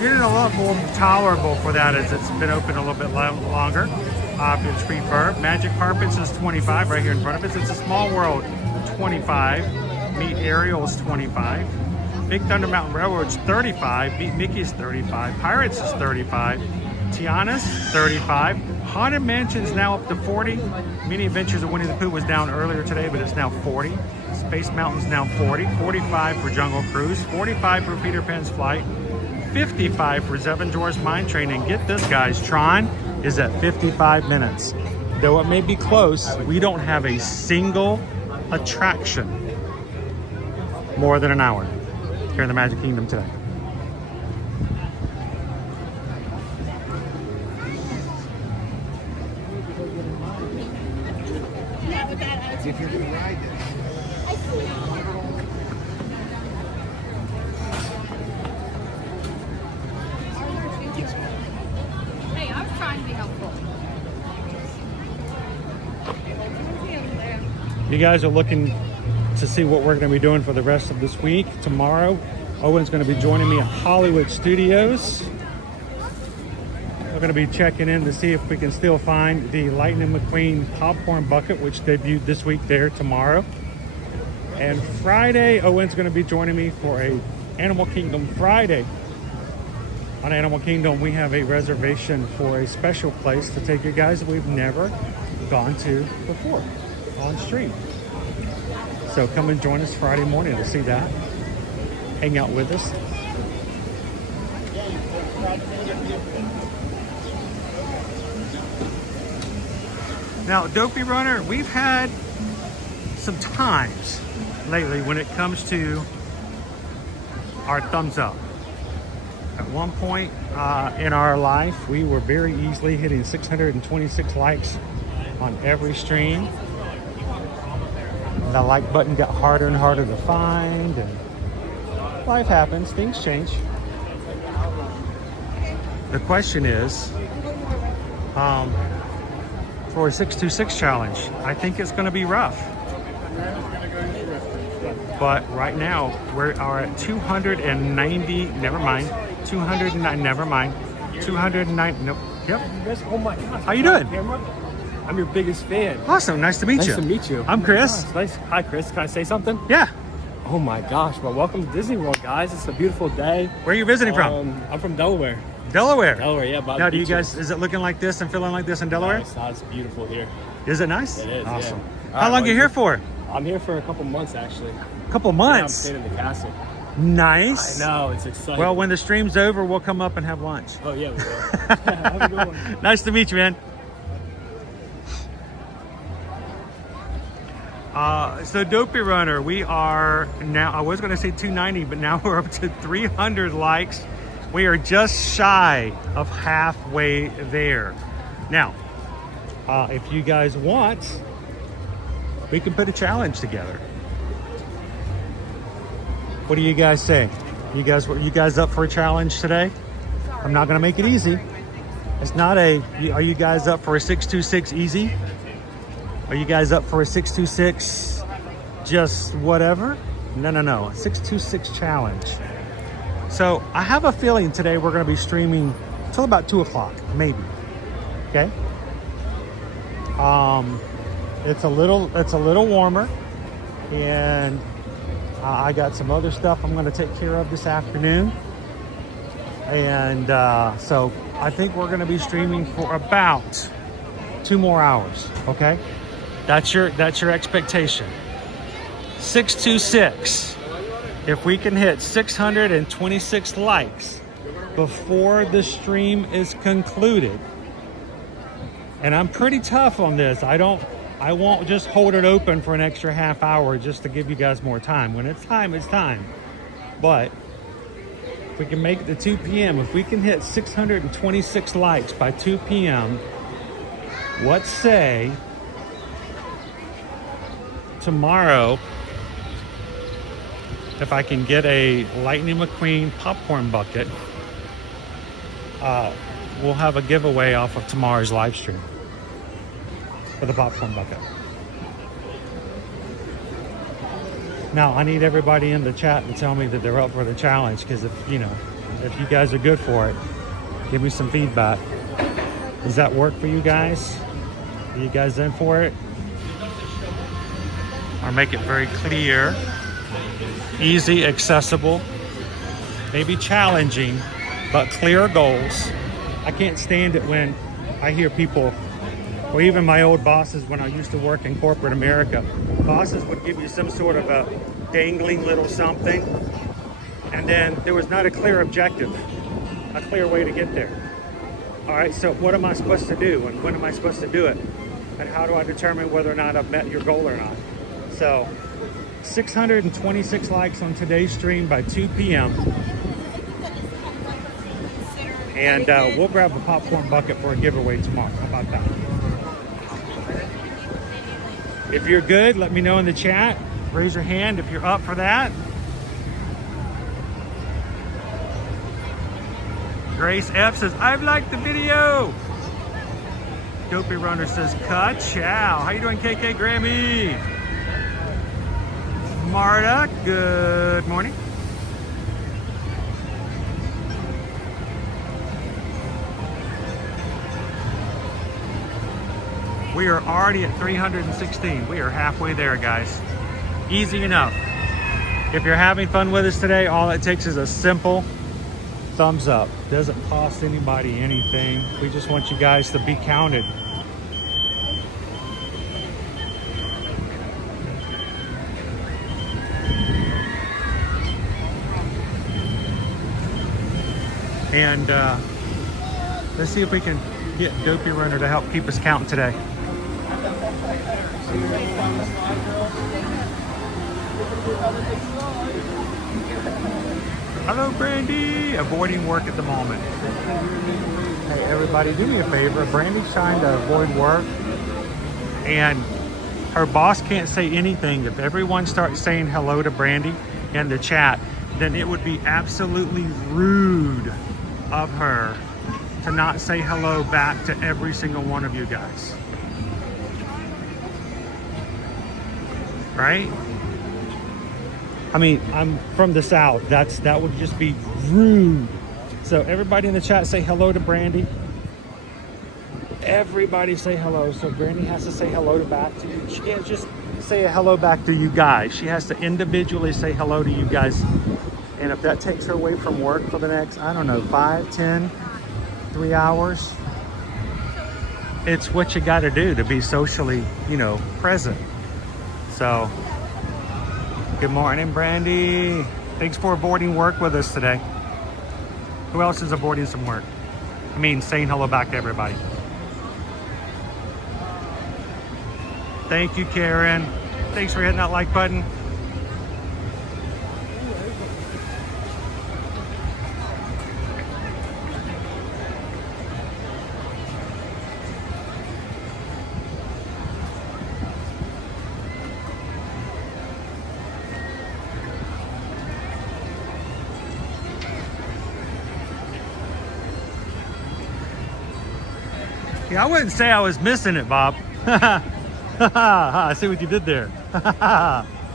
Getting a lot more tolerable for that as it's been open a little bit longer. It's Refurb. Magic Carpets is 25 right here in front of us. It's a Small World 25. Meet Ariel is 25. Big Thunder Mountain Railroad's 35. Meet Mickey's 35. Pirates is 35. Tiana's 35. Haunted Mansion's now up to 40. Mini Adventures of Winnie the Pooh was down earlier today, but it's now 40. Space Mountain's now 40. 45 for Jungle Cruise. 45 for Peter Pan's Flight. 55 for Zevendor's Mine Train. And get this, guys, Tron is at 55 minutes. Though it may be close, we don't have a single attraction more than an hour here in the Magic Kingdom today. If you're gonna ride this. Hey, I was trying to be helpful. You guys are looking to see what we're going to be doing for the rest of this week. Tomorrow, Owen's going to be joining me at Hollywood Studios. We're going to be checking in to see if we can still find the Lightning McQueen popcorn bucket, which debuted this week there tomorrow. And Friday, Owen's going to be joining me for a Animal Kingdom Friday. On Animal Kingdom, we have a reservation for a special place to take you guys that we've never gone to before on stream. So come and join us Friday morning to see that. Hang out with us. Now, Dopey Runner, we've had some times lately when it comes to our thumbs up. At one point in our life, we were very easily hitting 626 likes on every stream. The like button got harder and harder to find, and life happens, things change. The question is, for a 626 challenge, I think it's going to be rough. But right now, we are at 290, never mind, 209, never mind, 209, nope, yep. Oh my gosh. How you doing? I'm your biggest fan. Awesome, nice to meet you. Nice to meet you. I'm Chris. Nice. Hi, Chris. Can I say something? Yeah. Oh my gosh. Well, welcome to Disney World, guys. It's a beautiful day. Where are you visiting from? I'm from Delaware. Delaware? Delaware, yeah. Now, do you guys, is it looking like this and feeling like this in Delaware? It's beautiful here. Is it nice? It is, awesome. yeah. How long are you here for? I'm here for a couple months, actually. A couple months? Yeah, I'm staying in the castle. Nice. I know, it's exciting. Well, when the stream's over, we'll come up and have lunch. Oh, yeah, we will. Have a good one. Nice to meet you, man. So Dopey Runner, we are now, I was going to say 290, but now we're up to 300 likes. We are just shy of halfway there. Now, if you guys want, we can put a challenge together. What do you guys say? You guys up for a challenge today? I'm not going to make it easy. It's not a, are you guys up for a 626 easy? Are you guys up for a 626 just whatever? No. 626 challenge. So I have a feeling today we're going to be streaming till about 2 o'clock, maybe. Okay. It's a little warmer, and I got some other stuff I'm going to take care of this afternoon, and so I think we're going to be streaming for about 2 more hours. Okay. That's your expectation. 626. If we can hit 626 likes before the stream is concluded, and I'm pretty tough on this. I won't just hold it open for an extra half hour just to give you guys more time. When it's time, it's time. But if we can make it to 2 p.m., if we can hit 626 likes by 2 p.m., let's say tomorrow, if I can get a Lightning McQueen popcorn bucket, we'll have a giveaway off of tomorrow's live stream for the popcorn bucket. Now, I need everybody in the chat to tell me that they're up for the challenge, because if you guys are good for it, give me some feedback. Does that work for you guys? Are you guys in for it? Or make it very clear, easy, accessible, maybe challenging, but clear goals. I can't stand it when I hear people, or even my old bosses when I used to work in corporate America, bosses would give you some sort of a dangling little something, and then there was not a clear objective, a clear way to get there. All right, so what am I supposed to do, and when am I supposed to do it? And how do I determine whether or not I've met your goal or not? So 626 likes on today's stream by 2 p.m. And we'll grab a popcorn bucket for a giveaway tomorrow. How about that? If you're good, let me know in the chat. Raise your hand if you're up for that. Grace F says, I've liked the video. Dopey Runner says, ka-chow. How you doing, KK Grammy? Marta, good morning. We are already at 316. We are halfway there, guys. Easy enough. If you're having fun with us today, all it takes is a simple thumbs up. Doesn't cost anybody anything. We just want you guys to be counted. And let's see if we can get Dopey Runner to help keep us counting today. Hello, Brandy. Avoiding work at the moment. Hey, everybody, do me a favor. Brandy's trying to avoid work, and her boss can't say anything. If everyone starts saying hello to Brandy in the chat, then it would be absolutely rude of her to not say hello back to every single one of you guys. Right? I mean, I'm from the South. That would just be rude. So everybody in the chat say hello to Brandy. Everybody say hello. So Brandy has to say hello to back to you. She can't just say a hello back to you guys. She has to individually say hello to you guys. And if that takes her away from work for the next, I don't know, 5, 10, 3 hours, it's what you got to do to be socially, you know, present. So, good morning, Brandy. Thanks for avoiding work with us today. Who else is avoiding some work? I mean, saying hello back to everybody. Thank you, Karen. Thanks for hitting that like button. Yeah, I wouldn't say I was missing it, Bob. I see what you did there.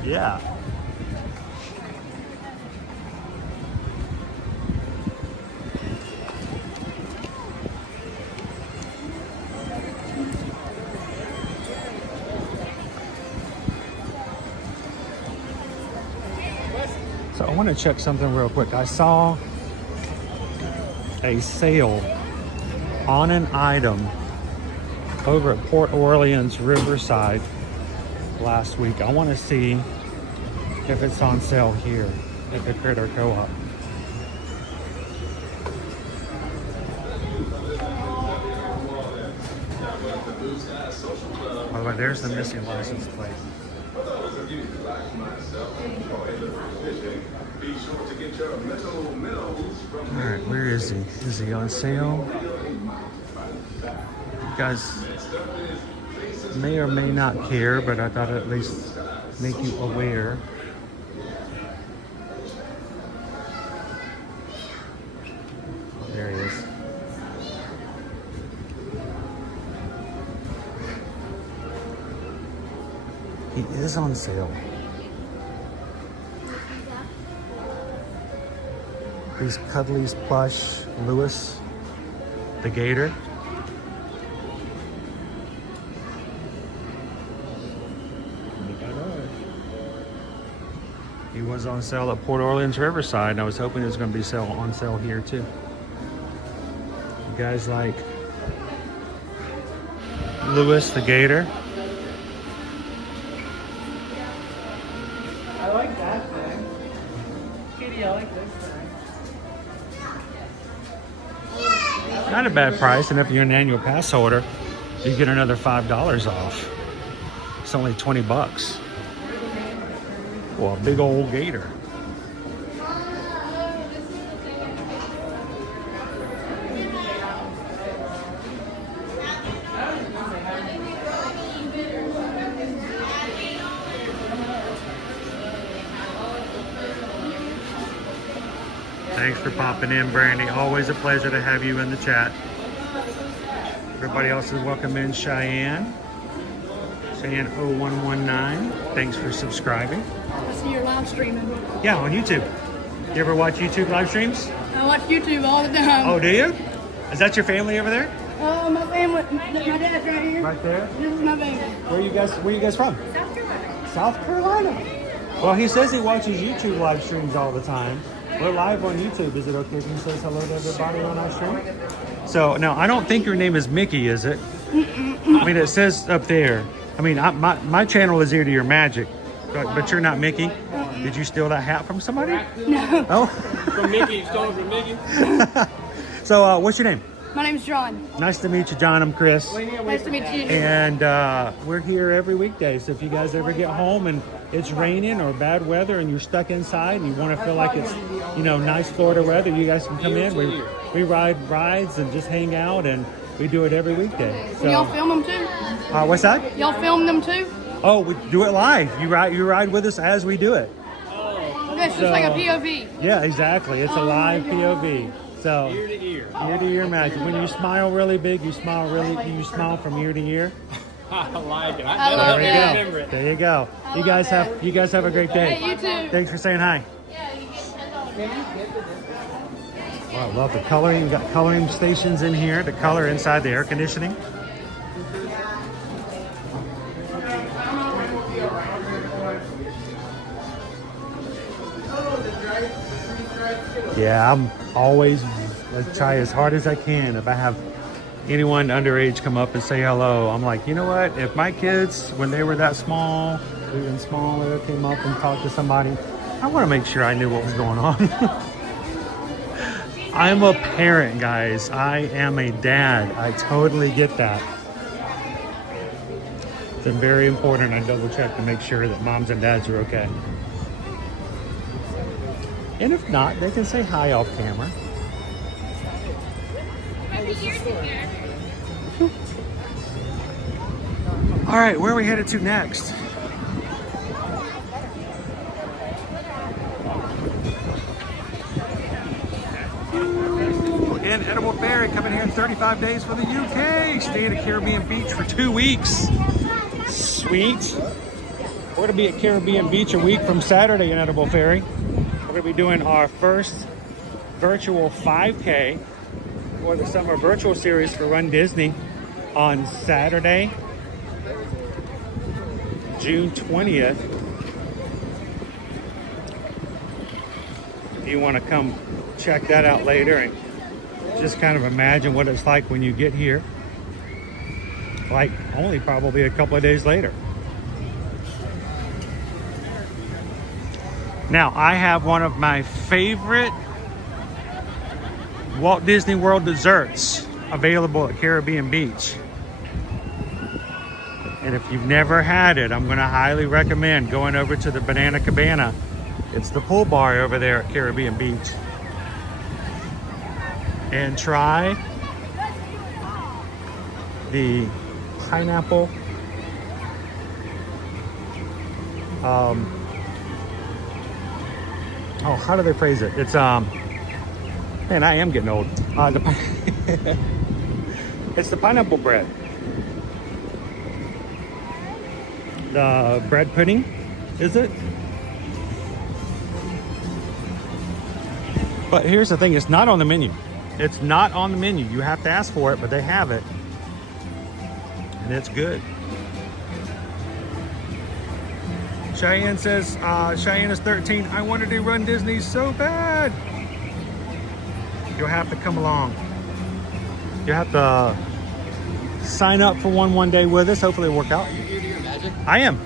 Yeah. So I want to check something real quick. I saw a sale on an item over at Port Orleans Riverside last week. I want to see if it's on sale here at the Critter Co-op. By the way, there's the missing license plate. Alright, where is he? Is he on sale? You guys may or may not care, but I thought I'd at least make you aware. There he is. He is on sale. These Cuddly's plush Lewis the Gator. He was on sale at Port Orleans Riverside, and I was hoping it was going to be on sale here too. You guys like Lewis the Gator? I like that thing. Kitty, I like this thing. Not a bad price, and if you're an annual pass holder, you get another $5 off. It's only 20 bucks. Well, a big old gator. Thanks for popping in, Brandy. Always a pleasure to have you in the chat. Everybody else is welcome in. Cheyenne 0119. Thanks for subscribing. I see you're live streaming. Yeah, on YouTube. You ever watch YouTube live streams? I watch YouTube all the time. Oh, do you? Is that your family over there? My family, my dad's right here. Right there? This is my baby. Where are you guys from? South Carolina. South Carolina. Well, he says he watches YouTube live streams all the time. We're live on YouTube. Is it okay if he says hello to everybody on our stream? So, now, I don't think your name is Mickey, is it? I mean, it says up there. I mean, my channel is Ear to Your Magic, but you're not Mickey? Did you steal that hat from somebody? No. Oh. From Mickey, stolen from Mickey. So, what's your name? My name's John. Nice to meet you, John. I'm Chris. Nice to meet you. And we're here every weekday. So if you guys ever get home and it's raining or bad weather and you're stuck inside and you want to feel like it's, you know, nice Florida weather, you guys can come in. We ride rides and just hang out, and we do it every weekday. So, Y'all film them too? what's that? Y'all film them too? Oh, we do it live. You ride with us as we do it. Okay, so it's like a POV. Yeah, exactly. It's a live POV. So Ear to ear. Ear to ear magic. When you smile really big, you smile from ear to ear. I like it. There you go. There you go. You guys have a great day. Hey, you too. Thanks for saying hi. Oh, I love the coloring. You got coloring stations in here to color inside the air conditioning. Yeah, I'm always try as hard as I can. If I have anyone underage come up and say hello, I'm like, you know what? If my kids, when they were that small, even smaller, came up and talked to somebody, I want to make sure I knew what was going on. I'm a parent, guys. I am a dad. I totally get that. It's very important I double check to make sure that moms and dads are okay. And if not, they can say hi off camera. All right, where are we headed to next? Again, Edible Ferry coming here in 35 days for the UK. Staying at Caribbean Beach for 2 weeks. Sweet. We're going to be at Caribbean Beach a week from Saturday in Edible Ferry. We're going to be doing our first virtual 5K for the summer virtual series for Run Disney on Saturday, June 20th. If you want to come check that out later and just kind of imagine what it's like when you get here, like only probably a couple of days later. Now, I have one of my favorite Walt Disney World desserts available at Caribbean Beach. And if you've never had it, I'm going to highly recommend going over to the Banana Cabana. It's the pool bar over there at Caribbean Beach. And try the pineapple oh, how do they phrase it? It's man, I am getting old. It's the pineapple bread. The bread pudding, is it? But here's the thing, it's not on the menu. It's not on the menu. You have to ask for it, but they have it. And it's good. Cheyenne says, Cheyenne is 13. I want to do Run Disney so bad. You'll have to come along. You have to sign up for one day with us. Hopefully it'll work out. You're doing magic? I am.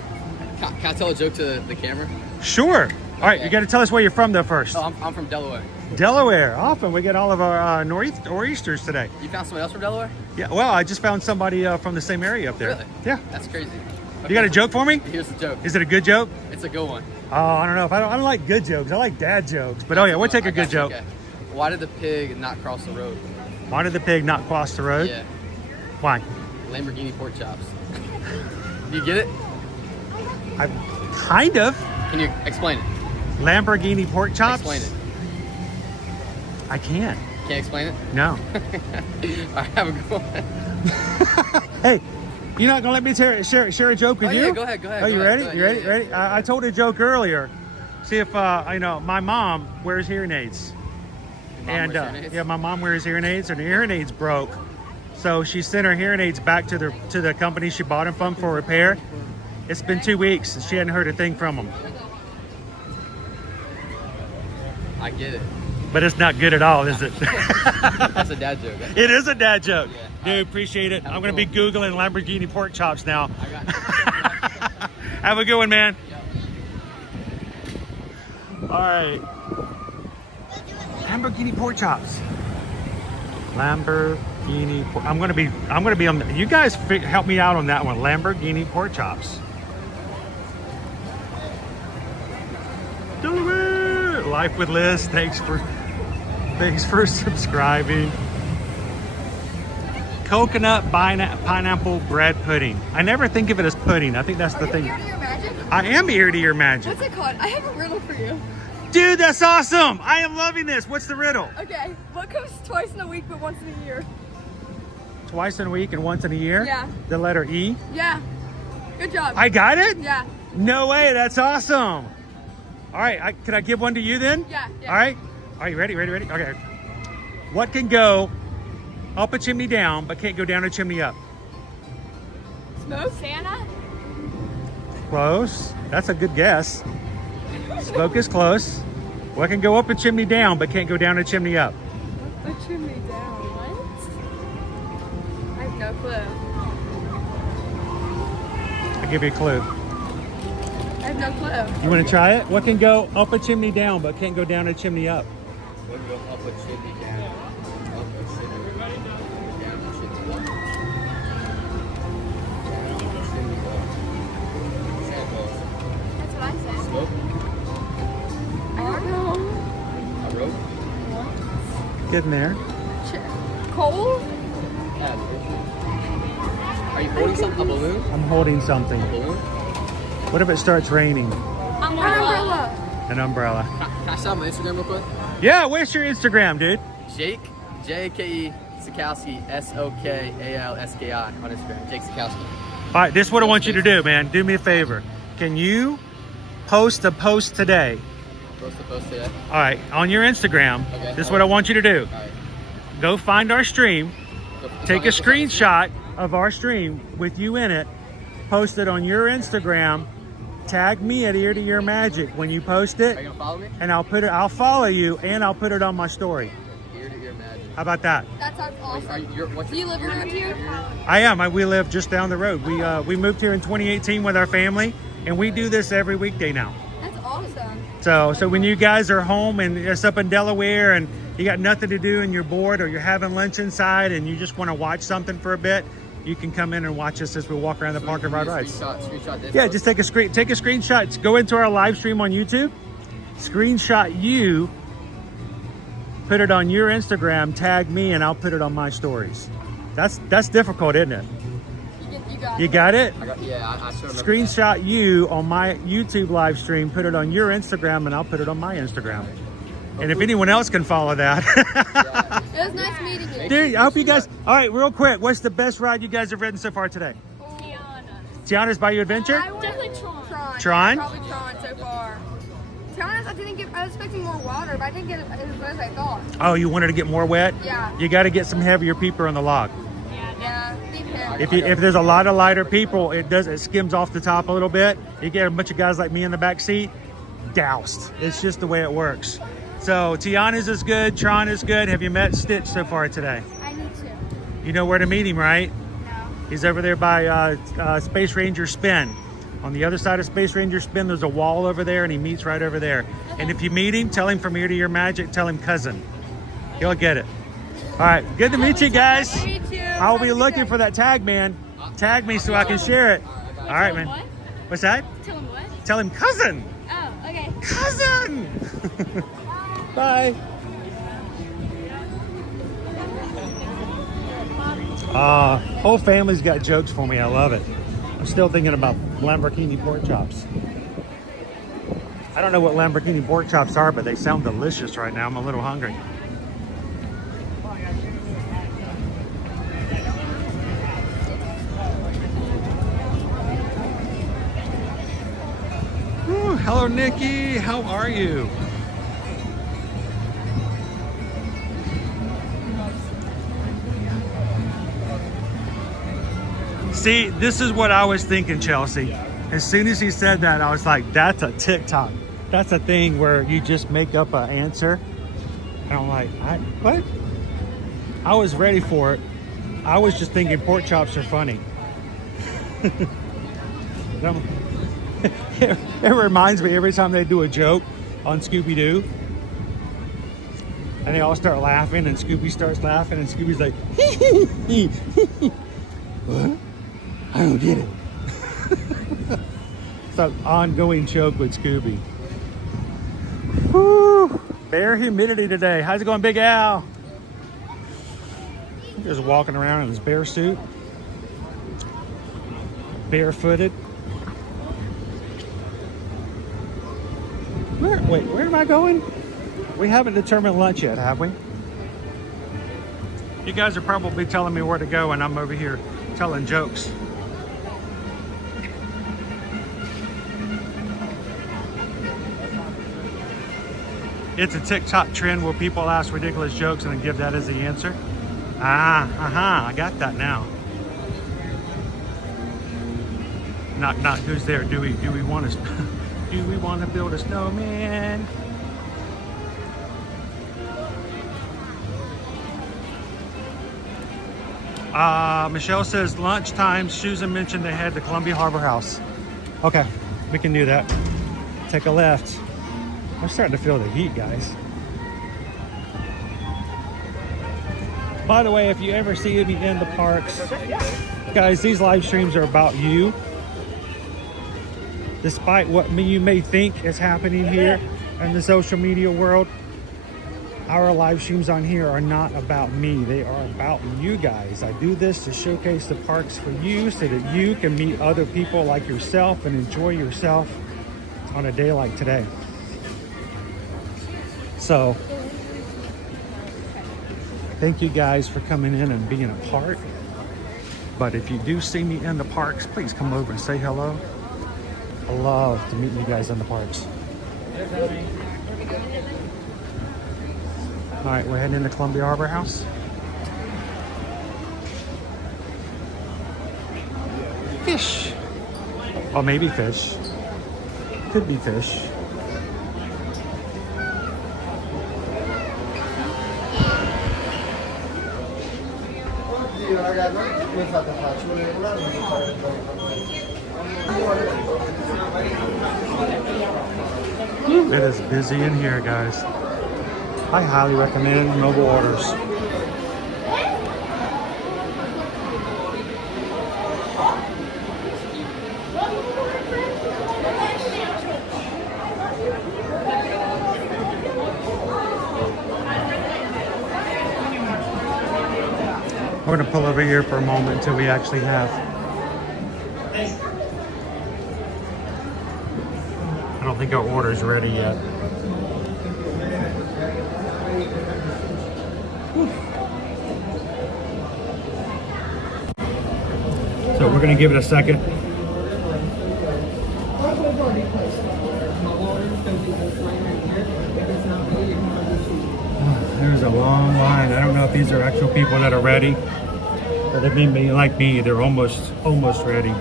Can I tell a joke to the camera? Sure. All right, you got to tell us where you're from though first. Oh, I'm from Delaware. Delaware. Often we get all of our nor'easters today. You found somebody else from Delaware? Yeah, well, I just found somebody from the same area up there. Really? Yeah. That's crazy. Okay. You got a joke for me? Here's the joke. Is it a good joke? It's a good one. Oh, I don't know. I don't like good jokes. I like dad jokes. But oh yeah, we'll take a good joke. Okay. Why did the pig not cross the road? Why did the pig not cross the road? Yeah. Why? Lamborghini pork chops. Do you get it? I kind of. Can you explain it? Lamborghini pork chops? Explain it. I can't. Can't explain it? No. All right, have a good one. Hey, you're not gonna let me share a joke with you? Yeah, go ahead. Oh, you ready? You ready? Ready? I told a joke earlier. See if you know, my mom wears hearing aids. Yeah, my mom wears hearing aids, and the hearing aids broke. So she sent her hearing aids back to the company she bought them from for repair. It's been 2 weeks, and she hadn't heard a thing from them. I get it. But it's not good at all, is it? That's a dad joke. It is a dad joke. Yeah. Dude, appreciate it. I'm going to be Googling Lamborghini pork chops now. Have a good one, man. All right. Lamborghini pork chops. Lamborghini. I'm gonna be on. You guys help me out on that one. Lamborghini pork chops. Delaware. Life with Liz. Thanks for subscribing. Coconut pineapple bread pudding. I never think of it as pudding. I think that's the thing. Ear to Ear Magic? I am ear to ear magic. What's it called? I have a riddle for you. Dude, that's awesome. I am loving this. What's the riddle? Okay, what comes twice in a week but once in a year? Twice in a week and once in a year? Yeah. The letter E? Yeah. Good job. I got it? Yeah. No way. That's awesome. All right. Can I give one to you then? Yeah. All right. Are you ready? Okay. What can go up a chimney down but can't go down a chimney up? Smoke? Santa? Close. That's a good guess. Smoke is close. What can go up a chimney down but can't go down a chimney up? A chimney down. What? I have no clue. I'll give you a clue. I have no clue. You want to try it? What can go up a chimney down but can't go down a chimney up? What can go up a chimney down? Up a chimney down a chimney up. That's what I said. Smoke? I don't know. A rope? Get in there. Coal? Are you holding something? A balloon? I'm holding something. A balloon? What if it starts raining? Umbrella. An umbrella. Can I shout my Instagram real quick? Yeah, where's your Instagram, dude? Jake, J-A-K-E, Sikowski, S-O-K-A-L-S-K-I on Instagram. Jake Sikowski. All right, this is what I want you to do, man. Do me a favor. Can you post a post today? Post the post today. All right, on your Instagram. Okay. This is what I want you to do. All right. Go find our stream. Take a screenshot of our stream with you in it. Post it on your Instagram. Tag me at Ear to Ear Magic when you post it. Are you gonna follow me? And I'll follow you and I'll put it on my story. Ear to Ear Magic. How about that? That sounds awesome. What's Do you live around here? I am. We live just down the road. We moved here in 2018 with our family, and we do this every weekday now. That's awesome. So when you guys are home and it's up in Delaware and you got nothing to do and you're bored or you're having lunch inside and you just want to watch something for a bit, you can come in and watch us as we walk around the park and ride rides. Screenshot this. Yeah, just take a screenshot. Go into our live stream on YouTube. Screenshot you. Put it on your Instagram. Tag me, and I'll put it on my stories. That's difficult, isn't it? You got it? I sure remember Screenshot you on my YouTube live stream. Put it on your Instagram, and I'll put it on my Instagram. And if anyone else can follow that. It was nice meeting you. Dude, I hope you guys... All right, real quick. What's the best ride you guys have ridden so far today? Tiana's Bayou Adventure? Definitely Tron. Tron? Probably Tron so far. Tiana's, I was expecting more water, but I didn't get it as good as I thought. Oh, you wanted to get more wet? Yeah. You got to get some heavier peeper on the log. Yeah, deep head. If there's a lot of lighter people, it skims off the top a little bit. You get a bunch of guys like me in the back seat, doused. It's just the way it works. So Tiana's is good, Tron is good. Have you met Stitch so far today? I need to. You know where to meet him, right? No. He's over there by Space Ranger Spin. On the other side of Space Ranger Spin, there's a wall over there, and he meets right over there. And if you meet him, tell him from Ear to Ear Magic, tell him cousin. He'll get it. All right, good to meet you guys. Meet you. I'll be looking for that tag, man. Tag me so I can share it. All right, man. What? What's that? Tell him what? Tell him cousin. Oh, okay. Cousin. Bye. Whole family's got jokes for me. I love it. I'm still thinking about Lamborghini pork chops. I don't know what Lamborghini pork chops are, but they sound delicious right now. I'm a little hungry. Ooh, hello, Nikki. How are you? See, this is what I was thinking, Chelsea. As soon as he said that, I was like, that's a TikTok. That's a thing where you just make up an answer. And I'm like, what? I was ready for it. I was just thinking pork chops are funny. It reminds me every time they do a joke, on Scooby-Doo. And they all start laughing, and Scooby starts laughing, and Scooby's like, what? I don't get it. It's an ongoing joke with Scooby. Woo! Bear humidity today. How's it going, Big Al? Just walking around in his bear suit. Barefooted. Wait, where am I going? We haven't determined lunch yet, have we? You guys are probably telling me where to go, and I'm over here telling jokes. It's a TikTok trend where people ask ridiculous jokes and then give that as the answer. I got that now. Not who's there? Do we want to do we want to build a snowman? Michelle says lunchtime. Susan mentioned they had the Columbia Harbor House. Okay, we can do that. Take a left. I'm starting to feel the heat, guys. By the way, if you ever see me in the parks, guys, these live streams are about you. Despite what you may think is happening here in the social media world, our live streams on here are not about me. They are about you guys. I do this to showcase the parks for you so that you can meet other people like yourself and enjoy yourself on a day like today. So, thank you guys for coming in and being a part. But if you do see me in the parks, please come over and say hello. I love to meet you guys in the parks. All right, we're heading into Columbia Harbor House. Fish. Or maybe fish. Could be fish. It is busy in here, guys. I highly recommend mobile orders. We're going to pull over here for a moment until we actually have. I don't think our order's ready yet. So we're going to give it a second. There's a long line. I don't know if these are actual people that are ready, or they may be like me. They're almost ready.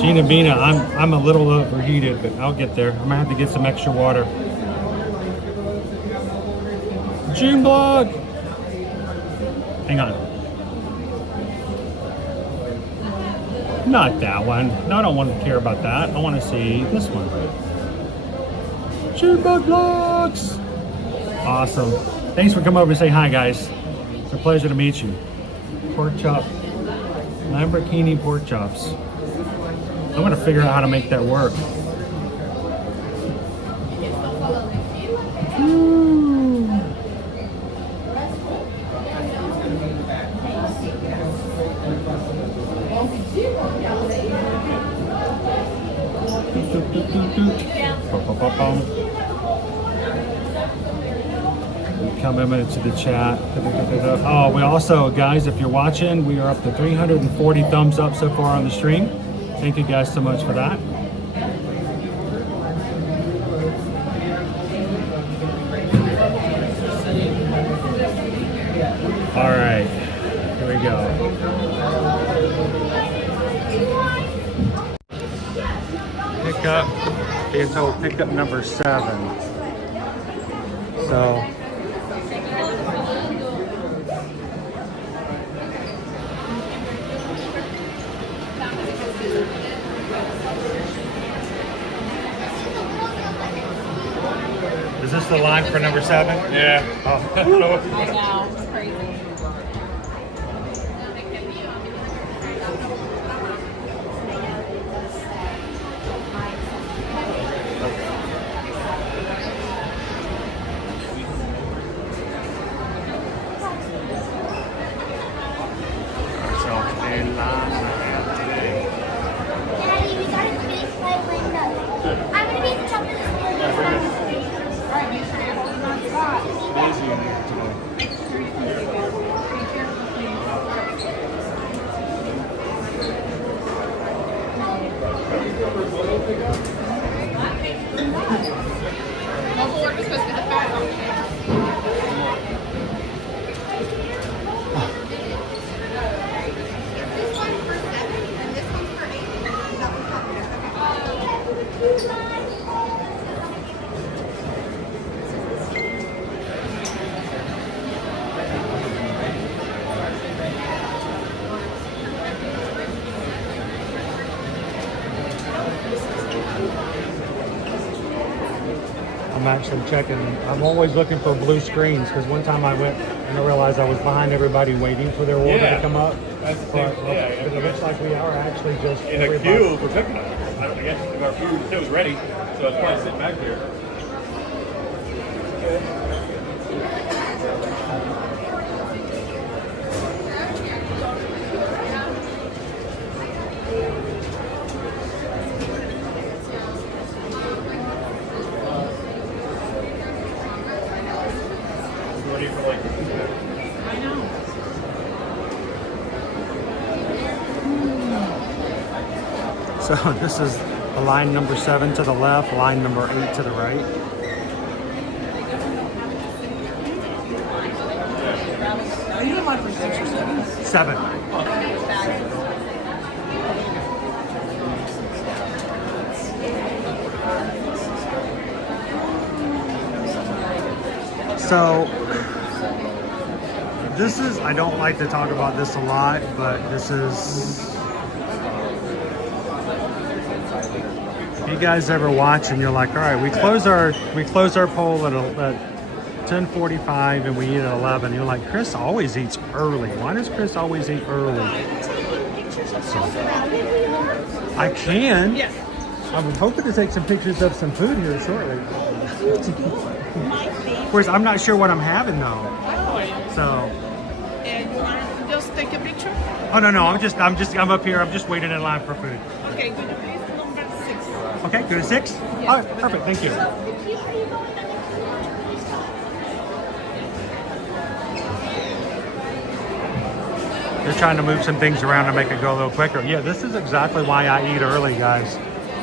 Gina Bina, I'm a little overheated, but I'll get there. I'm gonna have to get some extra water. June blog. Hang on. Not that one. No, I don't want to care about that. I want to see this one. June blog vlogs. Awesome. Thanks for coming over and say hi, guys. It's a pleasure to meet you. Pork chop. Lamborghini pork chops. I'm gonna figure out how to make that work. Coming into the chat. Oh, we also, guys, if you're watching, we are up to 340 thumbs up so far on the stream. Thank you guys so much for that. All right, here we go. pickup. Being told pickup number 7. So. Is this the line for number 7? Yeah. Oh, I don't know what to do. I know, it's crazy. Daddy, we gotta finish my window. I'm gonna be at the top of the Mobile order was supposed to be the fat option. This one's for 7 and this one's for 8. That one's not good. I'm actually checking. I'm always looking for blue screens because one time I went and I realized I was behind everybody waiting for their order to come up. That's the But thing. Yeah, it looks like we are actually just in a queue for picking up. I guess if our food it was ready, so it's probably sitting back there. Ready for like. I know. So this is line number 7 to the left, line number 8 to the right. Are you in line for 6 or 7? 7. So this is, I don't like to talk about this a lot, but this is, if you guys ever watch and you're like, all right, we close our poll at 10:45 and we eat at 11. You're like, Chris always eats early. Why does Chris always eat early? I can. Yes. I'm hoping to take some pictures of some food here shortly. Of course, I'm not sure what I'm having though. So. And you want to just take a picture? Oh no, I'm up here. I'm just waiting in line for food. Okay, go to please number 6. Okay, go to 6. Yes. All right, perfect. Thank you. They're trying to move some things around to make it go a little quicker. Yeah, this is exactly why I eat early, guys.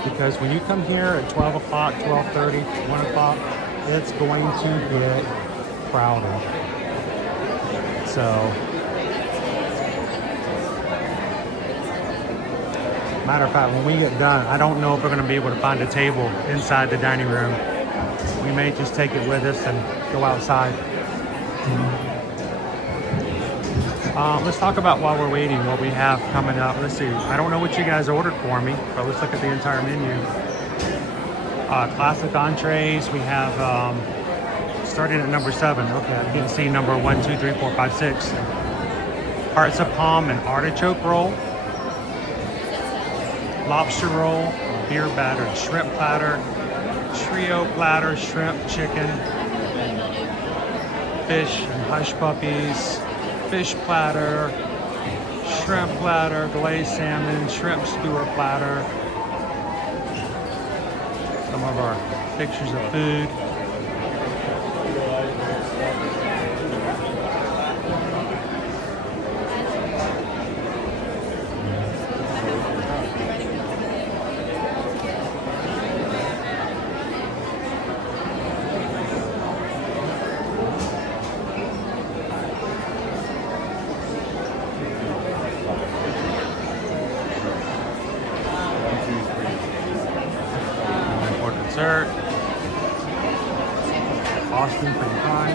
Because when you come here at 12 o'clock, 12:30, 1 o'clock, it's going to get crowded. So, matter of fact, when we get done, I don't know if we're going to be able to find a table inside the dining room. We may just take it with us and go outside. Let's talk about while we're waiting what we have coming up. Let's see. I don't know what you guys ordered for me, but let's look at the entire menu. Classic entrees. We have starting at number 7. Okay, I can see number 1, 2, 3, 4, 5, 6. Hearts of palm and artichoke roll. Lobster roll, beer battered shrimp platter, trio platter, shrimp, chicken, fish and hush puppies, fish platter, shrimp platter, glazed salmon, shrimp skewer platter. Some of our pictures of food. Boston cream pie.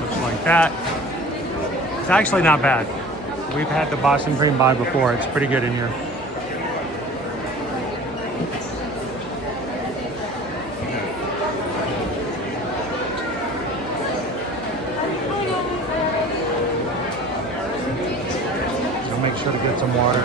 Looks like that. It's actually not bad. We've had the Boston cream pie before. It's pretty good in here. So make sure to get some water.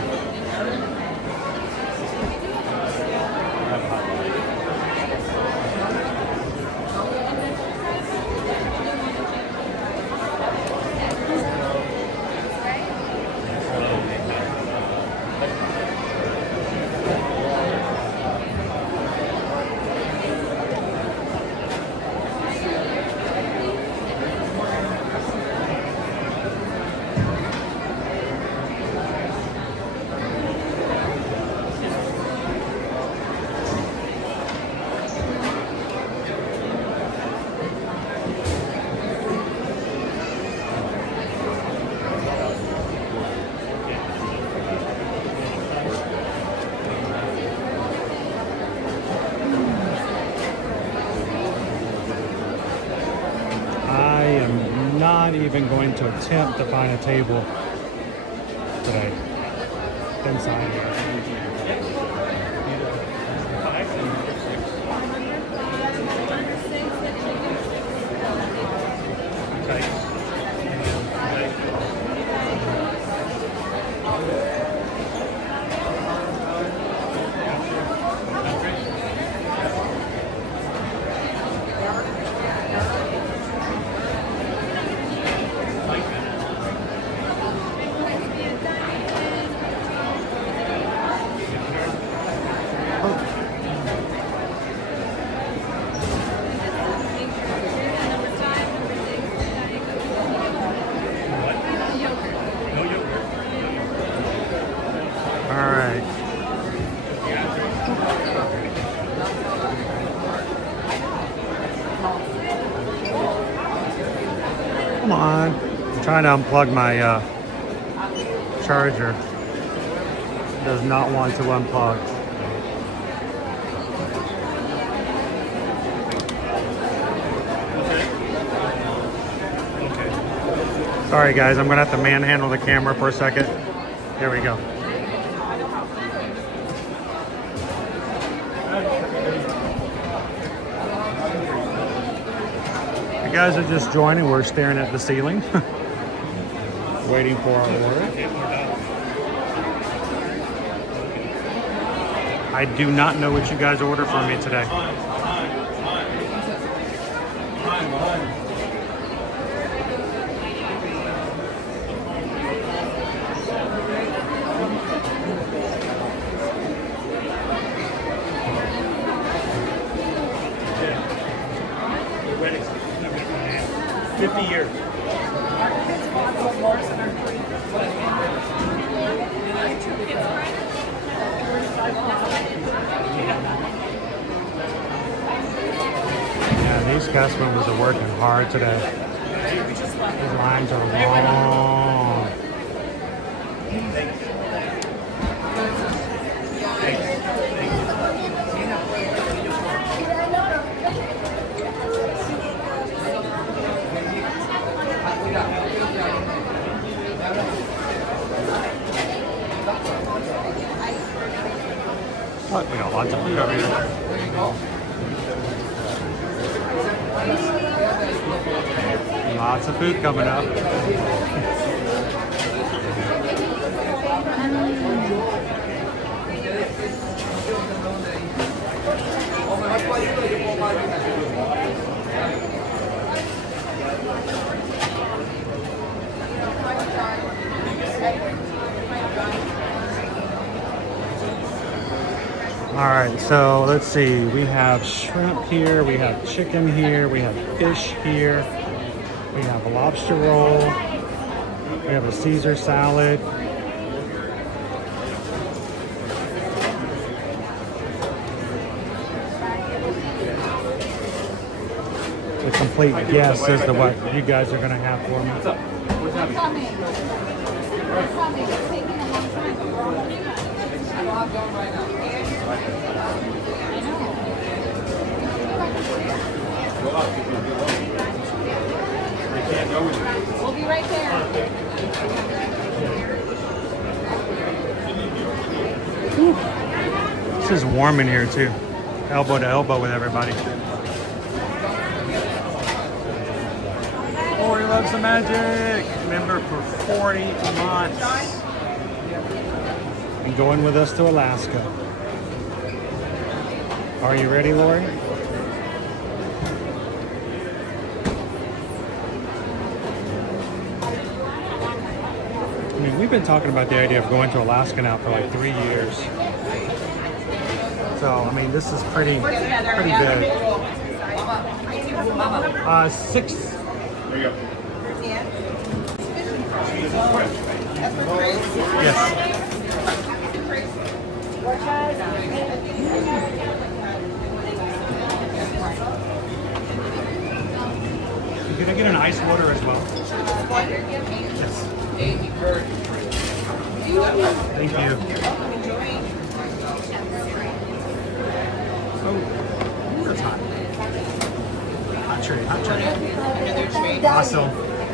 Not even going to attempt to find a table today inside here. Come on. I'm trying to unplug my charger. It does not want to unplug. Sorry guys, I'm gonna have to manhandle the camera for a second. Here we go. You guys are just joining. We're staring at the ceiling, waiting for our order. I do not know what you guys ordered from me today. Yeah, these cast members are working hard today. These lines are long. Look, we got lots of food over here. Lots of food coming up. All right, so let's see. We have shrimp here, we have chicken here, we have fish here, we have a lobster roll, we have a Caesar salad. A complete guess as to what you guys are gonna have for me. We're coming. It's taking a long time, but we're almost done. be right there. This is warm in here too. Elbow to elbow with everybody. Lori loves the magic. Member for 40 months. And going with us to Alaska. Are you ready, Lori? I mean, we've been talking about the idea of going to Alaska now for like 3 years. So, I mean, this is pretty big. 6. There you go. Yes. Can I get an ice water as well? Yes. Thank you. Oh, that's hot. Hot tray. Awesome.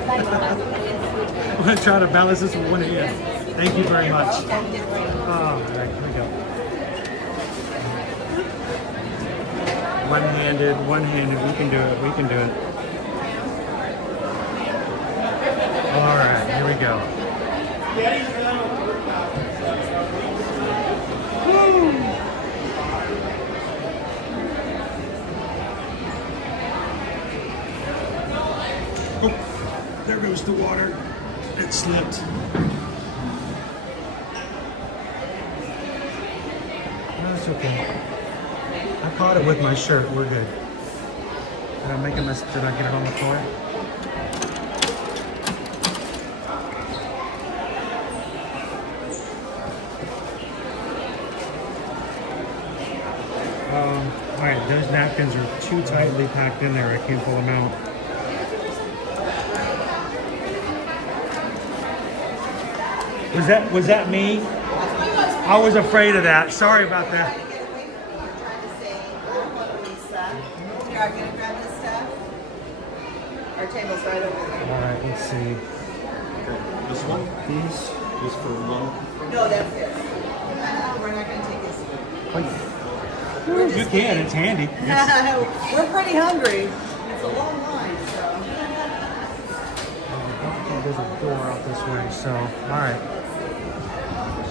I'm going to try to balance this with one hand. Thank you very much. Oh, all right, here we go. One-handed. We can do it. All right, here we go. Woo! Oh, there goes the water. It slipped. No, it's okay. I caught it with my shirt. We're good. Did I make a mess? Did I get it on the floor? All right, those napkins are too tightly packed in there. I can't pull them out. Was that me? I was afraid of that. Sorry about that. Here, I'm gonna grab this stuff. Our table's right over there. All right, let's see. This one? These? Just for one? No, that's this. We're not gonna take this. You can, it's handy. We're pretty hungry. It's a long line, so. There's a door out this way, so, all right.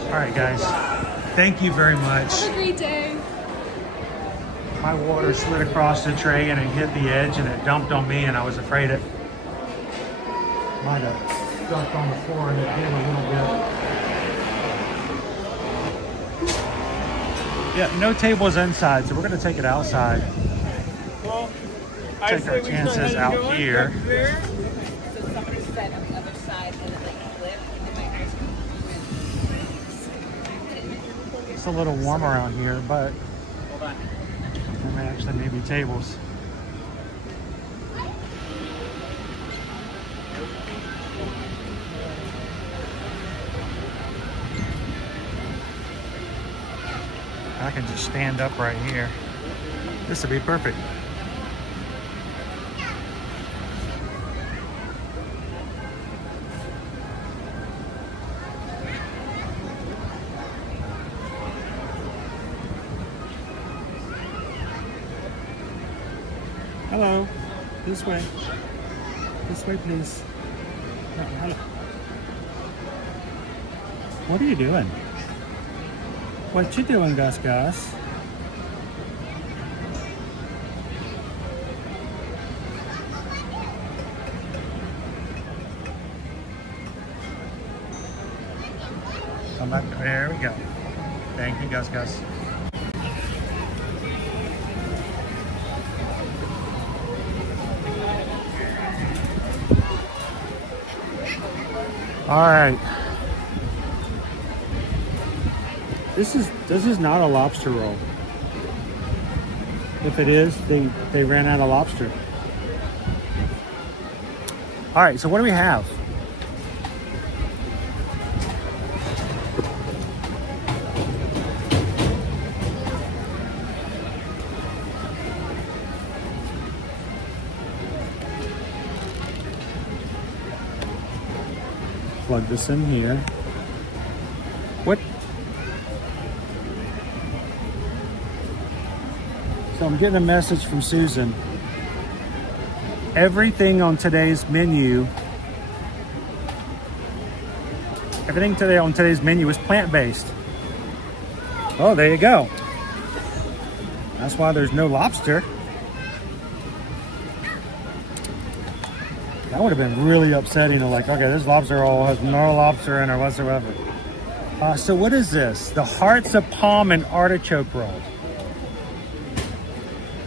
All right, guys. Thank you very much. Have a great day. My water slid across the tray and it hit the edge and it dumped on me and I was afraid it might have dumped on the floor and it did a little bit. Yeah, no tables inside, so we're going to take it outside. Well, Take our chances out here. So somebody said on the other side and then they flip and then my ice cream. It's a little warm around here, but Hold on. there may actually maybe tables. I can just stand up right here. This would be perfect. Hello. This way. This way, please. Hello. What are you doing? What you doing, Gus Gus? Come back. There we go. Thank you, Gus Gus. All right. This is not a lobster roll. If it is, they ran out of lobster. All right, so what do we have? plug this in here. What? So I'm getting a message from Susan. Everything on today's menu, is plant-based. Oh, there you go. That's why there's no lobster. That would have been really upsetting to like, okay, this lobster roll has no lobster in it whatsoever. So what is this? The Hearts of Palm and Artichoke roll.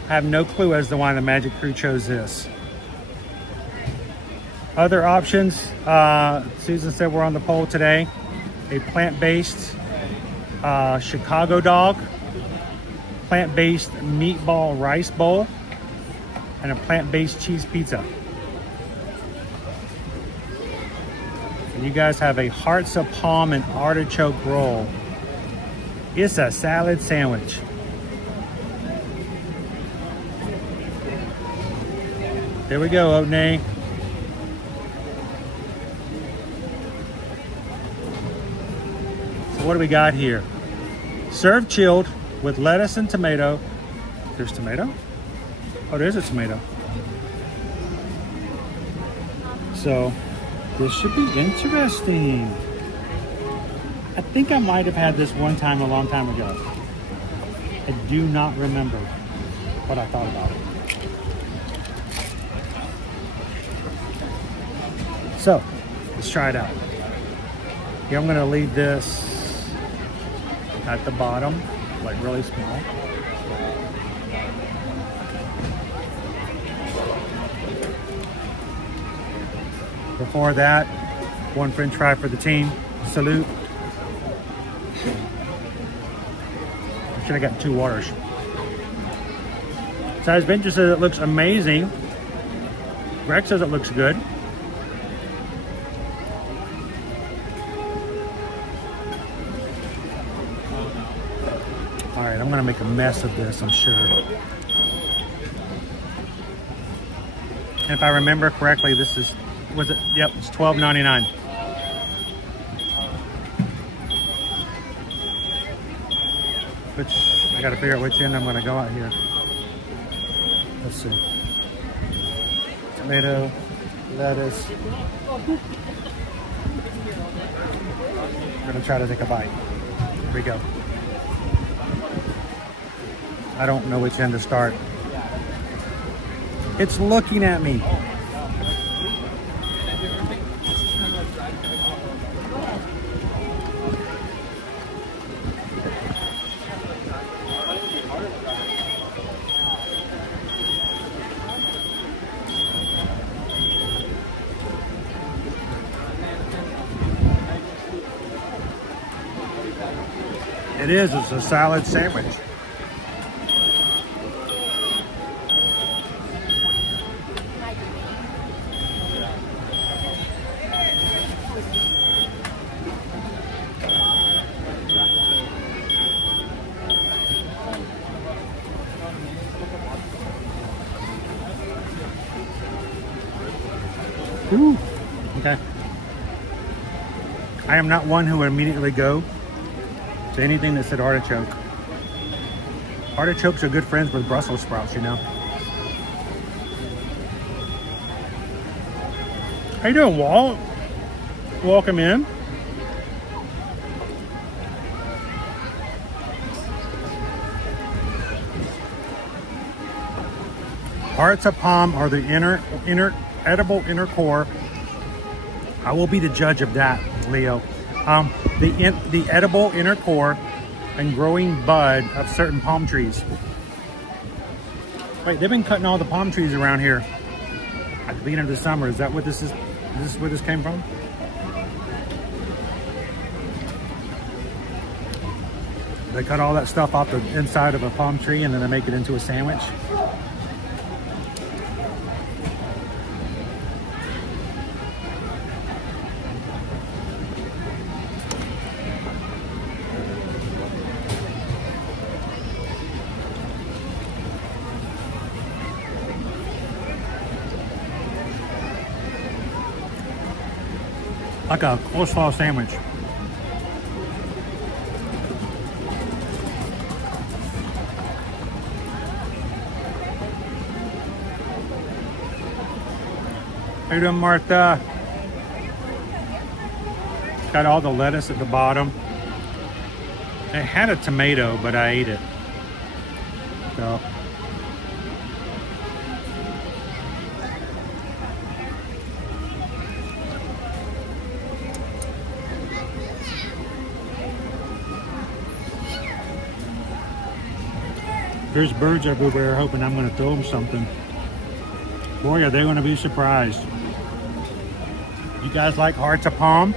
I have no clue as to why the Magic Crew chose this. Other options, Susan said we're on the poll today. A plant-based Chicago dog, plant-based meatball rice bowl, and a plant-based cheese pizza. And you guys have a Hearts of Palm and Artichoke roll. It's a salad sandwich. There we go, Otney. So what do we got here? Served chilled with lettuce and tomato. There's tomato? Oh, there's a tomato. So this should be interesting. I think I might have had this one time a long time ago. I do not remember what I thought about it. So, let's try it out. Here I'm gonna leave this at the bottom, like really small. Before that, one French fry for the team. Salute. Should have got 2 waters. Size Venture says it looks amazing. Greg says it looks good. All right, I'm gonna make a mess of this, I'm sure. And if I remember correctly, this is, was it? Yep, it's $12.99. Which, I gotta figure out which end I'm gonna go out here. Let's see. Tomato, lettuce. I'm gonna try to take a bite. Here we go. I don't know which end to start. It's looking at me. It is, it's a salad sandwich. Ooh, okay. I am not one who would immediately go to anything that said artichoke. Artichokes are good friends with Brussels sprouts, you know. How you doing, Walt? Welcome in. Hearts of Palm are the edible inner core. I will be the judge of that, Leo. The edible inner core and growing bud of certain palm trees. Wait, they've been cutting all the palm trees around here at the beginning of the summer. Is that what this is? Is this where this came from? They cut all that stuff off the inside of a palm tree and then they make it into a sandwich. Like a coleslaw sandwich. How you doing, Martha? Got all the lettuce at the bottom. It had a tomato, but I ate it. So. There's birds everywhere hoping I'm going to throw them something. Boy, are they going to be surprised. You guys like hearts of palm?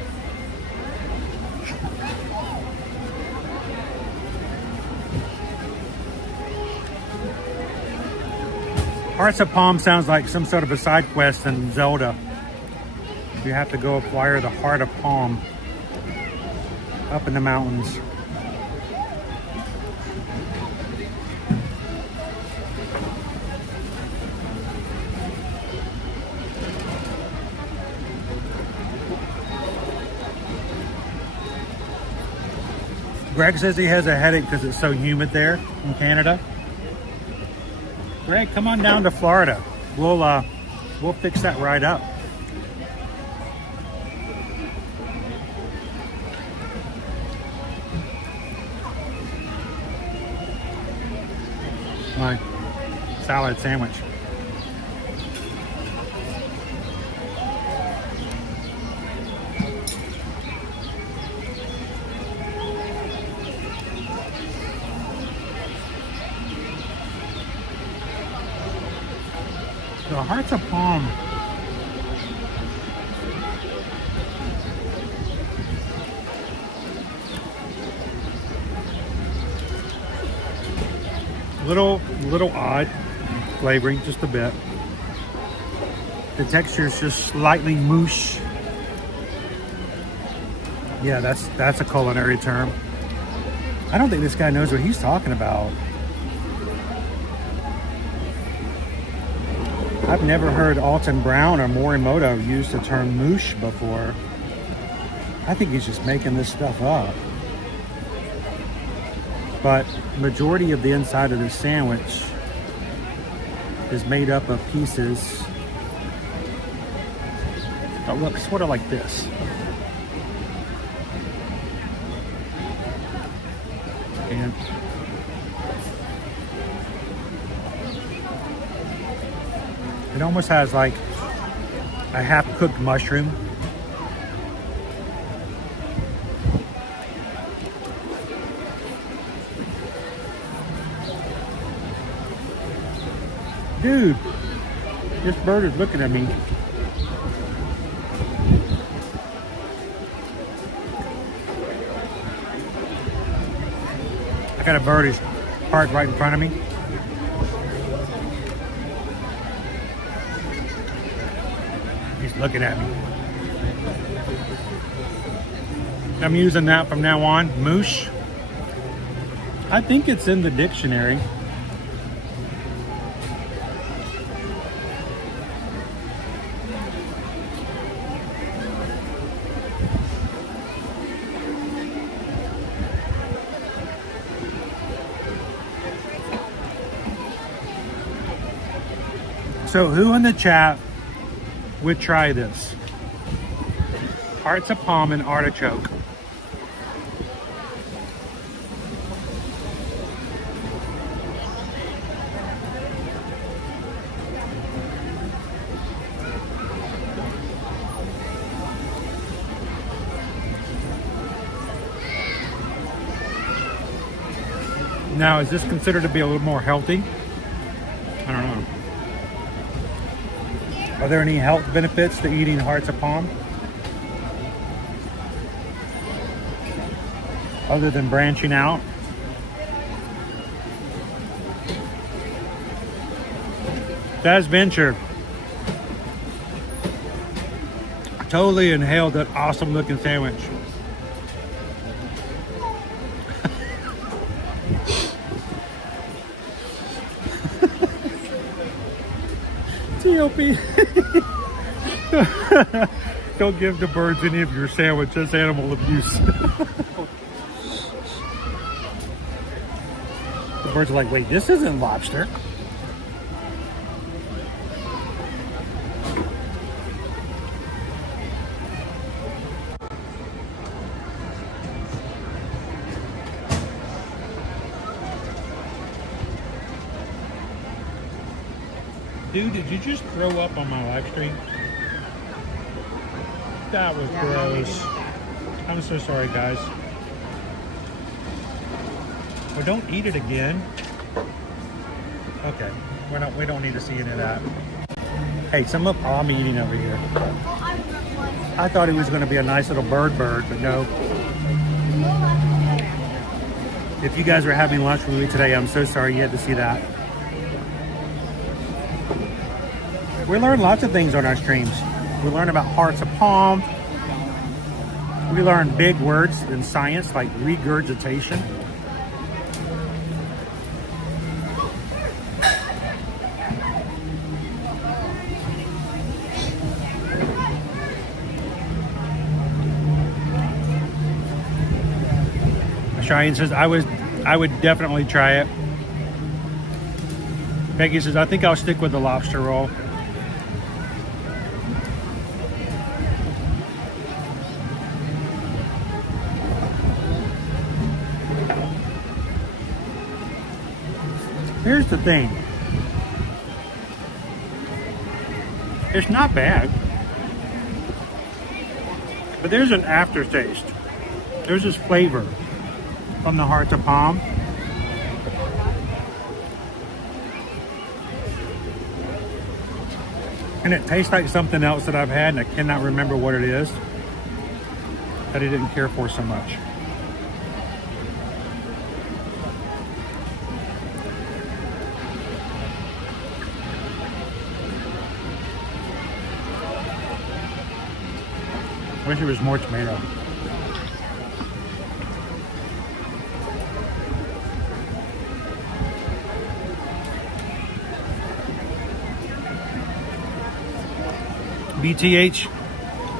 Hearts of Palm sounds like some sort of a side quest in Zelda. You have to go acquire the Heart of Palm up in the mountains. Greg says he has a headache because it's so humid there in Canada. Greg, come on down to Florida. We'll fix that right up. My salad sandwich. The Hearts of Palm. Little odd flavoring, just a bit. The texture is just slightly mousse. Yeah, that's a culinary term. I don't think this guy knows what he's talking about. I've never heard Alton Brown or Morimoto use the term mousse before. I think he's just making this stuff up. But majority of the inside of the sandwich is made up of pieces that look sort of like this. And it almost has like a half-cooked mushroom. Dude, this bird is looking at me. I got a bird who's parked right in front of me. He's looking at me. I'm using that from now on. Moosh. I think it's in the dictionary. So who in the chat would try this? Hearts of Palm and artichoke. Now, is this considered to be a little more healthy? I don't know. Are there any health benefits to eating hearts of palm? Other than branching out? That's Venture. Totally inhaled that awesome looking sandwich. TOP. Don't give the birds any of your sandwich. That's animal abuse. The birds are like, wait, this isn't lobster. Dude, did you just throw up on my live stream? That was gross. I'm so sorry, guys. Well, don't eat it again. Okay, we don't need to see any of that. Hey, some of I'm eating over here. I thought it was going to be a nice little bird, but no. If you guys were having lunch with me today, I'm so sorry you had to see that. We learn lots of things on our streams. We learn about hearts of palm. We learn big words in science like regurgitation. Cheyenne says, I would definitely try it. Peggy says, I think I'll stick with the lobster roll. Here's the thing. It's not bad. But there's an aftertaste. There's this flavor from the hearts of palm. And it tastes like something else that I've had and I cannot remember what it is that I didn't care for so much. I wish there was more tomato. BTH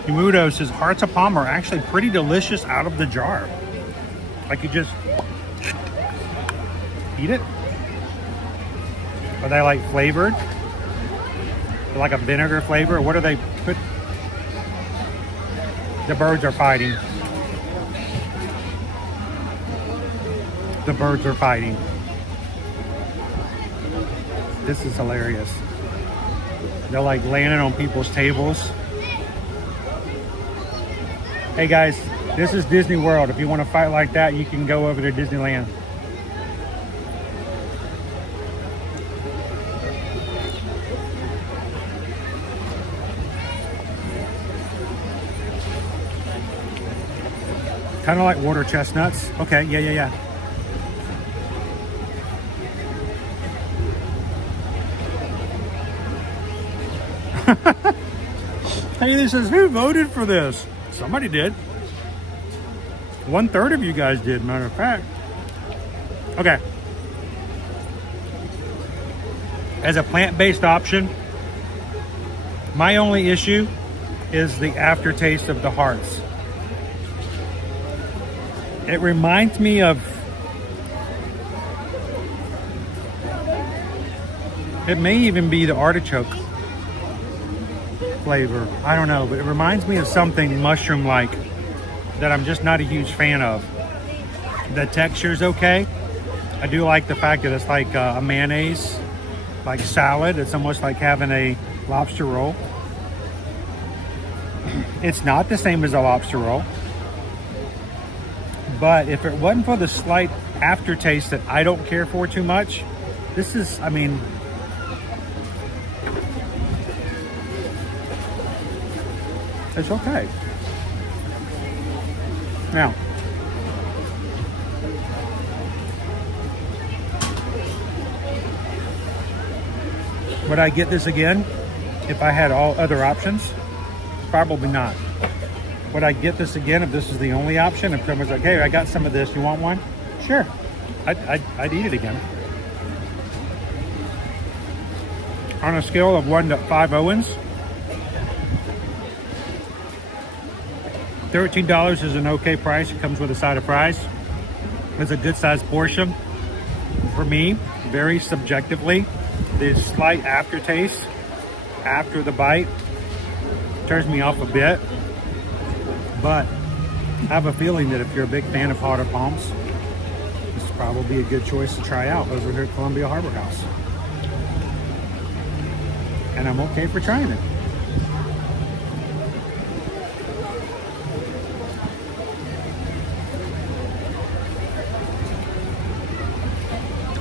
Yamudo says hearts of palm are actually pretty delicious out of the jar. Like you just eat it. Are they like flavored? Like a vinegar flavor? Or what do they put? The birds are fighting. The birds are fighting. This is hilarious. They're like landing on people's tables. Hey guys, this is Disney World. If you want to fight like that, you can go over to Disneyland. Kind of like water chestnuts. Okay, yeah. Hey, this says, who voted for this? Somebody did. 1/3 of you guys did, matter of fact. Okay. As a plant-based option, my only issue is the aftertaste of the hearts. It reminds me of, it may even be the artichoke flavor. I don't know, but it reminds me of something mushroom-like that I'm just not a huge fan of. The texture's okay. I do like the fact that it's like a mayonnaise, like salad. It's almost like having a lobster roll. It's not the same as a lobster roll. But if it wasn't for the slight aftertaste that I don't care for too much, this is, I mean, it's okay. Now, would I get this again if I had all other options? Probably not. Would I get this again if this is the only option? If someone's like, hey, I got some of this, you want one? Sure, I'd eat it again. On a scale of 1 to 5 Owens, $13 is an okay price. It comes with a side of fries. It's a good sized portion. For me, very subjectively, the slight aftertaste after the bite turns me off a bit. But I have a feeling that if you're a big fan of hot palms, this is probably a good choice to try out over here at Columbia Harbor House. And I'm okay for trying it.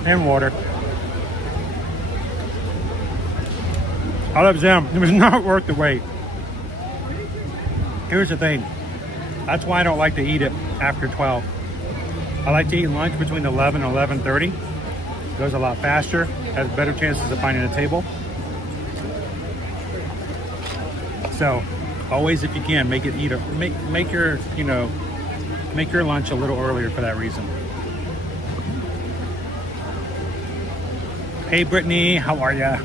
And water. I love them. It was not worth the wait. Here's the thing. That's why I don't like to eat it after 12. I like to eat lunch between 11 and 11:30. Goes a lot faster, has better chances of finding a table. So, always if you can, make your lunch a little earlier for that reason. Hey Brittany, how are ya?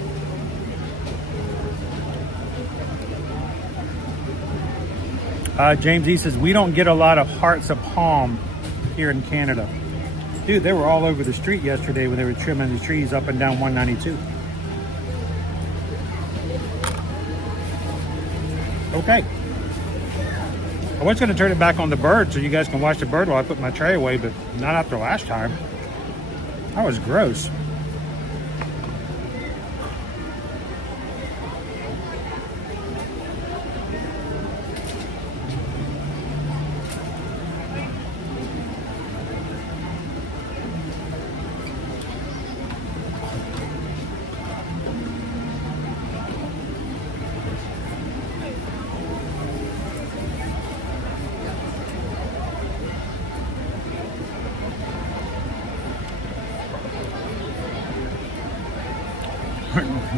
James E says, we don't get a lot of hearts of palm here in Canada. Dude, they were all over the street yesterday when they were trimming the trees up and down 192. Okay. I was going to turn it back on the bird so you guys can watch the bird while I put my tray away, but not after last time. That was gross.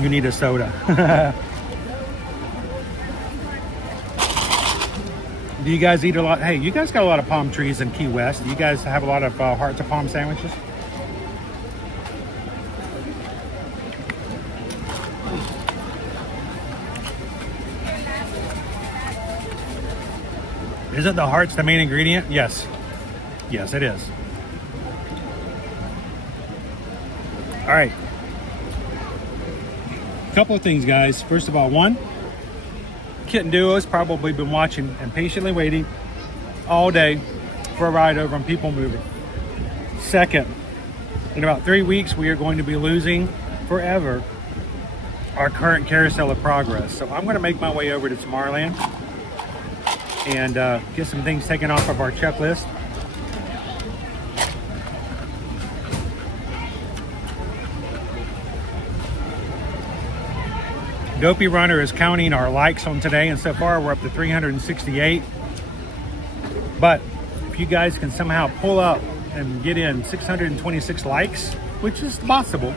You need a soda. Do you guys eat a lot? Hey, you guys got a lot of palm trees in Key West. You guys have a lot of hearts of palm sandwiches? Isn't the hearts the main ingredient? Yes. Yes, it is. All right. Couple of things, guys. First of all, one, Kitten Duo's probably been watching and patiently waiting all day for a ride over on People Moving. Second, in about 3 weeks, we are going to be losing forever our current Carousel of Progress. So I'm going to make my way over to Tomorrowland and get some things taken off of our checklist. Dopey Runner is counting our likes on today, and so far we're up to 368. But if you guys can somehow pull up and get in 626 likes, which is possible,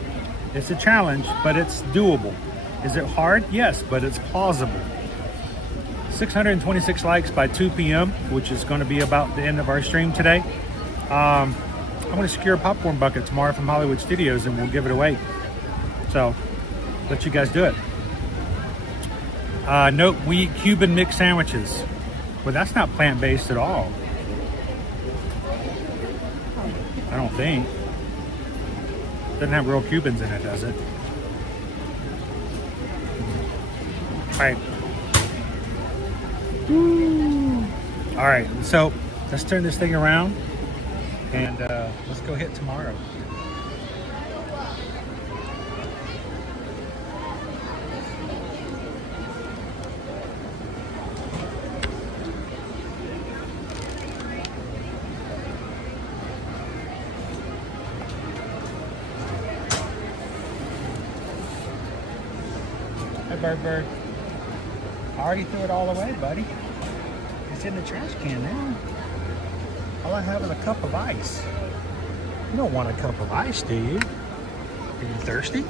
it's a challenge, but it's doable. Is it hard? Yes, but it's plausible. 626 likes by 2 p.m., which is going to be about the end of our stream today. I'm going to secure a popcorn bucket tomorrow from Hollywood Studios, and we'll give it away. So, let you guys do it. Note wheat Cuban mixed sandwiches. Well, that's not plant-based at all. I don't think. Doesn't have real Cubans in it, does it? All right. All right, so let's turn this thing around and let's go hit tomorrow. Bird. I already threw it all away, buddy. It's in the trash can now. All I have is a cup of ice. You don't want a cup of ice, do you? Are you thirsty?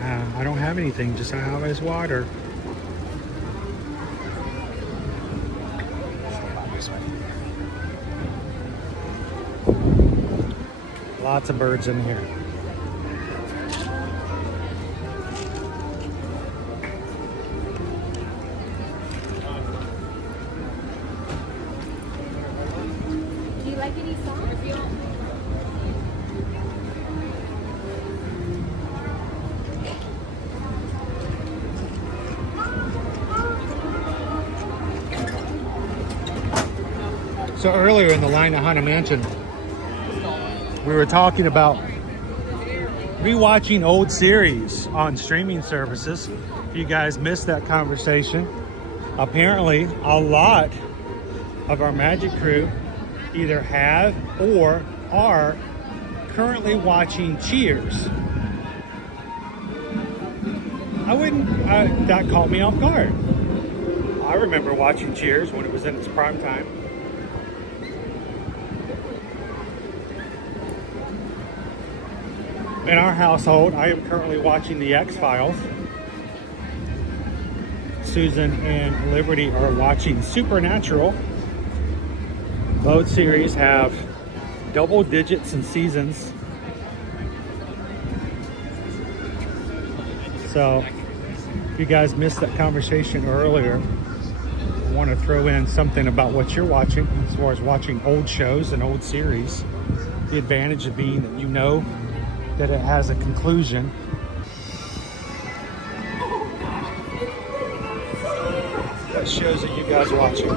I don't have anything, just I have is water. Lots of birds in here. So earlier in the line at Haunted Mansion, we were talking about rewatching old series on streaming services. If you guys missed that conversation, apparently a lot of our Magic crew either have or are currently watching Cheers. That caught me off guard. I remember watching Cheers when it was in its prime time. In our household, I am currently watching The X-Files. Susan and Liberty are watching Supernatural. Both series have double digits in seasons. So, if you guys missed that conversation earlier, I want to throw in something about what you're watching as far as watching old shows and old series. The advantage of being that you know that it has a conclusion. That shows that you guys watching.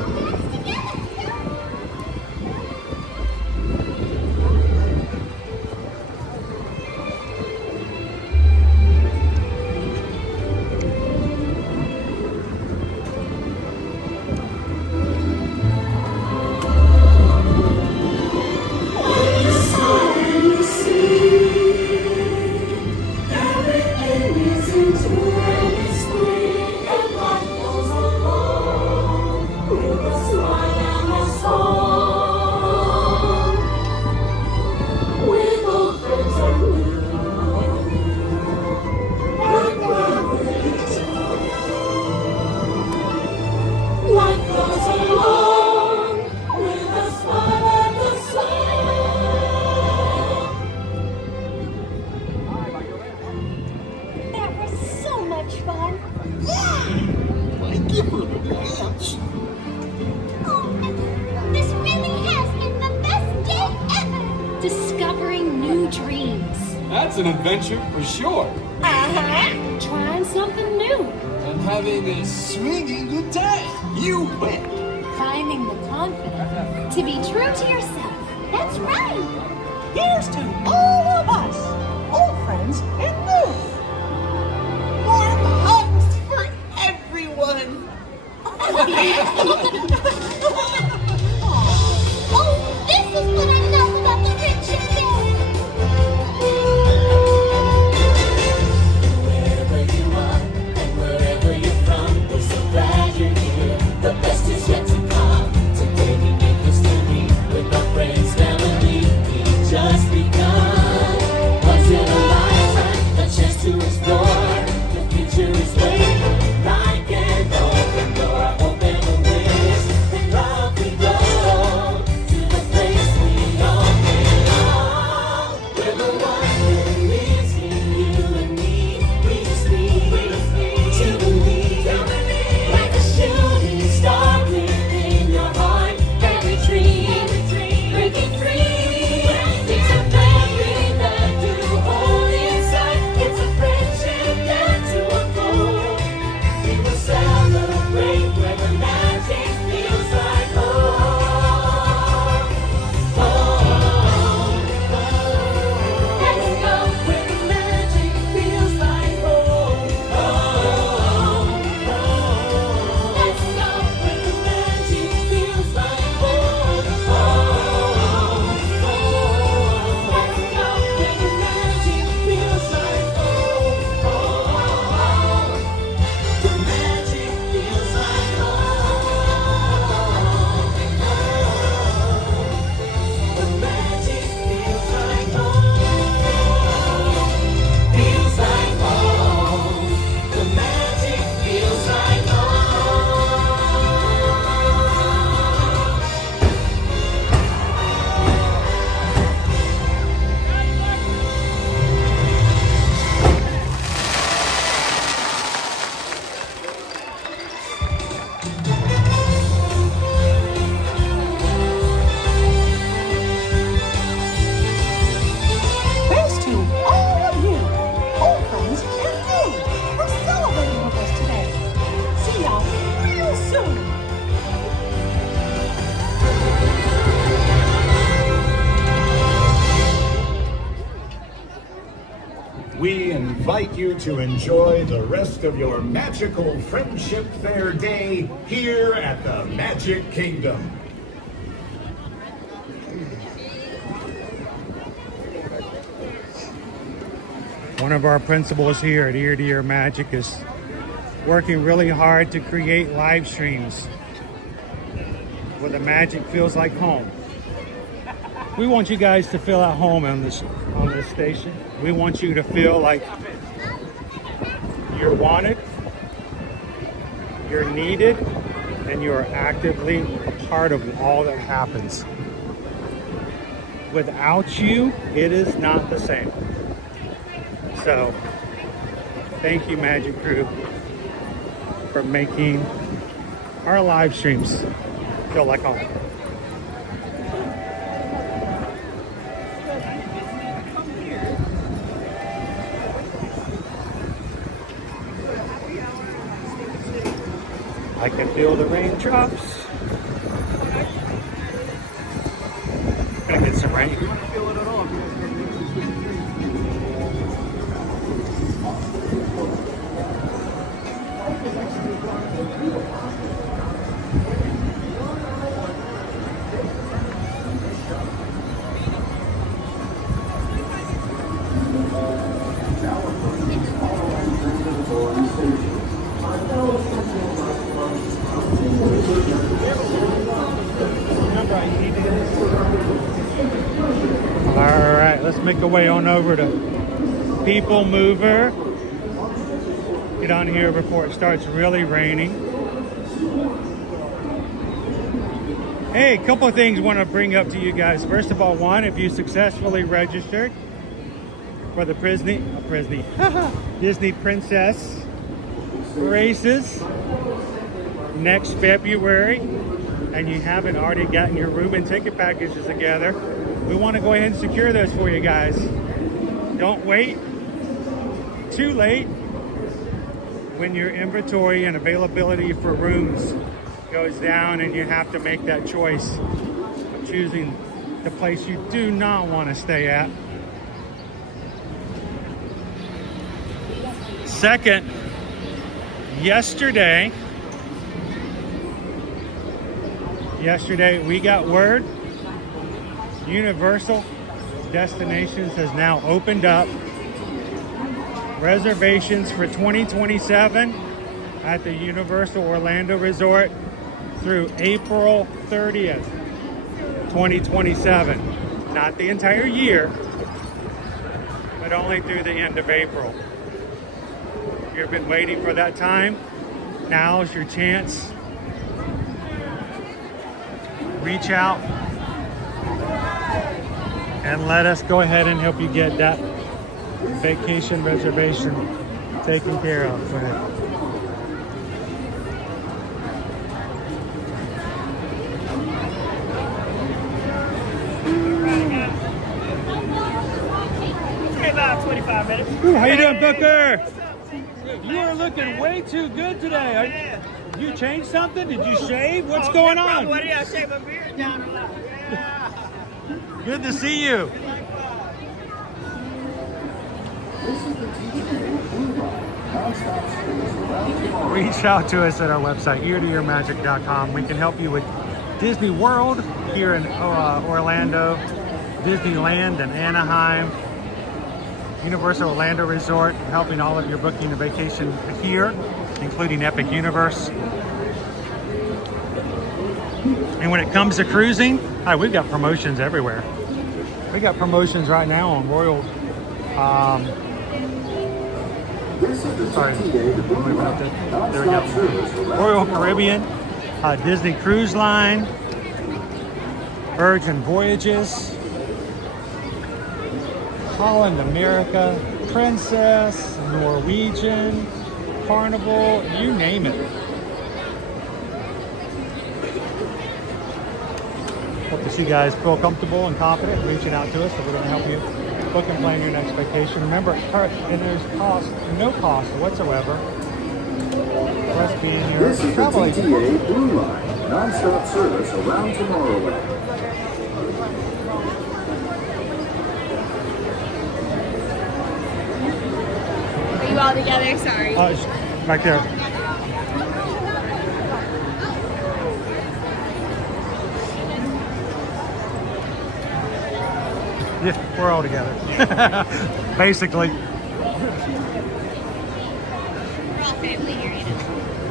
That's an adventure for sure. Uh-huh. Trying something new. And having a swinging good time. You bet. Finding the confidence to be true to yourself. That's right. Here's to all of us, old friends and new. Warm hugs for everyone. Oh, this is what I love about the rich and family. Just because once in a lifetime, the you to enjoy the rest of your magical Friendship Fair day here at the Magic Kingdom. One of our principals here at Ear to Ear Magic is working really hard to create live streams where the magic feels like home. We want you guys to feel at home on this station. We want you to feel like you're wanted, you're needed, and you're actively a part of all that happens. Without you, it is not the same. So, thank you, Magic Crew, for making our live streams feel like home. I can feel the raindrops. Gonna get some rain. You want to feel it at all? All right, let's make our way on over to People Mover. Get on here before it starts really raining. Hey, a couple of things I want to bring up to you guys. First of all, one, if you successfully registered for the Disney Princess races next February, and you haven't already gotten your room and ticket packages together, we want to go ahead and secure those for you guys. Don't wait too late when your inventory and availability for rooms goes down and you have to make that choice of choosing the place you do not want to stay at. Second, yesterday we got word Universal Destinations has now opened up reservations for 2027 at the Universal Orlando Resort through April 30th, 2027. Not the entire year, but only through the end of April. You've been waiting for that time. Now's your chance. Reach out and let us go ahead and help you get that vacation reservation taken care of. Go ahead. About 25 minutes. Ooh, how you doing, Booker? You are looking way too good today. You changed something? Did you shave? What's going on? What do you shave my beard down a lot? Good to see you. Reach out to us at our website, eartoearmagic.com. We can help you with Disney World here in Orlando, Disneyland in Anaheim, Universal Orlando Resort, helping all of your booking a vacation here, including Epic Universe. And when it comes to cruising, we've got promotions everywhere. We got promotions right now on Royal, there we go. Royal Caribbean, Disney Cruise Line, Virgin Voyages, Holland America, Princess, Norwegian, Carnival, you name it. Hope to see you guys feel comfortable and confident reaching out to us so we're going to help you book and plan your next vacation. Remember, and there's no cost whatsoever for us being here. This is the TTA Blue Line, non-stop service around Tomorrowland. you all together. Sorry. It's back there. Yeah, we're all together. Basically. We're all family here, you know.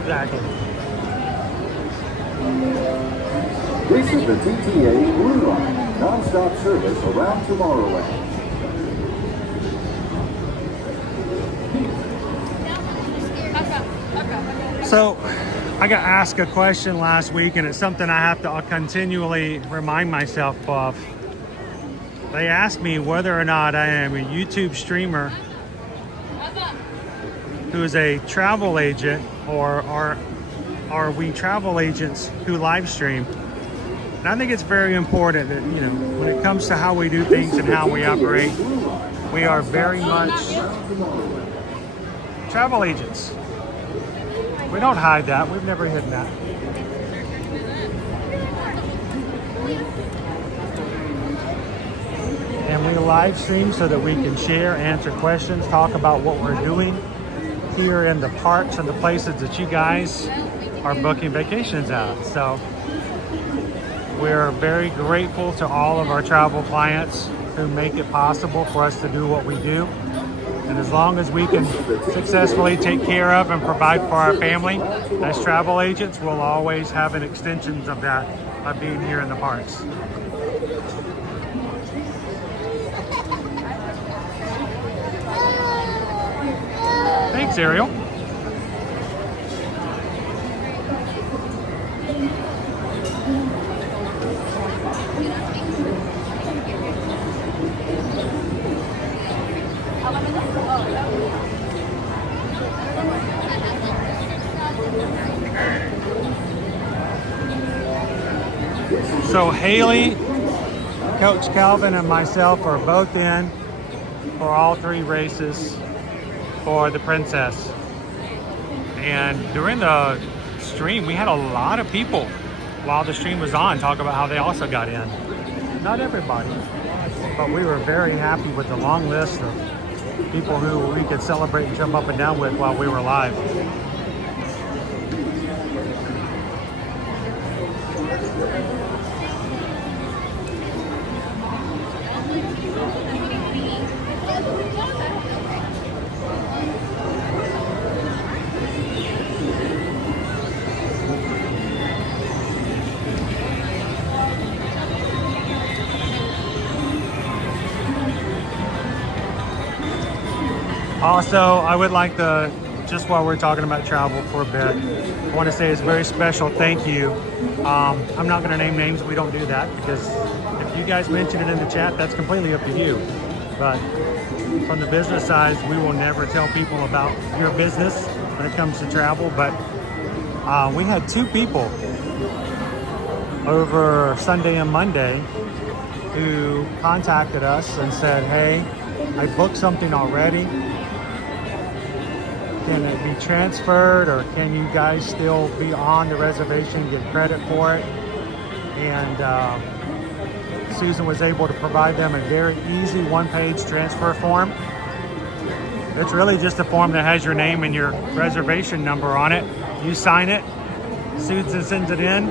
Exactly. This is the TTA Blue Line, non-stop service around Tomorrowland. So, I got asked a question last week, and it's something I have to continually remind myself of. They asked me whether or not I am a YouTube streamer who is a travel agent, or are we travel agents who live stream? And I think it's very important that, you know, when it comes to how we do things and how we operate, we are very much travel agents. We don't hide that. We've never hidden that. And we live stream so that we can share, answer questions, talk about what we're doing here in the parks and the places that you guys are booking vacations at. So we're very grateful to all of our travel clients who make it possible for us to do what we do. And as long as we can successfully take care of and provide for our family as travel agents, we'll always have an extension of that, of being here in the parks. Thanks, Ariel. So Haley, Coach Calvin, and myself are both in for all three races for the Princess. And during the stream, we had a lot of people while the stream was on talk about how they also got in. Not everybody, but we were very happy with the long list of people who we could celebrate and jump up and down with while we were live. Also, I would like to, just while we're talking about travel for a bit, I want to say it's a very special thank you. I'm not going to name names, we don't do that, because if you guys mention it in the chat, that's completely up to you. But from the business side, we will never tell people about your business when it comes to travel. But we had two people over Sunday and Monday who contacted us and said, hey, I booked something already. Can it be transferred, or can you guys still be on the reservation, get credit for it? And Susan was able to provide them a very easy one-page transfer form. It's really just a form that has your name and your reservation number on it. You sign it, Susan sends it in,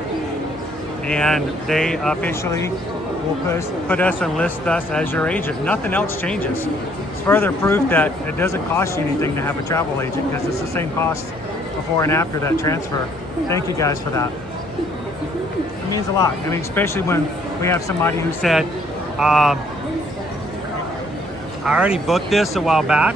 and they officially will put us and list us as your agent. Nothing else changes. It's further proof that it doesn't cost you anything to have a travel agent, because it's the same cost before and after that transfer. Thank you guys for that. It means a lot. I mean, especially when we have somebody who said, I already booked this a while back,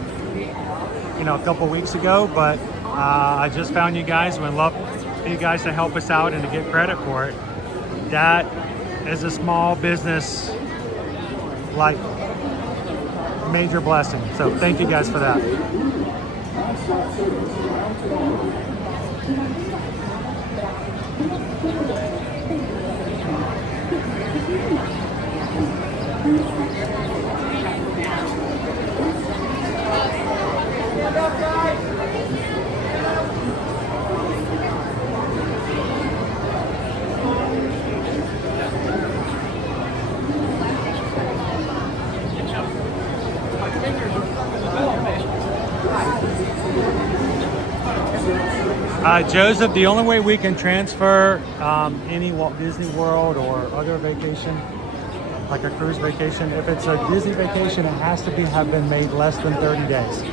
you know, a couple weeks ago, but I just found you guys and would love for you guys to help us out and to get credit for it. That is a small business, like, major blessing. So thank you guys for that. Joseph, the only way we can transfer any Walt Disney World or other vacation, like a cruise vacation, if it's a Disney vacation, it has to have been made less than 30 days.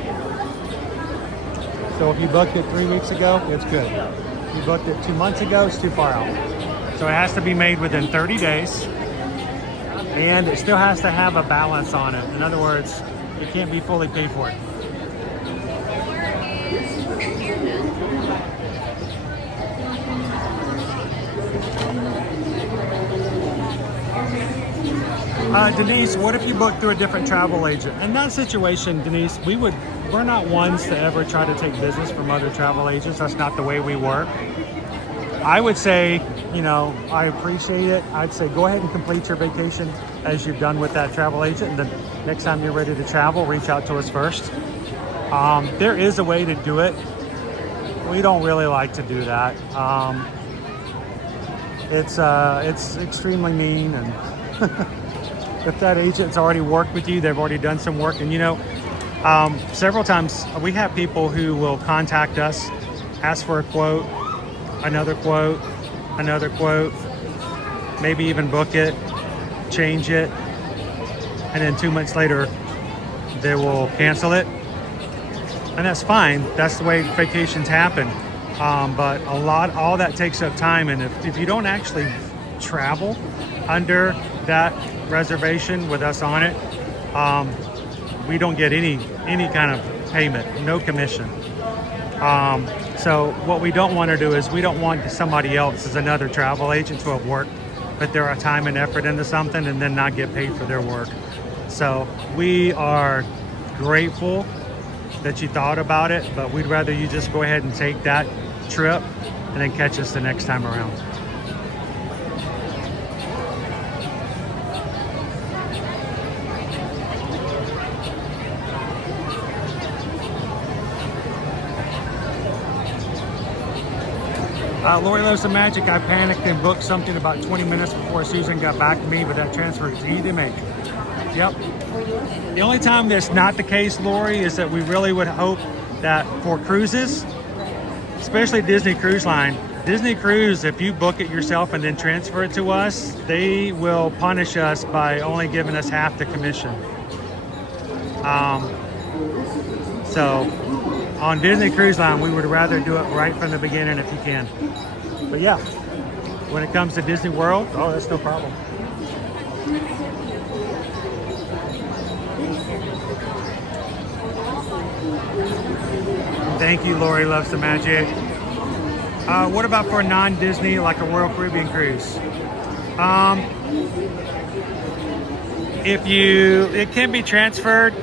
So if you booked it 3 weeks ago, it's good. If you booked it 2 months ago, it's too far out. So it has to be made within 30 days, and it still has to have a balance on it. In other words, it can't be fully paid for it. Denise, what if you booked through a different travel agent? In that situation, Denise, we're not ones to ever try to take business from other travel agents. That's not the way we work. I would say, I appreciate it. I'd say go ahead and complete your vacation as you've done with that travel agent. And then next time you're ready to travel, reach out to us first. There is a way to do it. We don't really like to do that. It's extremely mean, and if that agent's already worked with you, they've already done some work. And several times we have people who will contact us, ask for a quote, another quote, maybe even book it, change it, and then 2 months later they will cancel it. And that's fine. That's the way vacations happen. But all that takes up time. And if you don't actually travel under that reservation with us on it, we don't get any kind of payment, no commission. So what we don't want to do is we don't want somebody else as another travel agent to have worked, put their time and effort into something and then not get paid for their work. So we are grateful that you thought about it, but we'd rather you just go ahead and take that trip and then catch us the next time around. Lori Loves the Magic. I panicked and booked something about 20 minutes before Susan got back to me, but that transfer is easy to make. Yep. The only time that's not the case, Lori, is that we really would hope that for cruises, especially Disney Cruise Line, Disney Cruise, if you book it yourself and then transfer it to us, they will punish us by only giving us half the commission. So on Disney Cruise Line, we would rather do it right from the beginning if you can. But yeah, when it comes to Disney World, oh, that's no problem. Thank you, Lori Loves the Magic. What about for a non-Disney, like a Royal Caribbean cruise? It can be transferred.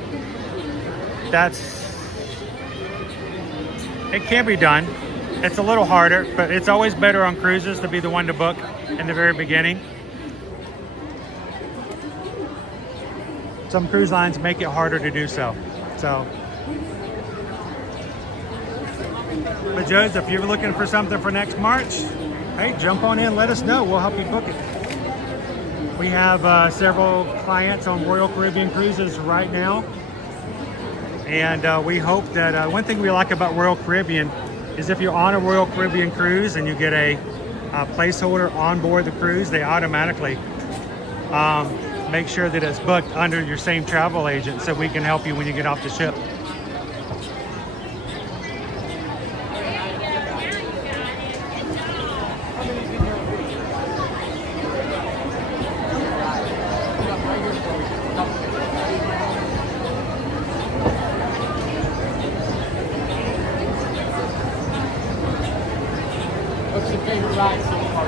It can be done. It's a little harder, but it's always better on cruises to be the one to book in the very beginning. Some cruise lines make it harder to do so. But Joseph, if you're looking for something for next March, hey, jump on in, let us know. We'll help you book it. We have several clients on Royal Caribbean cruises right now. And we hope that one thing we like about Royal Caribbean is if you're on a Royal Caribbean cruise and you get a placeholder on board the cruise, they automatically make sure that it's booked under your same travel agent so we can help you when you get off the ship. What's your favorite ride so far?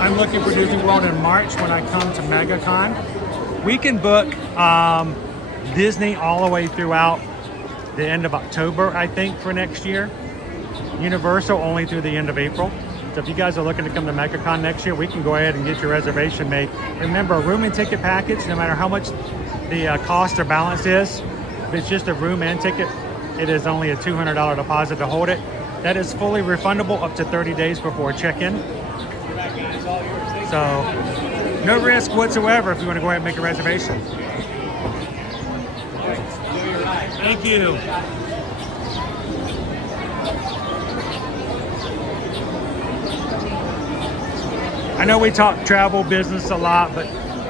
I'm looking for Disney World in March when I come to MegaCon. We can book Disney all the way throughout the end of October, I think, for next year. Universal only through the end of April. So if you guys are looking to come to MegaCon next year, we can go ahead and get your reservation made. Remember, a room and ticket package, no matter how much the cost or balance is, if it's just a room and ticket, it is only a $200 deposit to hold it. That is fully refundable up to 30 days before check-in. So no risk whatsoever if you want to go ahead and make a reservation. Thank you. I know we talk travel business a lot, but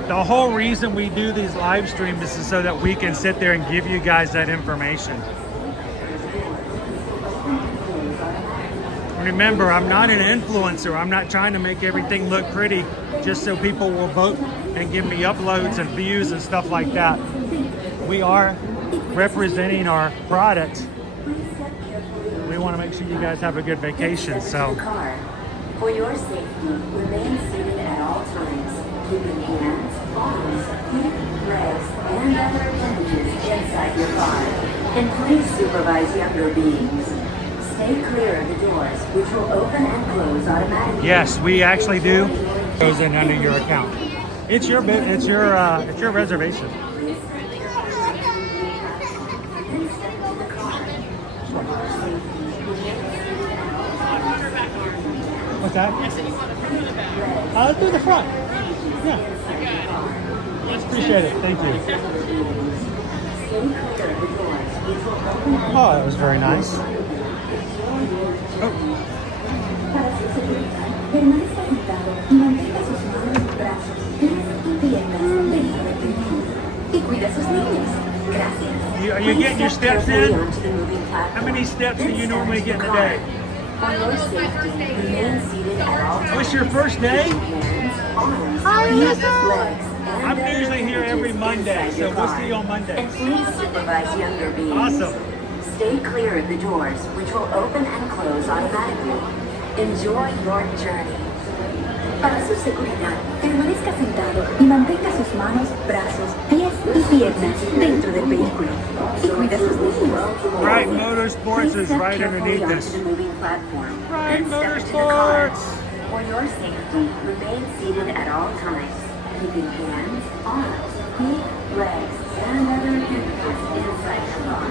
the whole reason we do these live streams is so that we can sit there and give you guys that information. Remember, I'm not an influencer. I'm not trying to make everything look pretty just so people will vote and give me uploads and views and stuff like that. We are representing our product. We want to make sure you guys have a good vacation. So, for your safety, remain seated at all times, keeping hands, arms, feet, legs, and other appendages inside your car. And please supervise younger beings. Stay clear of the doors, which will open and close automatically. yes, we actually do. Goes in under your account. It's your reservation. What's that? Through the front. Yeah. Appreciate it. Thank you. Oh, that was very nice. Are you getting your steps in? How many steps do you normally get in a day? Oh, it's your first day? I'm usually here every Monday, so we'll see you on Monday. And please supervise younger beings. Awesome. Stay clear of the doors, which will open and close automatically. Enjoy your journey. Para su seguridad, permanezca sentado y mantenga sus manos, brazos, pies y piernas dentro del vehículo. Y cuida sus niños. Right Motorsports is right underneath us. Right Motorsports! For your safety, remain seated at all times, keeping hands, arms, feet, legs, and other appendages inside your car.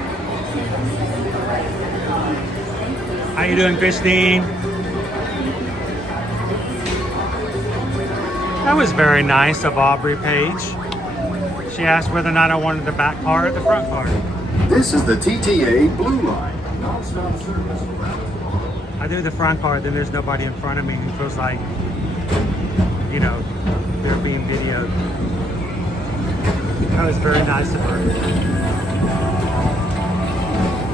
How you doing, Christine? That was very nice of Aubrey Page. She asked whether or not I wanted the back car or the front car. This is the TTA Blue Line. Non-stop service around. I do the front car, then there's nobody in front of me who feels like, you know, they're being videoed. That was very nice of her.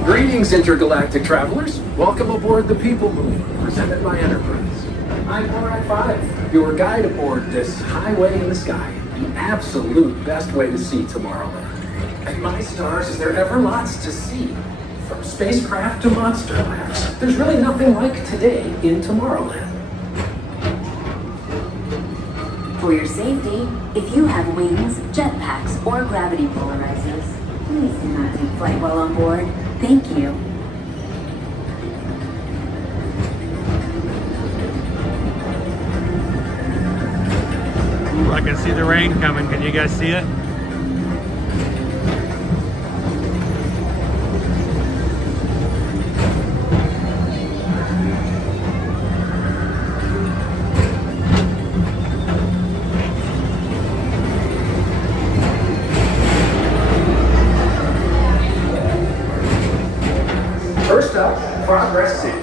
Greetings, intergalactic travelers. Welcome aboard the People Mover, presented by Enterprise. I'm Borat 5, your guide aboard this highway in the sky, the absolute best way to see Tomorrowland. And my stars, is there ever lots to see? From spacecraft to monster labs, there's really nothing like today in Tomorrowland. For your safety, if you have wings, jetpacks, or gravity polarizers, please do not take flight while on board. Thank you. Ooh, I can see the rain coming. Can you guys see it? First up, Progress City,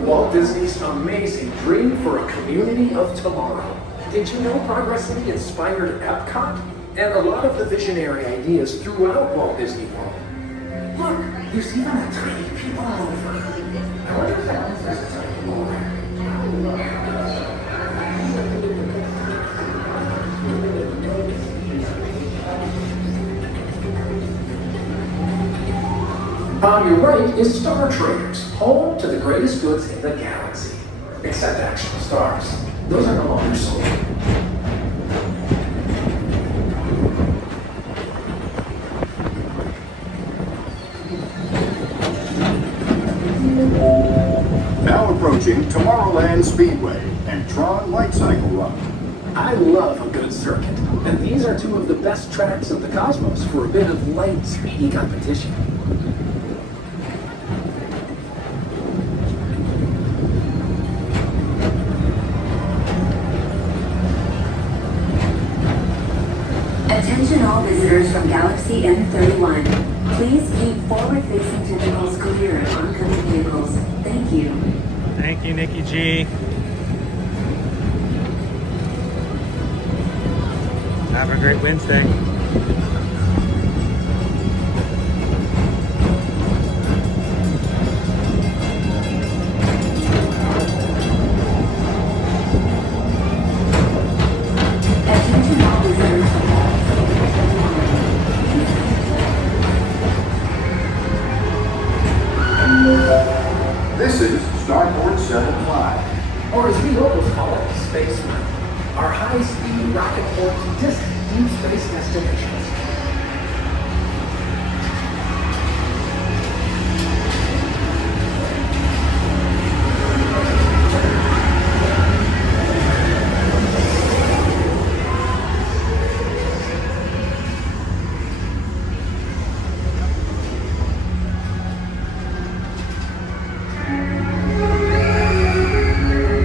Walt Disney's amazing dream for a community of tomorrow. Did you know Progress City inspired Epcot? And a lot of the visionary ideas throughout Walt Disney World. Look, there's even a tiny people mover. I wonder if that means there's a tiny mover. On your right is Star Traders, home to the greatest goods in the galaxy. Except actual stars. Those are no longer sold. Now approaching Tomorrowland Speedway and Tron Light Cycle Run. I love a good circuit, and these are two of the best tracks in the cosmos for a bit of light, speedy competition. Attention all visitors visitors from Galaxy M31. Please keep forward-facing tentacles clear of oncoming vehicles. Thank you. Thank you, Nikki G. Have a great Wednesday. This is Starport 75. Or as we locals call it, Space Mountain. Our high-speed rocket port to distant deep space destinations.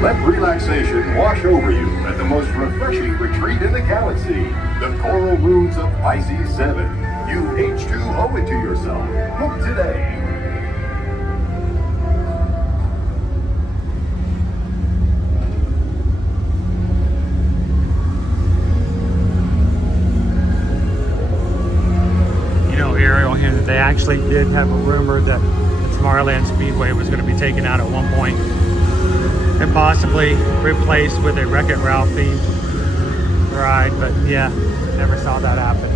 Let relaxation wash over you at the most refreshing retreat in the galaxy, the Coral Moons of Pisces 7. You H2 owe it to yourself. Book today. You know, Ariel here, that they actually did have a rumor that the Tomorrowland Speedway was going to be taken out at one point and possibly replaced with a Wreck-It Ralph themed ride, but yeah, never saw that happen.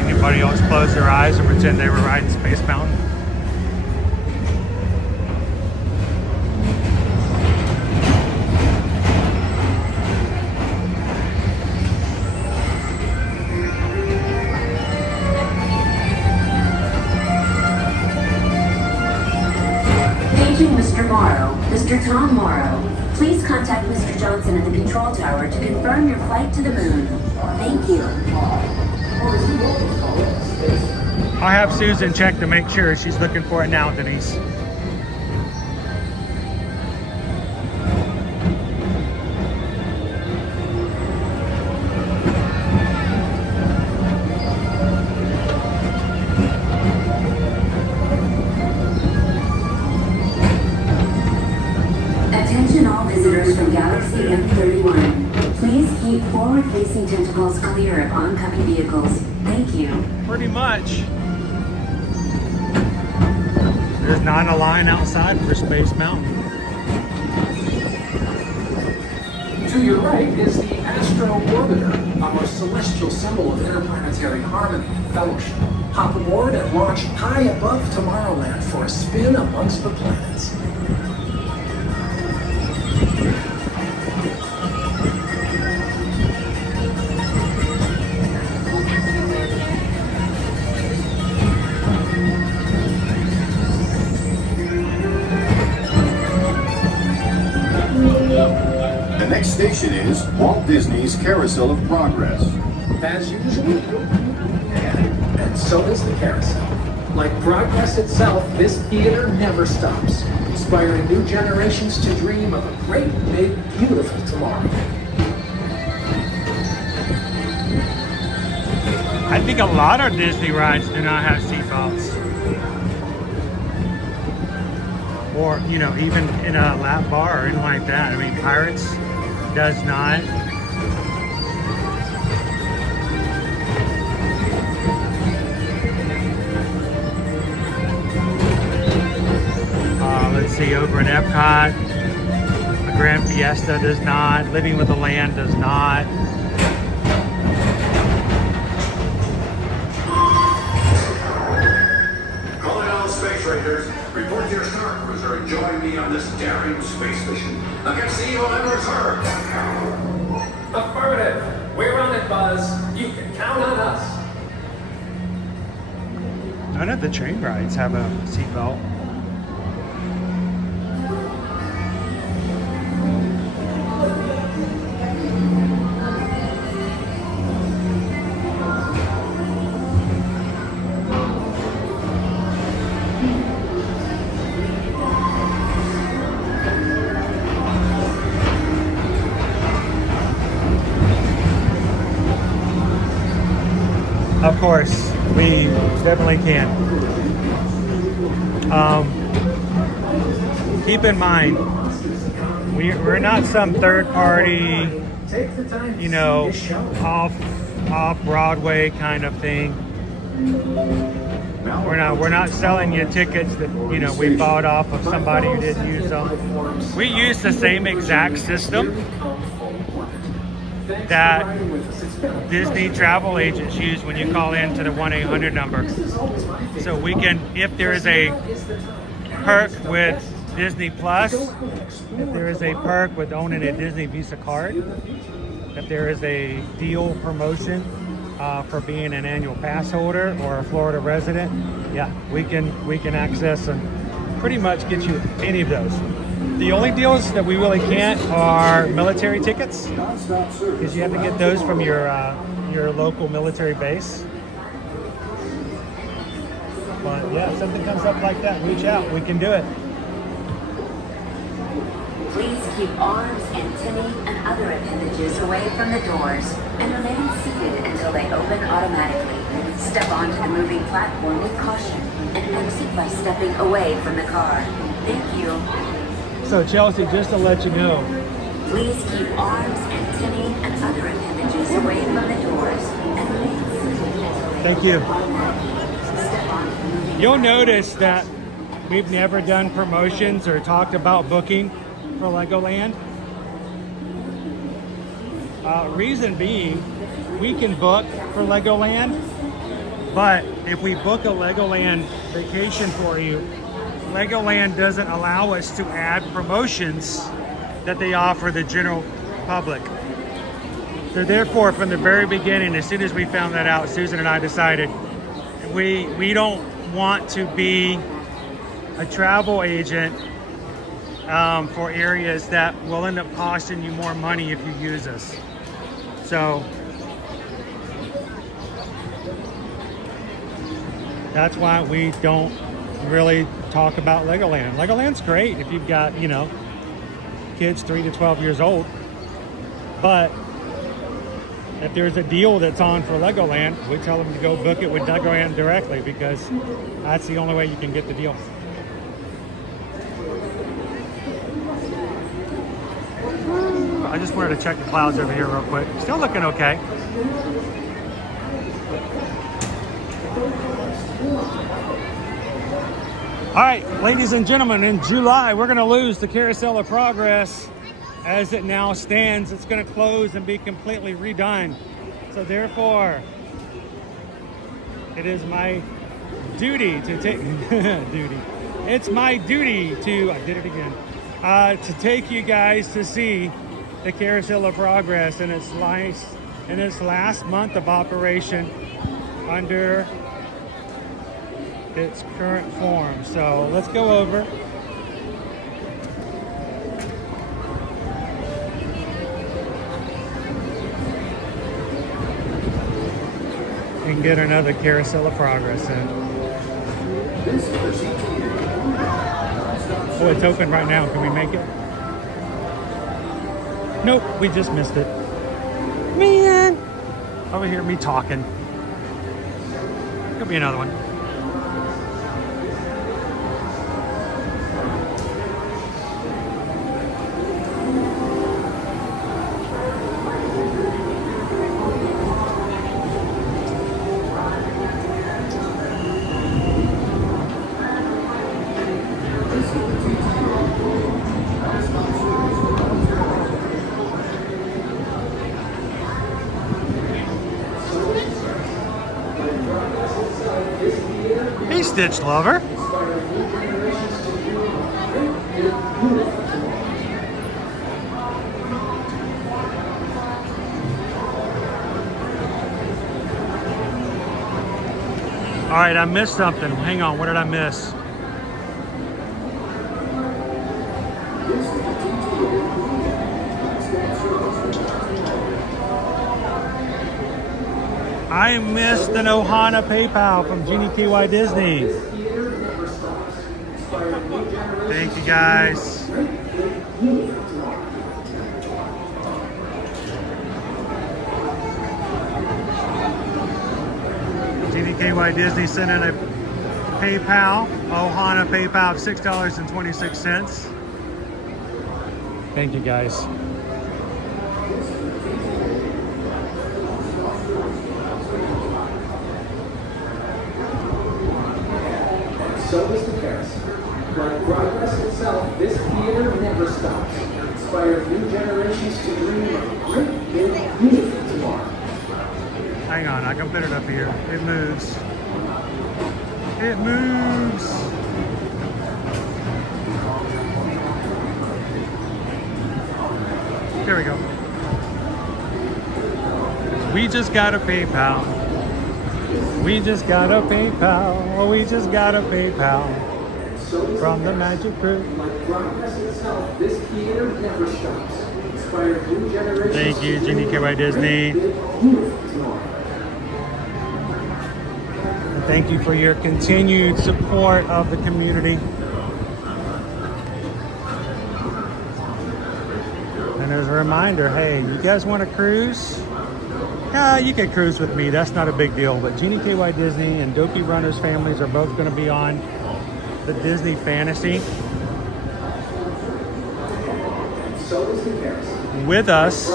Anybody else close their eyes and pretend they were riding Space Mountain? Paging Mr. Morrow, Mr. Tom Morrow. Please contact Mr. Johnson at the control tower to confirm your flight to the moon. Thank you. I'll have Susan check to make sure. She's looking for it now, Denise. Attention all visitors from Galaxy M31. Please keep forward-facing tentacles clear of oncoming vehicles. Thank you. Pretty much. There's not a line outside for Space Mountain. To your right is the Astro Orbiter, our celestial symbol of interplanetary harmony and fellowship. Hop aboard and launch high above Tomorrowland for a spin amongst the planets. The next station is Walt Disney's Carousel of Progress. As usual, and so does the carousel. Like progress itself, this theater never stops, inspiring new generations to dream of a great, big, beautiful tomorrow. I think a lot of Disney rides do not have seatbelts. Or, you know, even in a lap bar or anything like that. I mean, Pirates does not. Let's see, over in Epcot, the Grand Fiesta does not. Living with the Land does not. Calling all Space Raiders. Report to your Star Cruiser and join me on this daring space mission against the evil Emperor's Herd. because you can count on us. None of the train rides have a seatbelt. Of course, we definitely can. Keep in mind, we're not some third party, you know, off Broadway kind of thing. We're not selling you tickets that, you know, we bought off of somebody who didn't use them. We use the same exact system that Disney travel agents use when you call in to the 1-800 number. So we can, if there is a perk with Disney Plus, if there is a perk with owning a Disney Visa card, if there is a deal promotion for being an annual pass holder or a Florida resident, yeah, we can access and pretty much get you any of those. The only deals that we really can't are military tickets, because you have to get those from your local military base. But yeah, if something comes up like that, reach out. We can do it. Please keep arms, antennae, and other appendages away from the doors and remain seated until they open automatically. Step onto the moving platform with caution and exit by stepping away from the car. Thank you. So Chelsea, just to let you know, please keep arms, antennae, and other appendages away from the doors and remain seated until thank you. You'll notice that we've never done promotions or talked about booking for Legoland. Reason being, we can book for Legoland, but if we book a Legoland vacation for you, Legoland doesn't allow us to add promotions that they offer the general public. So therefore, from the very beginning, as soon as we found that out, Susan and I decided we don't want to be a travel agent for areas that will end up costing you more money if you use us. So that's why we don't really talk about Legoland. Legoland's great if you've got, you know, kids 3 to 12 years old. But if there's a deal that's on for Legoland, we tell them to go book it with Legoland directly, because that's the only way you can get the deal. I just wanted to check the clouds over here real quick. Still looking okay. All right, ladies and gentlemen, in July, we're going to lose the Carousel of Progress. As it now stands, it's going to close and be completely redone. So therefore, it is my duty to take It's my duty to, I did it again, to take you guys to see the Carousel of Progress in its last month of operation under its current form. So let's go over. And get another Carousel of Progress in. Oh, it's open right now. Can we make it? Nope, we just missed it. Man! Over here, me talking. Could be another one. Hey, Stitch Lover. All right, I missed something. Hang on, what did I miss? I missed an Ohana PayPal from Jeannie KY Disney. Thank you guys. Jeannie KY Disney sent in a PayPal, Ohana PayPal of $6.26. Thank you guys. So is the comparison. Like progress itself, this theater never stops. Inspire new generations to dream of great, big, beautiful tomorrow. Hang on, I can put it up here. It moves. It moves. There we go. We just got a PayPal. We just got a PayPal. Oh, we just got a PayPal from the Magic Crew. Like progress itself, this theater never stops. Inspire new generations. Thank you, Jeannie KY Disney. And thank you for your continued support of the community. And as a reminder, hey, you guys want to cruise? You can cruise with me. That's not a big deal. But Jeannie KY Disney and Dopey Runners families are both going to be on the Disney Fantasy with us.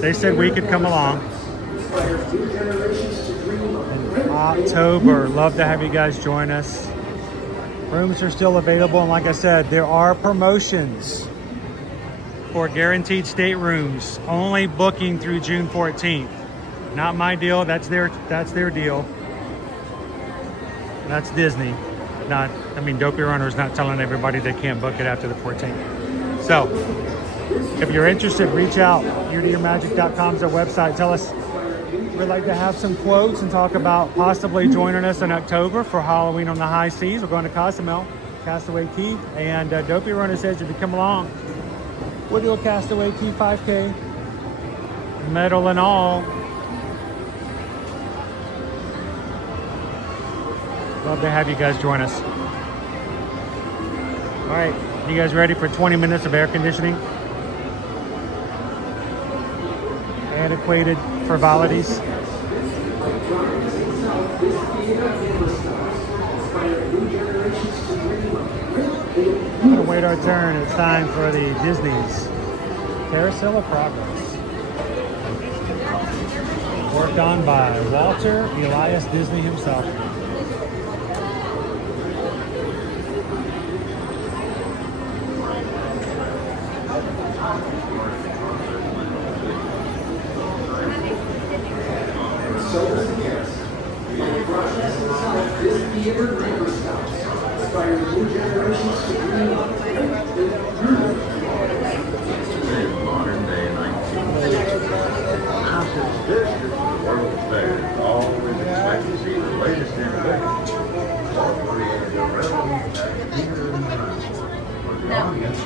They said we could come along in October. Love to have you guys join us. Rooms are still available, and like I said, there are promotions for guaranteed staterooms, only booking through June 14th. Not my deal, that's their deal. That's Disney. Dopey Runner's not telling everybody they can't book it after the 14th. So, if you're interested, reach out. YourDearMagic.com is our website. Tell us, we'd like to have some quotes and talk about possibly joining us in October for Halloween on the High Seas. We're going to Cozumel, Castaway Key, and Dopey Runner says if you come along, we'll do a Castaway Key 5K, medal and all. Love to have you guys join us. All right, you guys ready for 20 minutes of air conditioning? Antiquated frivolities. We're gonna wait our turn. It's time for the Disney's Carousel of Progress. Worked on by Walter Elias Disney himself. So is the guest. Like progress itself, this theater never stops. Inspire new generations to dream of great, big, beautiful. Modern day 1960s. After this is the World Fair, always expect to see the latest innovations. All created around that theater and time. For the audience to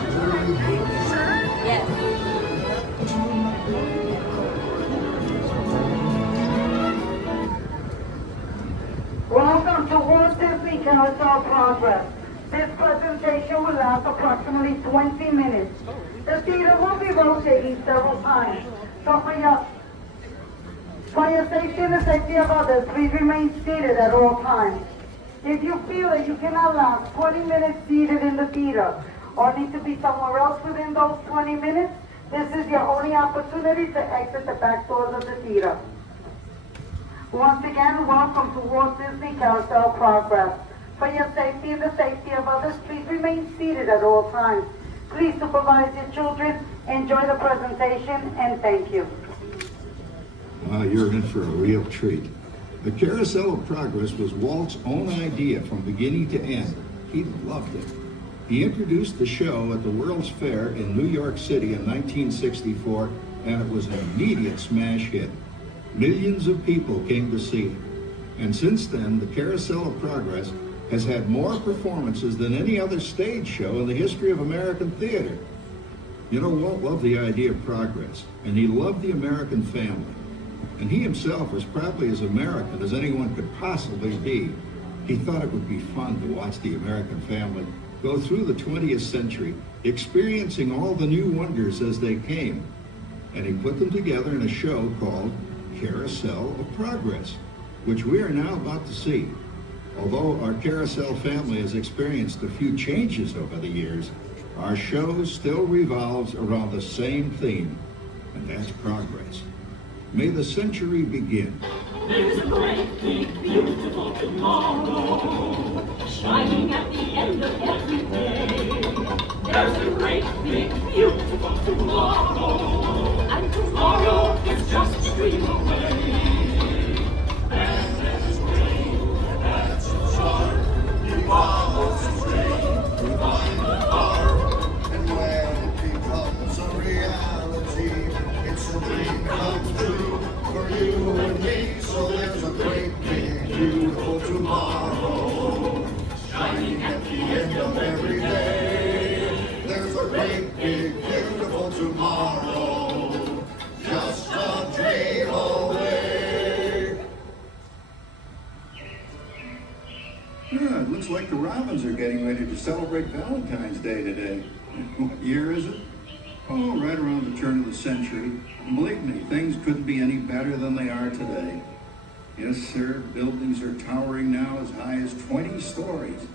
Yes. Welcome to Walt Disney Carousel Progress. This presentation will last approximately 20 minutes. The theater will be rotating several times. So for your safety and the safety of others, please remain seated at all times. If you feel that you cannot last 20 minutes seated in the theater or need to be somewhere else within those 20 minutes, this is your only opportunity to exit the back doors of the theater. Once again, welcome to Walt Disney Carousel Progress. For your safety and the safety of others, please remain seated at all times. Please supervise your children, enjoy the presentation, and thank you. You're in for a real treat. The Carousel of Progress was Walt's own idea from beginning to end. He loved it. He introduced the show at the World's Fair in New York City in 1964, and it was an immediate smash hit. Millions of people came to see it. And since then, the Carousel of Progress has had more performances than any other stage show in the history of American theater. You know, Walt loved the idea of progress, and he loved the American family. And he himself was probably as American as anyone could possibly be. He thought it would be fun to watch the American family go through the 20th century, experiencing all the new wonders as they came. And he put them together in a show called Carousel of Progress, which we are now about to see. Although our Carousel family has experienced a few changes over the years, our show still revolves around the same theme, and that's progress. May the century begin. There's a great, big, beautiful tomorrow, shining at the end of every day. There's a great, big, beautiful tomorrow, and tomorrow is just a dream away. And there's rain, that's a sharp, tomorrow's a train, to find the heart. And when it becomes a reality, it's a dream come true for you and me. So there's a great, big, beautiful tomorrow, shining at the end of every day. There's a great, big, beautiful tomorrow, just a dream away. Yeah, it looks like the Robins are getting ready to celebrate Valentine's Day today. What year is it? Oh, right around the turn of the century. And believe me, things couldn't be any better than they are today. Yes, sir, buildings are towering now as high as 20 stories.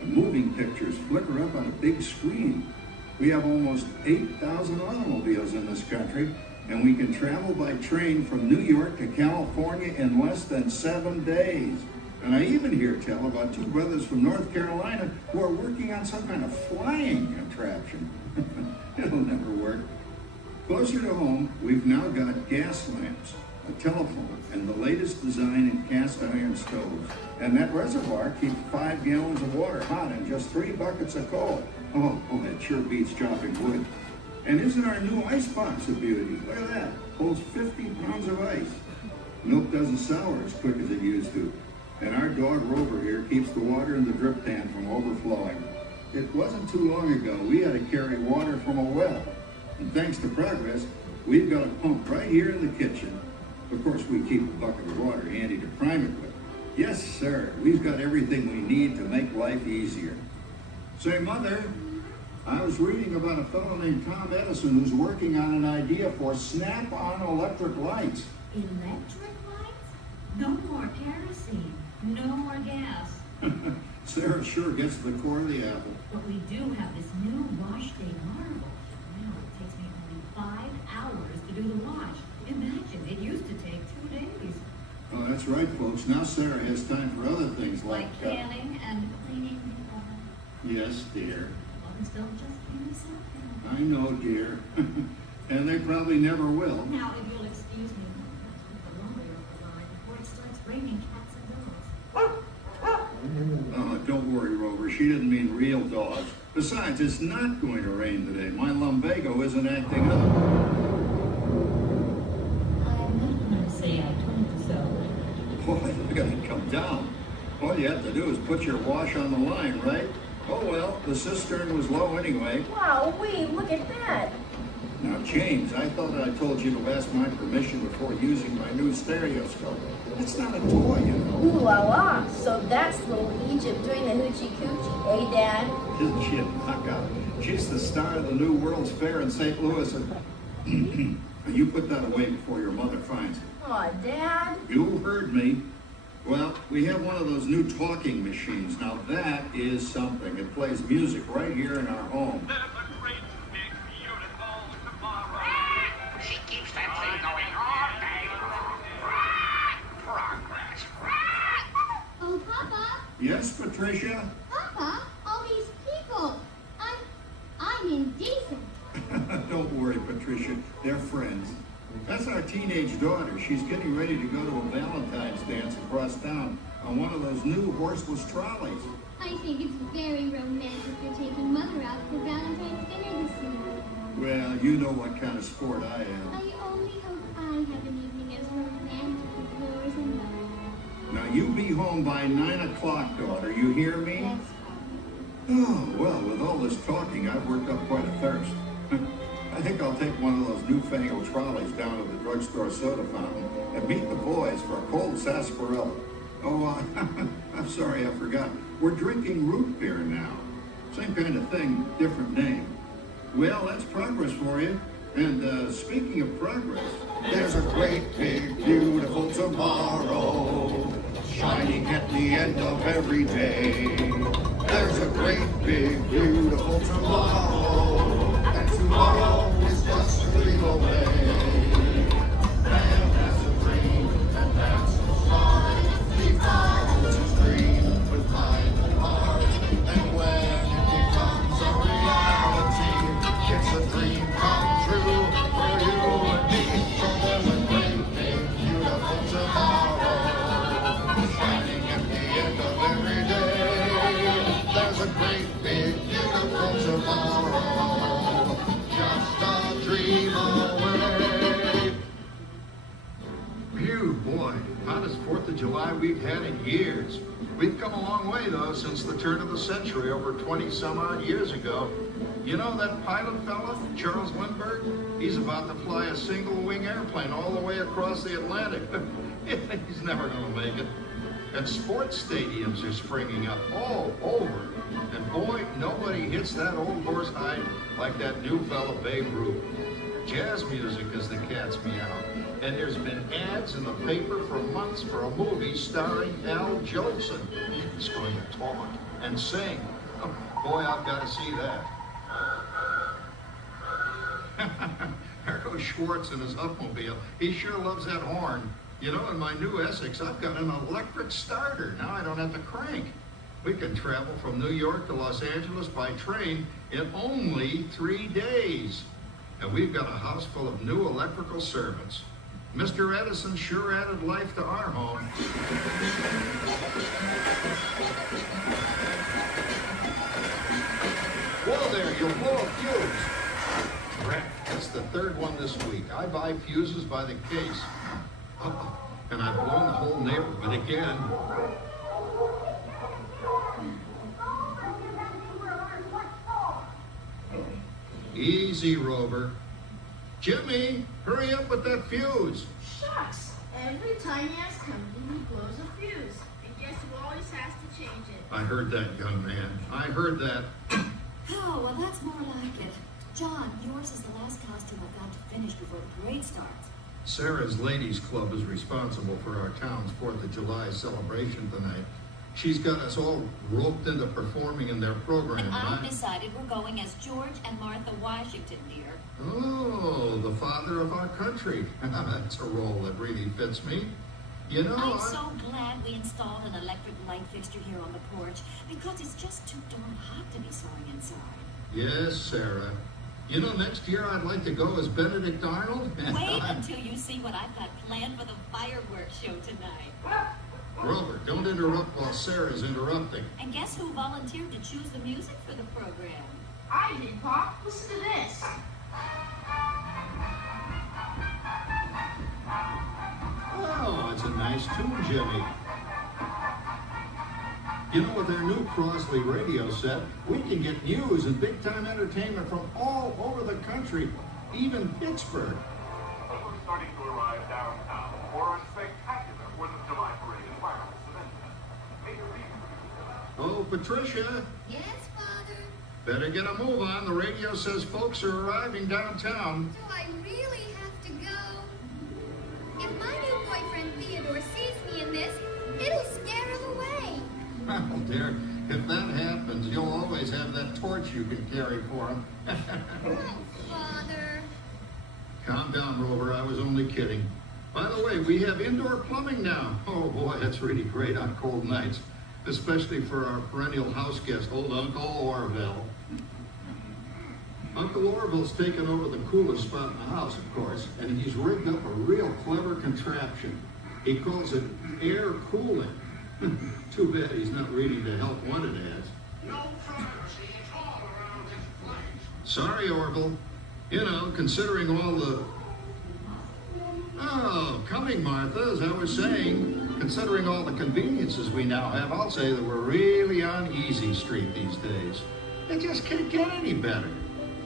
And moving pictures flicker up on a big screen. We have almost 8,000 automobiles in this country, and we can travel by train from New York to California in less than 7 days. And I even hear tell about two brothers from North Carolina who are working on some kind of flying contraption. It'll never work. Closer to home, we've now got gas lamps, a telephone, and the latest design in cast iron stoves. And that reservoir keeps 5 gallons of water hot in just 3 buckets of coal. Oh, that sure beats chopping wood. And isn't our new ice box a beauty? Look at that. Holds 50 pounds of ice. Milk doesn't sour as quick as it used to. And our dog Rover here keeps the water in the drip pan from overflowing. It wasn't too long ago we had to carry water from a well. And thanks to progress, we've got a pump right here in the kitchen. Of course, we keep a bucket of water handy to prime it with. Yes, sir, we've got everything we need to make life easier. Say, Mother, I was reading about a fellow named Tom Edison who's working on an idea for snap-on electric lights. Electric lights? No more kerosene. No more gas. Sarah sure gets to the core of the apple. But we do have this new wash day marvel. Now it takes me only 5 hours to do the wash. Imagine, it used to take 2 days. Oh, that's right, folks. Now Sarah has time for other things like canning and cleaning the oven. Yes, dear. Ovens don't just clean themselves now. I know, dear. And they probably never will. Now, if you'll excuse me, the lumber line before it starts raining cats and dogs. Oh, don't worry, Rover. She didn't mean real dogs. Besides, it's not going to rain today. My lumbago isn't acting up. I'm not going to say I told you so. Boy, look at it come down. All you have to do is put your wash on the line, right? Oh, well, the cistern was low anyway. Wow, look at that. Now, James, I thought I told you to ask my permission before using my new stereoscope. It's not a toy, you know. Ooh la la. So that's little Egypt doing the hoochie coochie, eh, Dad? Isn't she a knockout? She's the star of the new World's Fair in St. Louis. And you put that away before your mother finds it. Aw, Dad. You heard me. Well, we have one of those new talking machines. Now that is something. It plays music right here in our home. She keeps that thing going all day long. Progress. Oh, Papa. Yes, Patricia? Papa, all these people. I'm indecent. Don't worry, Patricia. They're friends. That's our teenage daughter. She's getting ready to go to a Valentine's dance across town on one of those new horseless trolleys. I think it's very romantic you're taking Mother out for Valentine's dinner this evening. Well, you know what kind of sport I am. I only hope I have an evening as romantic as yours and mine. Now, you be home by 9 o'clock, daughter. You hear me? Oh, well, with all this talking, I've worked up quite a thirst. I think I'll take one of those newfangled trolleys down to the drugstore soda fountain and meet the boys for a cold sarsaparilla. Oh, I'm sorry, I forgot. We're drinking root beer now. Same kind of thing, different name. Well, that's progress for you. And speaking of progress, there's a great, big, beautiful tomorrow, shining at the end of every day. There's a great, big, beautiful tomorrow, and tomorrow is just a dream away. Man has a dream, and that's the start. He follows his dream with mind and heart, and when it becomes a reality, it's a dream come true for you and me. So there's a great, big, beautiful tomorrow, shining at the end of every day. There's a great, big, beautiful tomorrow, just a dream away. Phew, boy, hottest 4th of July we've had in years. We've come a long way, though, since the turn of the century, over 20-some-odd years ago. You know that pilot fella, Charles Lindbergh? He's about to fly a single-wing airplane all the way across the Atlantic. He's never going to make it. And sports stadiums are springing up all over. And boy, nobody hits that old horse hide like that new fella Babe Ruth. Jazz music is the cat's meow. And there's been ads in the paper for months for a movie starring Al Jolson. He's going to talk and sing. Oh, boy, I've got to see that. There goes Schwartz in his upmobile. He sure loves that horn. You know, in my new Essex, I've got an electric starter. Now I don't have to crank. We can travel from New York to Los Angeles by train in only 3 days. And we've got a house full of new electrical servants. Mr. Edison sure added life to our home. Whoa there, you'll blow a fuse. Crap, that's the 3rd one this week. I buy fuses by the case. And I've blown the whole neighborhood again. Easy, Rover. Jimmy, hurry up with that fuse. Shucks. Every tiny ass company blows a fuse. And guess who always has to change it? I heard that, young man. I heard that. Oh, well, that's more like it. John, yours is the last costume I've got to finish before the parade starts. Sarah's Ladies Club is responsible for our town's 4th of July celebration tonight. She's got us all roped into performing in their program. And I've decided we're going as George and Martha Washington, dear. Oh, the father of our country. That's a role that really fits me. You know, I'm so glad we installed an electric light fixture here on the porch, because it's just too darn hot to be sewing inside. Yes, Sarah. You know, next year I'd like to go as Benedict Arnold. Wait until you see what I've got planned for the fireworks show tonight. Robert, don't interrupt while Sarah's interrupting. And guess who volunteered to choose the music for the program? I did, Pop. Listen to this. Oh, it's a nice tune, Jimmy. You know, with our new Crosley radio set, we can get news and big-time entertainment from all over the country, even Pittsburgh. We're starting to arrive downtown for a spectacular 4th of July parade and fireworks event. Major Reed. Oh, Patricia. Yes, Father? Better get a move on. The radio says folks are arriving downtown. Do I really have to go? If my new boyfriend Theodore sees me in this, it'll scare him away. Oh, dear. If that happens, you'll always have that torch you can carry for him. Oh, Father. Calm down, Rover. I was only kidding. By the way, we have indoor plumbing now. Oh, boy, that's really great on cold nights, especially for our perennial house guest, old Uncle Orville. Uncle Orville's taken over the coolest spot in the house, of course, and he's rigged up a real clever contraption. He calls it air cooling. Too bad he's not reading the help wanted ads. No privacy at all around this place. Sorry, Orville. You know, considering all the... Oh, coming, Martha, as I was saying, considering all the conveniences we now have, I'll say that we're really on easy street these days. It just can't get any better.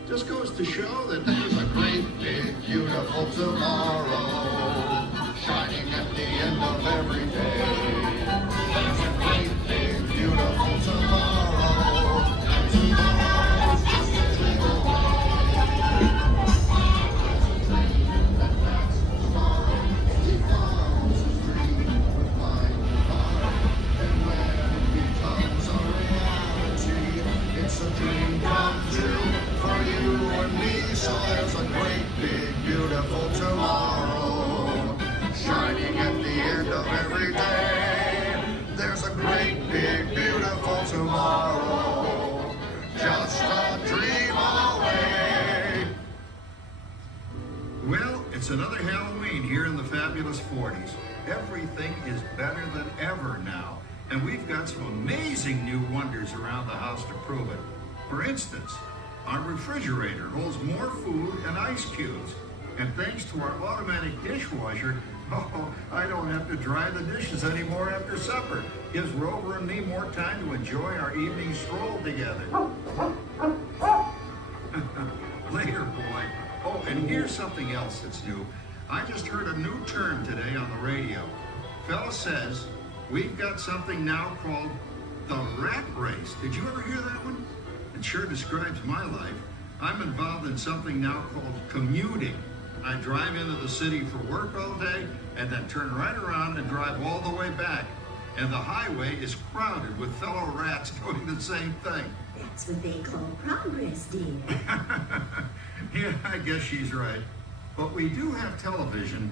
Just goes to show that there's a great, big, beautiful tomorrow shining at the end of every day. There's a great, big, beautiful tomorrow, and tomorrow's just a dream away. It's a dream come true for you and me, so there's a great, big, beautiful tomorrow shining at the end of every day. There's a great, big, beautiful tomorrow, just a dream away. Well, it's another Halloween here in the fabulous 40s. Everything is better than ever now. And we've got some amazing new wonders around the house to prove it. For instance, our refrigerator holds more food and ice cubes. And thanks to our automatic dishwasher, I don't have to dry the dishes anymore after supper. Gives Rover and me more time to enjoy our evening stroll together. Later, boy. Oh, and here's something else that's new. I just heard a new term today on the radio. Fella says, we've got something now called the rat race. Did you ever hear that one? It sure describes my life. I'm involved in something now called commuting. I drive into the city for work all day and then turn right around and drive all the way back. And the highway is crowded with fellow rats doing the same thing. That's what they call progress, dear. Yeah, I guess she's right. But we do have television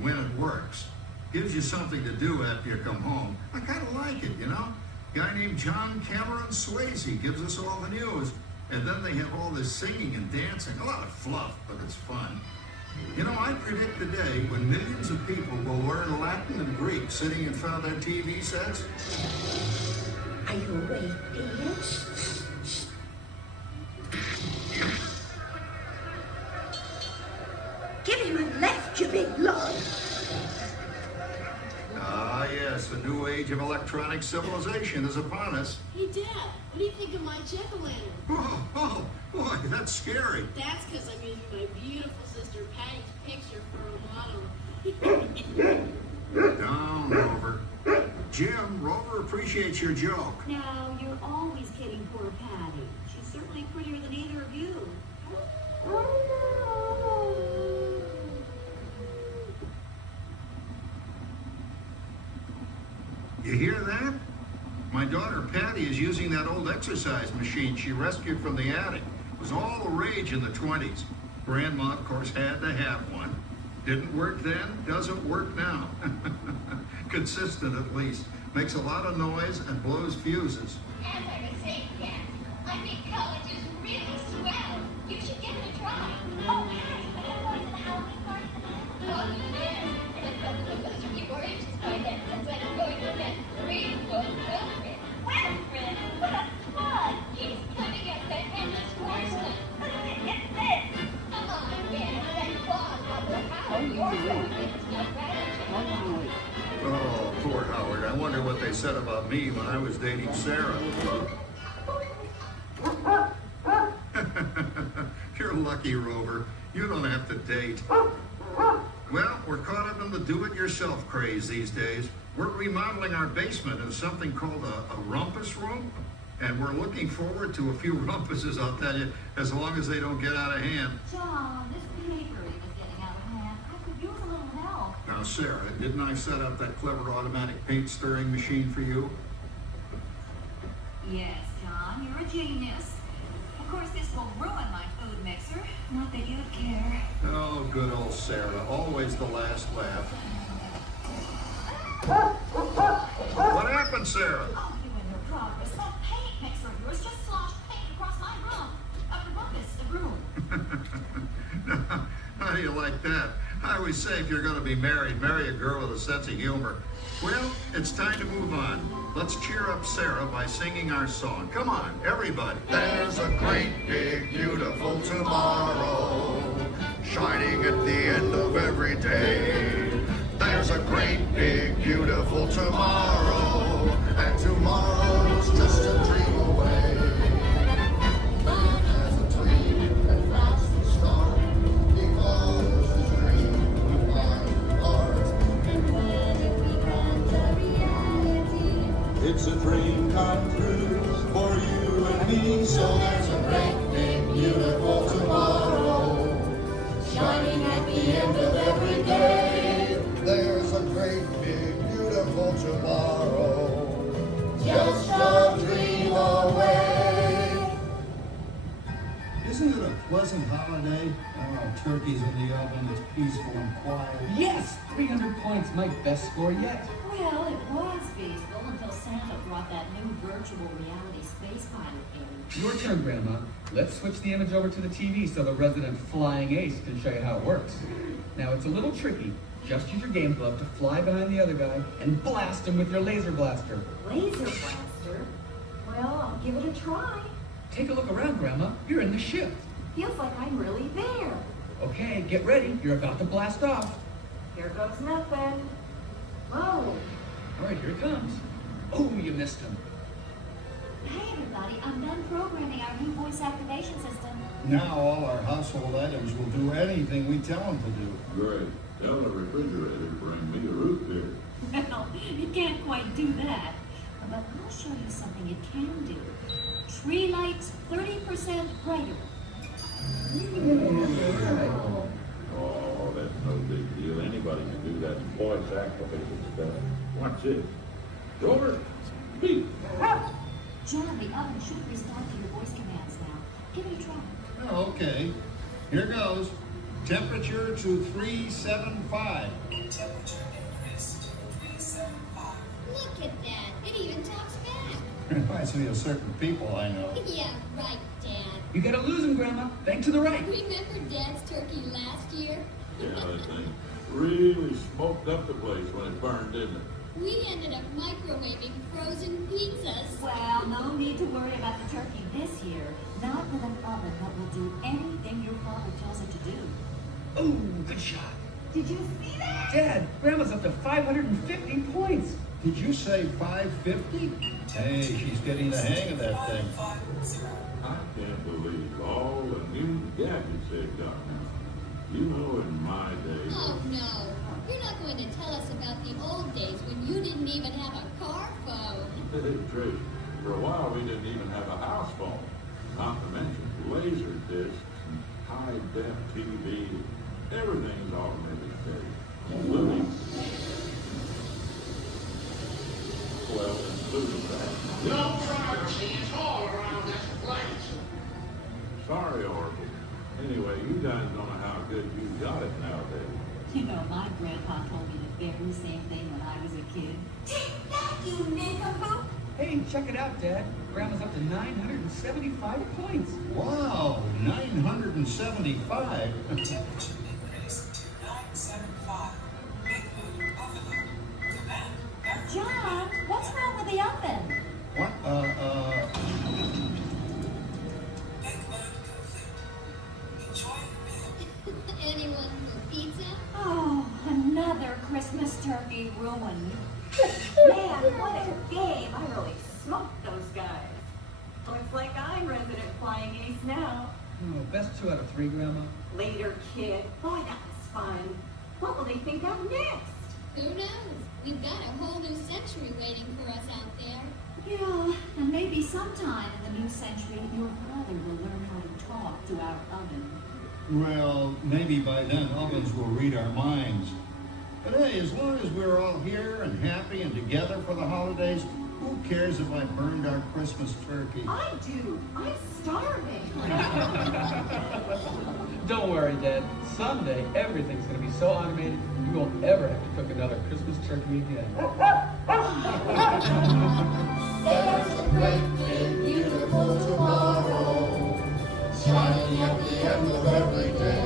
when it works. Gives you something to do after you come home. I kind of like it, you know? Guy named John Cameron Swayze gives us all the news. And then they have all this singing and dancing. A lot of fluff, but it's fun. You know, I predict the day when millions of people will learn Latin and Greek sitting in front of their TV sets. Are you awake, dear? Give him a left, you big lord. Ah, yes, the new age of electronic civilization is upon us. Hey, Dad, what do you think of my jack-o'-lantern? Oh, boy, that's scary. That's because I'm using my beautiful sister Patty's picture for a model. Down, Rover. Jim, Rover appreciates your joke. Now, you're always kidding poor Patty. She's certainly prettier than either of you. You hear that? My daughter Patty is using that old exercise machine she rescued from the attic. It was all the rage in the 20s. Grandma, of course, had to have one. Didn't work then, doesn't work now. Consistent at least. Makes a lot of noise and blows fuses. As I was saying, Dad, I think college is really swell. You should give it a try. Oh, Harry, but I'm going to the Halloween party. Oh, yeah. Those are you more interested by then. That's when I'm going to event. Read book, girlfriend. Well, friend, what fun. He's coming up that endless course. Get this. Come on, Dad. That clause about how your girlfriend is not right. Oh, poor Howard. I wonder what they said about me when I was dating Sarah. You're lucky, Rover. You don't have to date. Well, we're caught up in the do-it-yourself craze these days. We're remodeling our basement into something called a rumpus room. And we're looking forward to a few rumpuses, I'll tell you, as long as they don't get out of hand. John, this papering is getting out of hand. I could use a little help. Now, Sarah, didn't I set up that clever automatic paint stirring machine for you? Yes, John, you're a genius. Of course, this will ruin my food mixer. Not that you'd care. Oh, good old Sarah. Always the last laugh. What happened, Sarah? Oh, you and your progress. That paint mixer of yours just sloshed paint across my room. The room. How do you like that? I always say if you're going to be married, marry a girl with a sense of humor. Well, it's time to move on. Let's cheer up Sarah by singing our song. Come on, everybody. There's a great, big, beautiful tomorrow shining at the end of every day. There's a great, big, beautiful tomorrow, and tomorrow's just a dream away. Man has a dream and that's the start. He follows his dream with my heart. And when it becomes a reality, it's a dream come true for you and me. So there's a great, big, beautiful tomorrow, shining at the end of every day. There's a great, big, beautiful tomorrow, just a dream away. Isn't it a pleasant holiday? Oh, turkey's in the oven, it's peaceful and quiet. Yes! 300 points, my best score yet. Well, it was peaceful until Santa brought that new virtual reality space pilot in. Your turn, Grandma. Let's switch the image over to the TV so the resident flying ace can show you how it works. Now, it's a little tricky. Just use your game glove to fly behind the other guy and blast him with your laser blaster. Laser blaster? Well, I'll give it a try. Take a look around, Grandma. You're in the ship. Feels like I'm really there. Okay, get ready. You're about to blast off. Here goes nothing. Whoa. All right, here it comes. Oh, you missed him. Hey, everybody. I'm done programming our new voice activation system. Now all our household items will do anything we tell them to do. Great. Tell the refrigerator to bring me a root beer. Well, it can't quite do that. But I'll show you something it can do. Tree lights 30% brighter. Oh, that's no big deal. Anybody can do that voice activated stuff. Watch it. Rover, beep. John, the oven should restart to your voice commands now. Give it a try. Oh, okay. Here goes. Temperature to 375. Look at that. It even talks back. Reminds me of certain people I know. Yeah, right, Dad. You gotta lose him, Grandma. Bank to the right. Remember Dad's turkey last year? Yeah, that thing really smoked up the place when it burned, didn't it? We ended up microwaving frozen pizzas. Well, no need to worry about the turkey this year. Not with an oven that will do anything your father tells it to do. Oh, good shot. Did you see that? Dad, Grandma's up to 550 points. Did you say 550? Hey, she's getting the hang of that thing. I can't believe all the new gadgets they've got now. You know, in my day. Oh, no. You're not going to tell us about the old days when you didn't even have a car phone. Trish, for a while we didn't even have a house phone. Not to mention laser discs and high-def TV. Everything's automated today. Including, well, including that. No privacy is all around this place. Sorry, Oracle. Anyway, you guys don't know how good you got it nowadays. You know, my grandpa told me the very same thing when I was a kid. Take that, you nincompoop! Hey, check it out, Dad. Grandma's up to 975 points. Wow, 975. John, what's wrong with the oven? What? Anyone for pizza? Oh, another Christmas turkey ruined. Man, what a game. I really smoked those guys. Looks like I'm resident flying ace now. Oh, best 2 out of 3, Grandma. Later, kid. Boy, that was fun. What will they think of next? Who knows? We've got a whole new century waiting for us out there. Yeah, and maybe sometime in the new century, your father will learn how to talk to our oven. Well, maybe by then ovens will read our minds. But hey, as long as we're all here and happy and together for the holidays, who cares if I burned our Christmas turkey? I do. I'm starving. Don't worry, Dad. Someday, everything's going to be so automated, you won't ever have to cook another Christmas turkey again. There's a great big beautiful tomorrow, shining at the end of every day.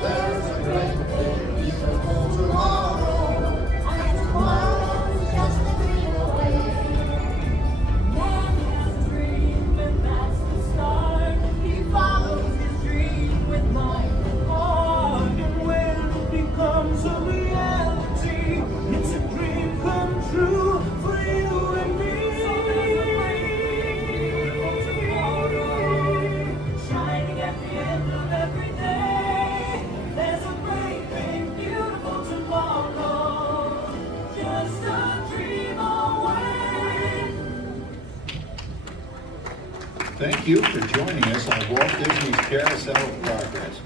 There's a great big beautiful tomorrow, and tomorrow's just a dream away. Man has a dream and that's the start. He follows his dream with mind and heart. Thank you for joining us on Walt Disney's Carousel of Progress.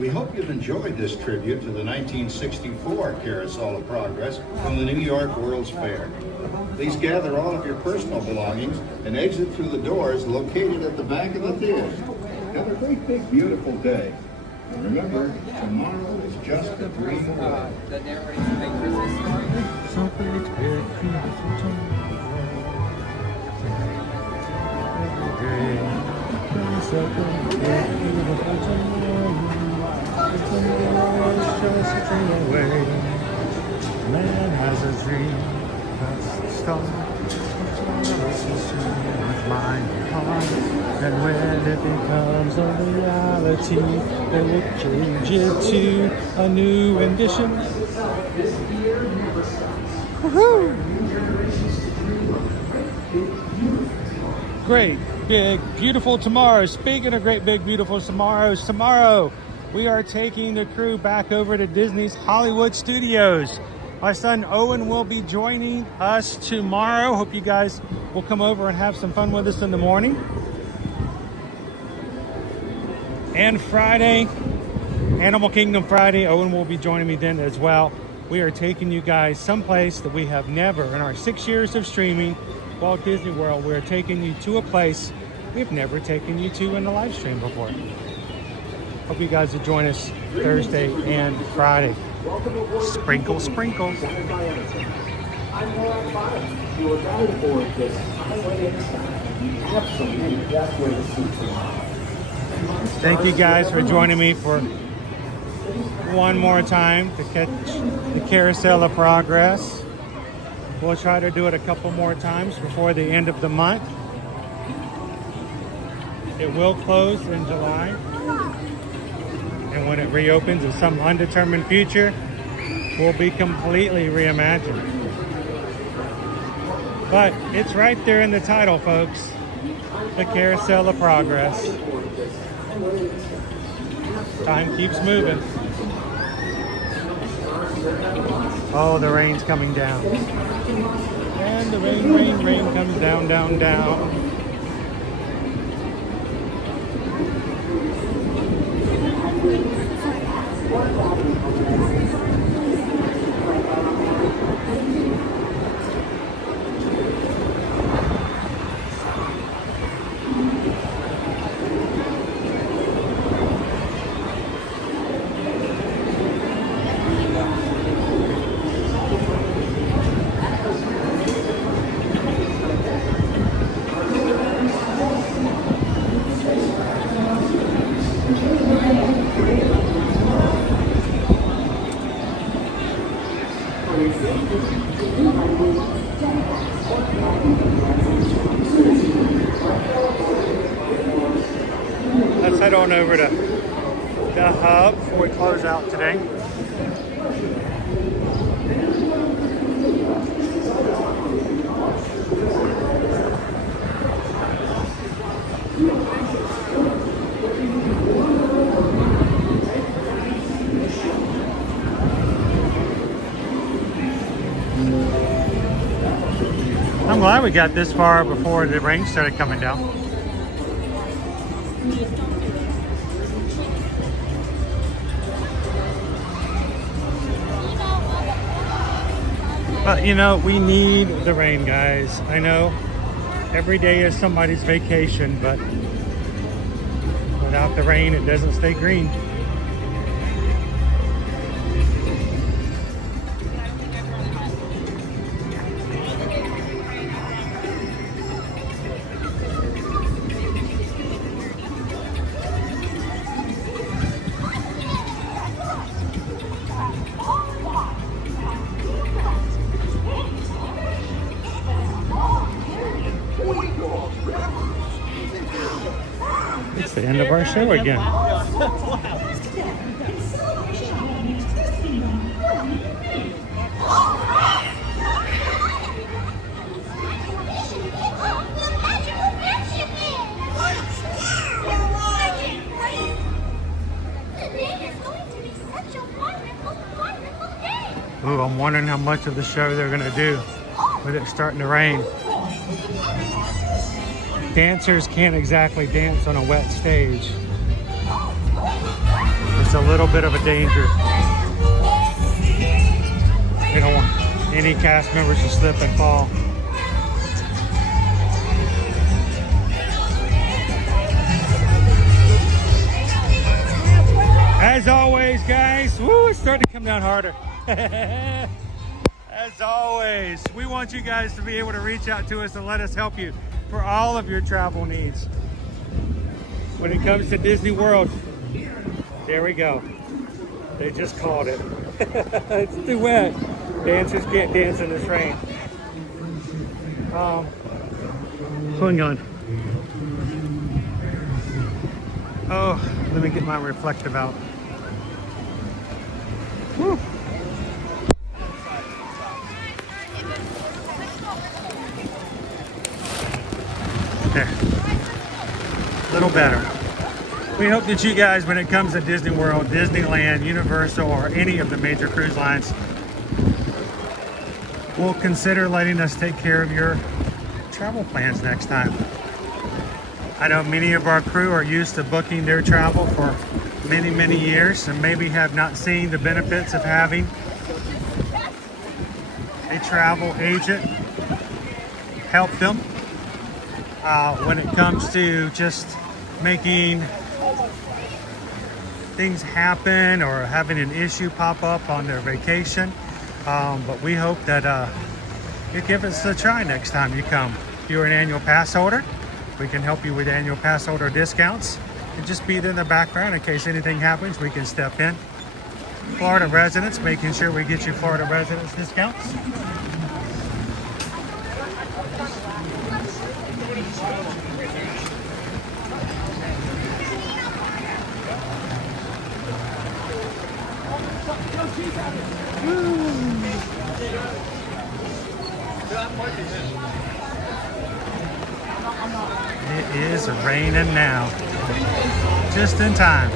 We hope you've enjoyed this tribute to the 1964 Carousel of Progress from the New York World's Fair. Please gather all of your personal belongings and exit through the doors located at the back of the theater. Have a great, big, beautiful day. And remember, tomorrow is just a dream away. The narrating of the Christmas story. So great, big, beautiful tomorrow. Every day. So great, big, beautiful tomorrow. Tomorrow is just a dream away. Man has a dream, that's the start. Tomorrow's just a dream with mind and heart. And when it becomes a reality, they will change it to a new edition. Woohoo! Great, big, beautiful tomorrow. Speaking of great, big, beautiful tomorrows, tomorrow we are taking the crew back over to Disney's Hollywood Studios. My son Owen will be joining us tomorrow. Hope you guys will come over and have some fun with us in the morning. And Friday, Animal Kingdom Friday, Owen will be joining me then as well. We are taking you guys someplace that we have never, in our 6 years of streaming, Walt Disney World, we are taking you to a place we've never taken you to in the live stream before. Hope you guys will join us Thursday and Friday. Sprinkle, sprinkle. I'm mornimg 5, your guide aboard this highway in the sky. The absolute best way to see tomorrow. Thank you guys for joining me for one more time to catch the Carousel of Progress. We'll try to do it a couple more times before the end of the month. It will close in July. And when it reopens in some undetermined future, will be completely reimagined. But it's right there in the title, folks. The Carousel of Progress. Time keeps moving. Oh, the rain's coming down. And the rain comes down, down, down. Let's head on over to the hub before we close out today. I'm glad we got this far before the rain started coming down. But you know, we need the rain, guys. I know every day is somebody's vacation, but without the rain, it doesn't stay green. It's the end of our show again. Ooh, I'm wondering how much of the show they're gonna do with it starting to rain. dancers can't exactly dance on a wet stage. It's a little bit of a danger. They don't want any cast members to slip and fall. As always, guys, woo, it's starting to come down harder. As always, we want you guys to be able to reach out to us and let us help you for all of your travel needs. When it comes to Disney World, there we go. They just called it. It's too wet. Dancers can't dance in this rain. Hang on. Oh, let me get my reflective out. Woo. There. A little better. We hope that you guys, when it comes to Disney World, Disneyland, Universal, or any of the major cruise lines, will consider letting us take care of your travel plans next time. I know many of our crew are used to booking their travel for many, many years and maybe have not seen the benefits of having a travel agent help them when it comes to just making things happen or having an issue pop up on their vacation. But we hope that you give us a try next time you come. If you're an annual pass holder, we can help you with annual pass holder discounts. And just be there in the background in case anything happens, we can step in. Florida residents, making sure we get you Florida residents discounts. It is raining now. Just in time.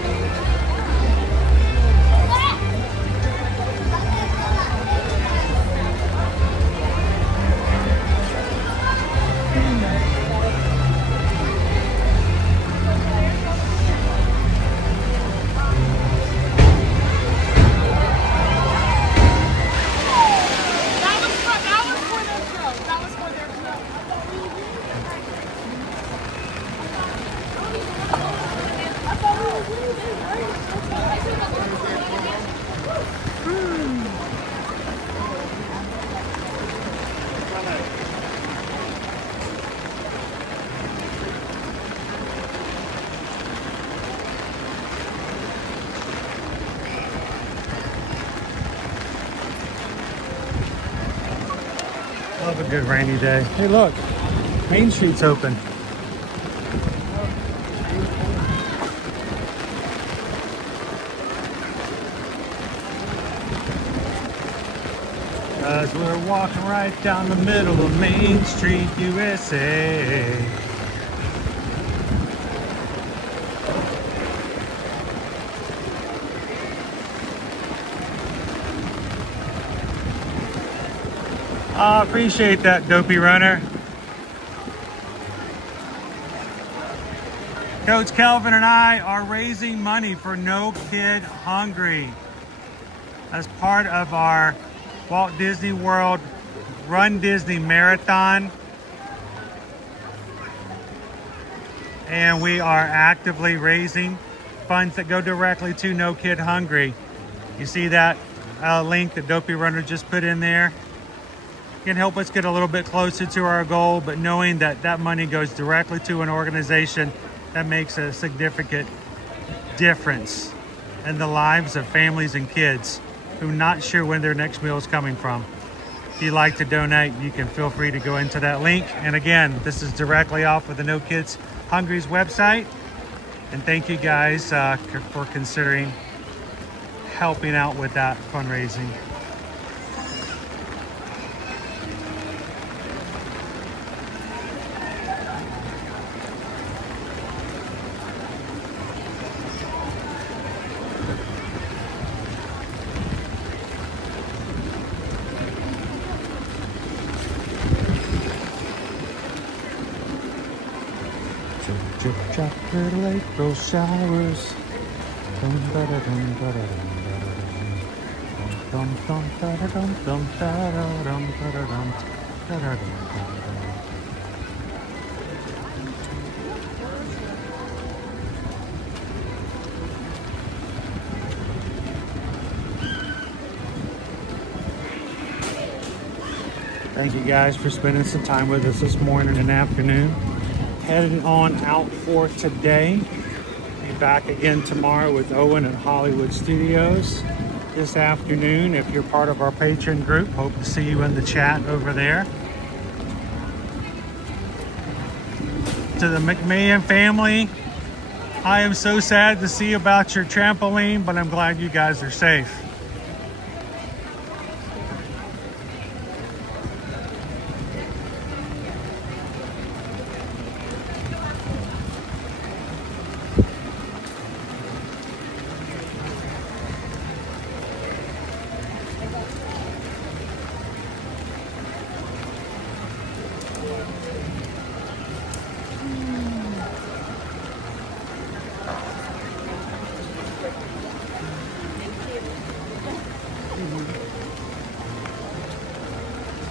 Love a good rainy day. Hey, look, Main Street's open. As we're walking right down the middle of Main Street, USA. I appreciate that, Dopey Runner. Coach Kelvin and I are raising money for No Kid Hungry as part of our Walt Disney World Run Disney Marathon. And we are actively raising funds that go directly to No Kid Hungry. You see that link that Dopey Runner just put in there? Can help us get a little bit closer to our goal, but knowing that that money goes directly to an organization that makes a significant difference in the lives of families and kids who are not sure when their next meal is coming from. If you'd like to donate, you can feel free to go into that link. And again, this is directly off of the No Kids Hungry's website. And thank you guys for considering helping out with that fundraising. Drip, drop, little April showers. Dum, da, da, dum, da, da, dum, da, da, dum. Dum, dum, da, da, dum, dum, da, da, dum, da, da, dum, da, da, dum, da, da, dum. Thank you guys for spending some time with us this morning and afternoon. Heading on out for today. Be back again tomorrow with Owen at Hollywood Studios this afternoon. If you're part of our patron group, hope to see you in the chat over there. To the McMahon family, I am so sad to see about your trampoline, but I'm glad you guys are safe.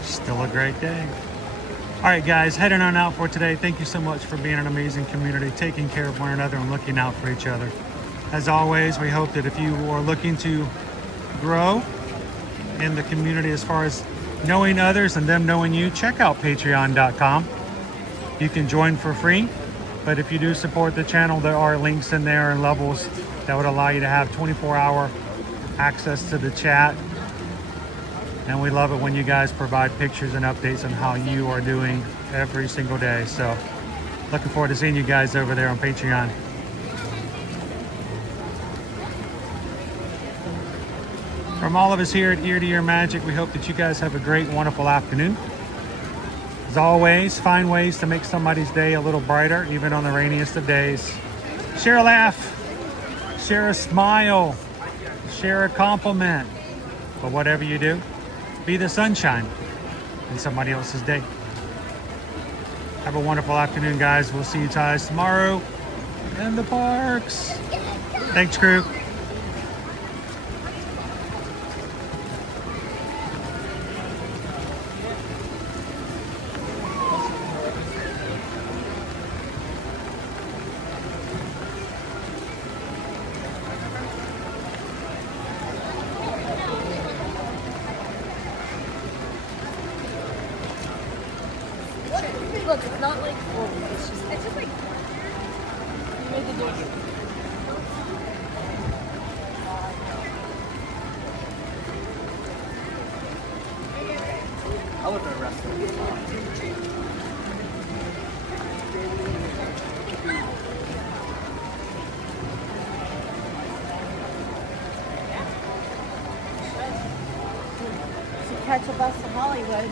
Still a great day. All right, guys, heading on out for today. Thank you so much for being an amazing community, taking care of one another and looking out for each other. As always, we hope that if you are looking to grow in the community as far as knowing others and them knowing you, check out patreon.com. You can join for free, but if you do support the channel, there are links in there and levels that would allow you to have 24-hour access to the chat. And we love it when you guys provide pictures and updates on how you are doing every single day. So looking forward to seeing you guys over there on Patreon. From all of us here at Ear to Ear Magic, we hope that you guys have a great, wonderful afternoon. As always, find ways to make somebody's day a little brighter, even on the rainiest of days. Share a laugh, share a smile, share a compliment. But whatever you do, be the sunshine in somebody else's day. Have a wonderful afternoon, guys. We'll see you guys tomorrow in the parks. Thanks, crew. Look, it's not like it's just like you made the door. I live in a restaurant. Catch a bus to Hollywood.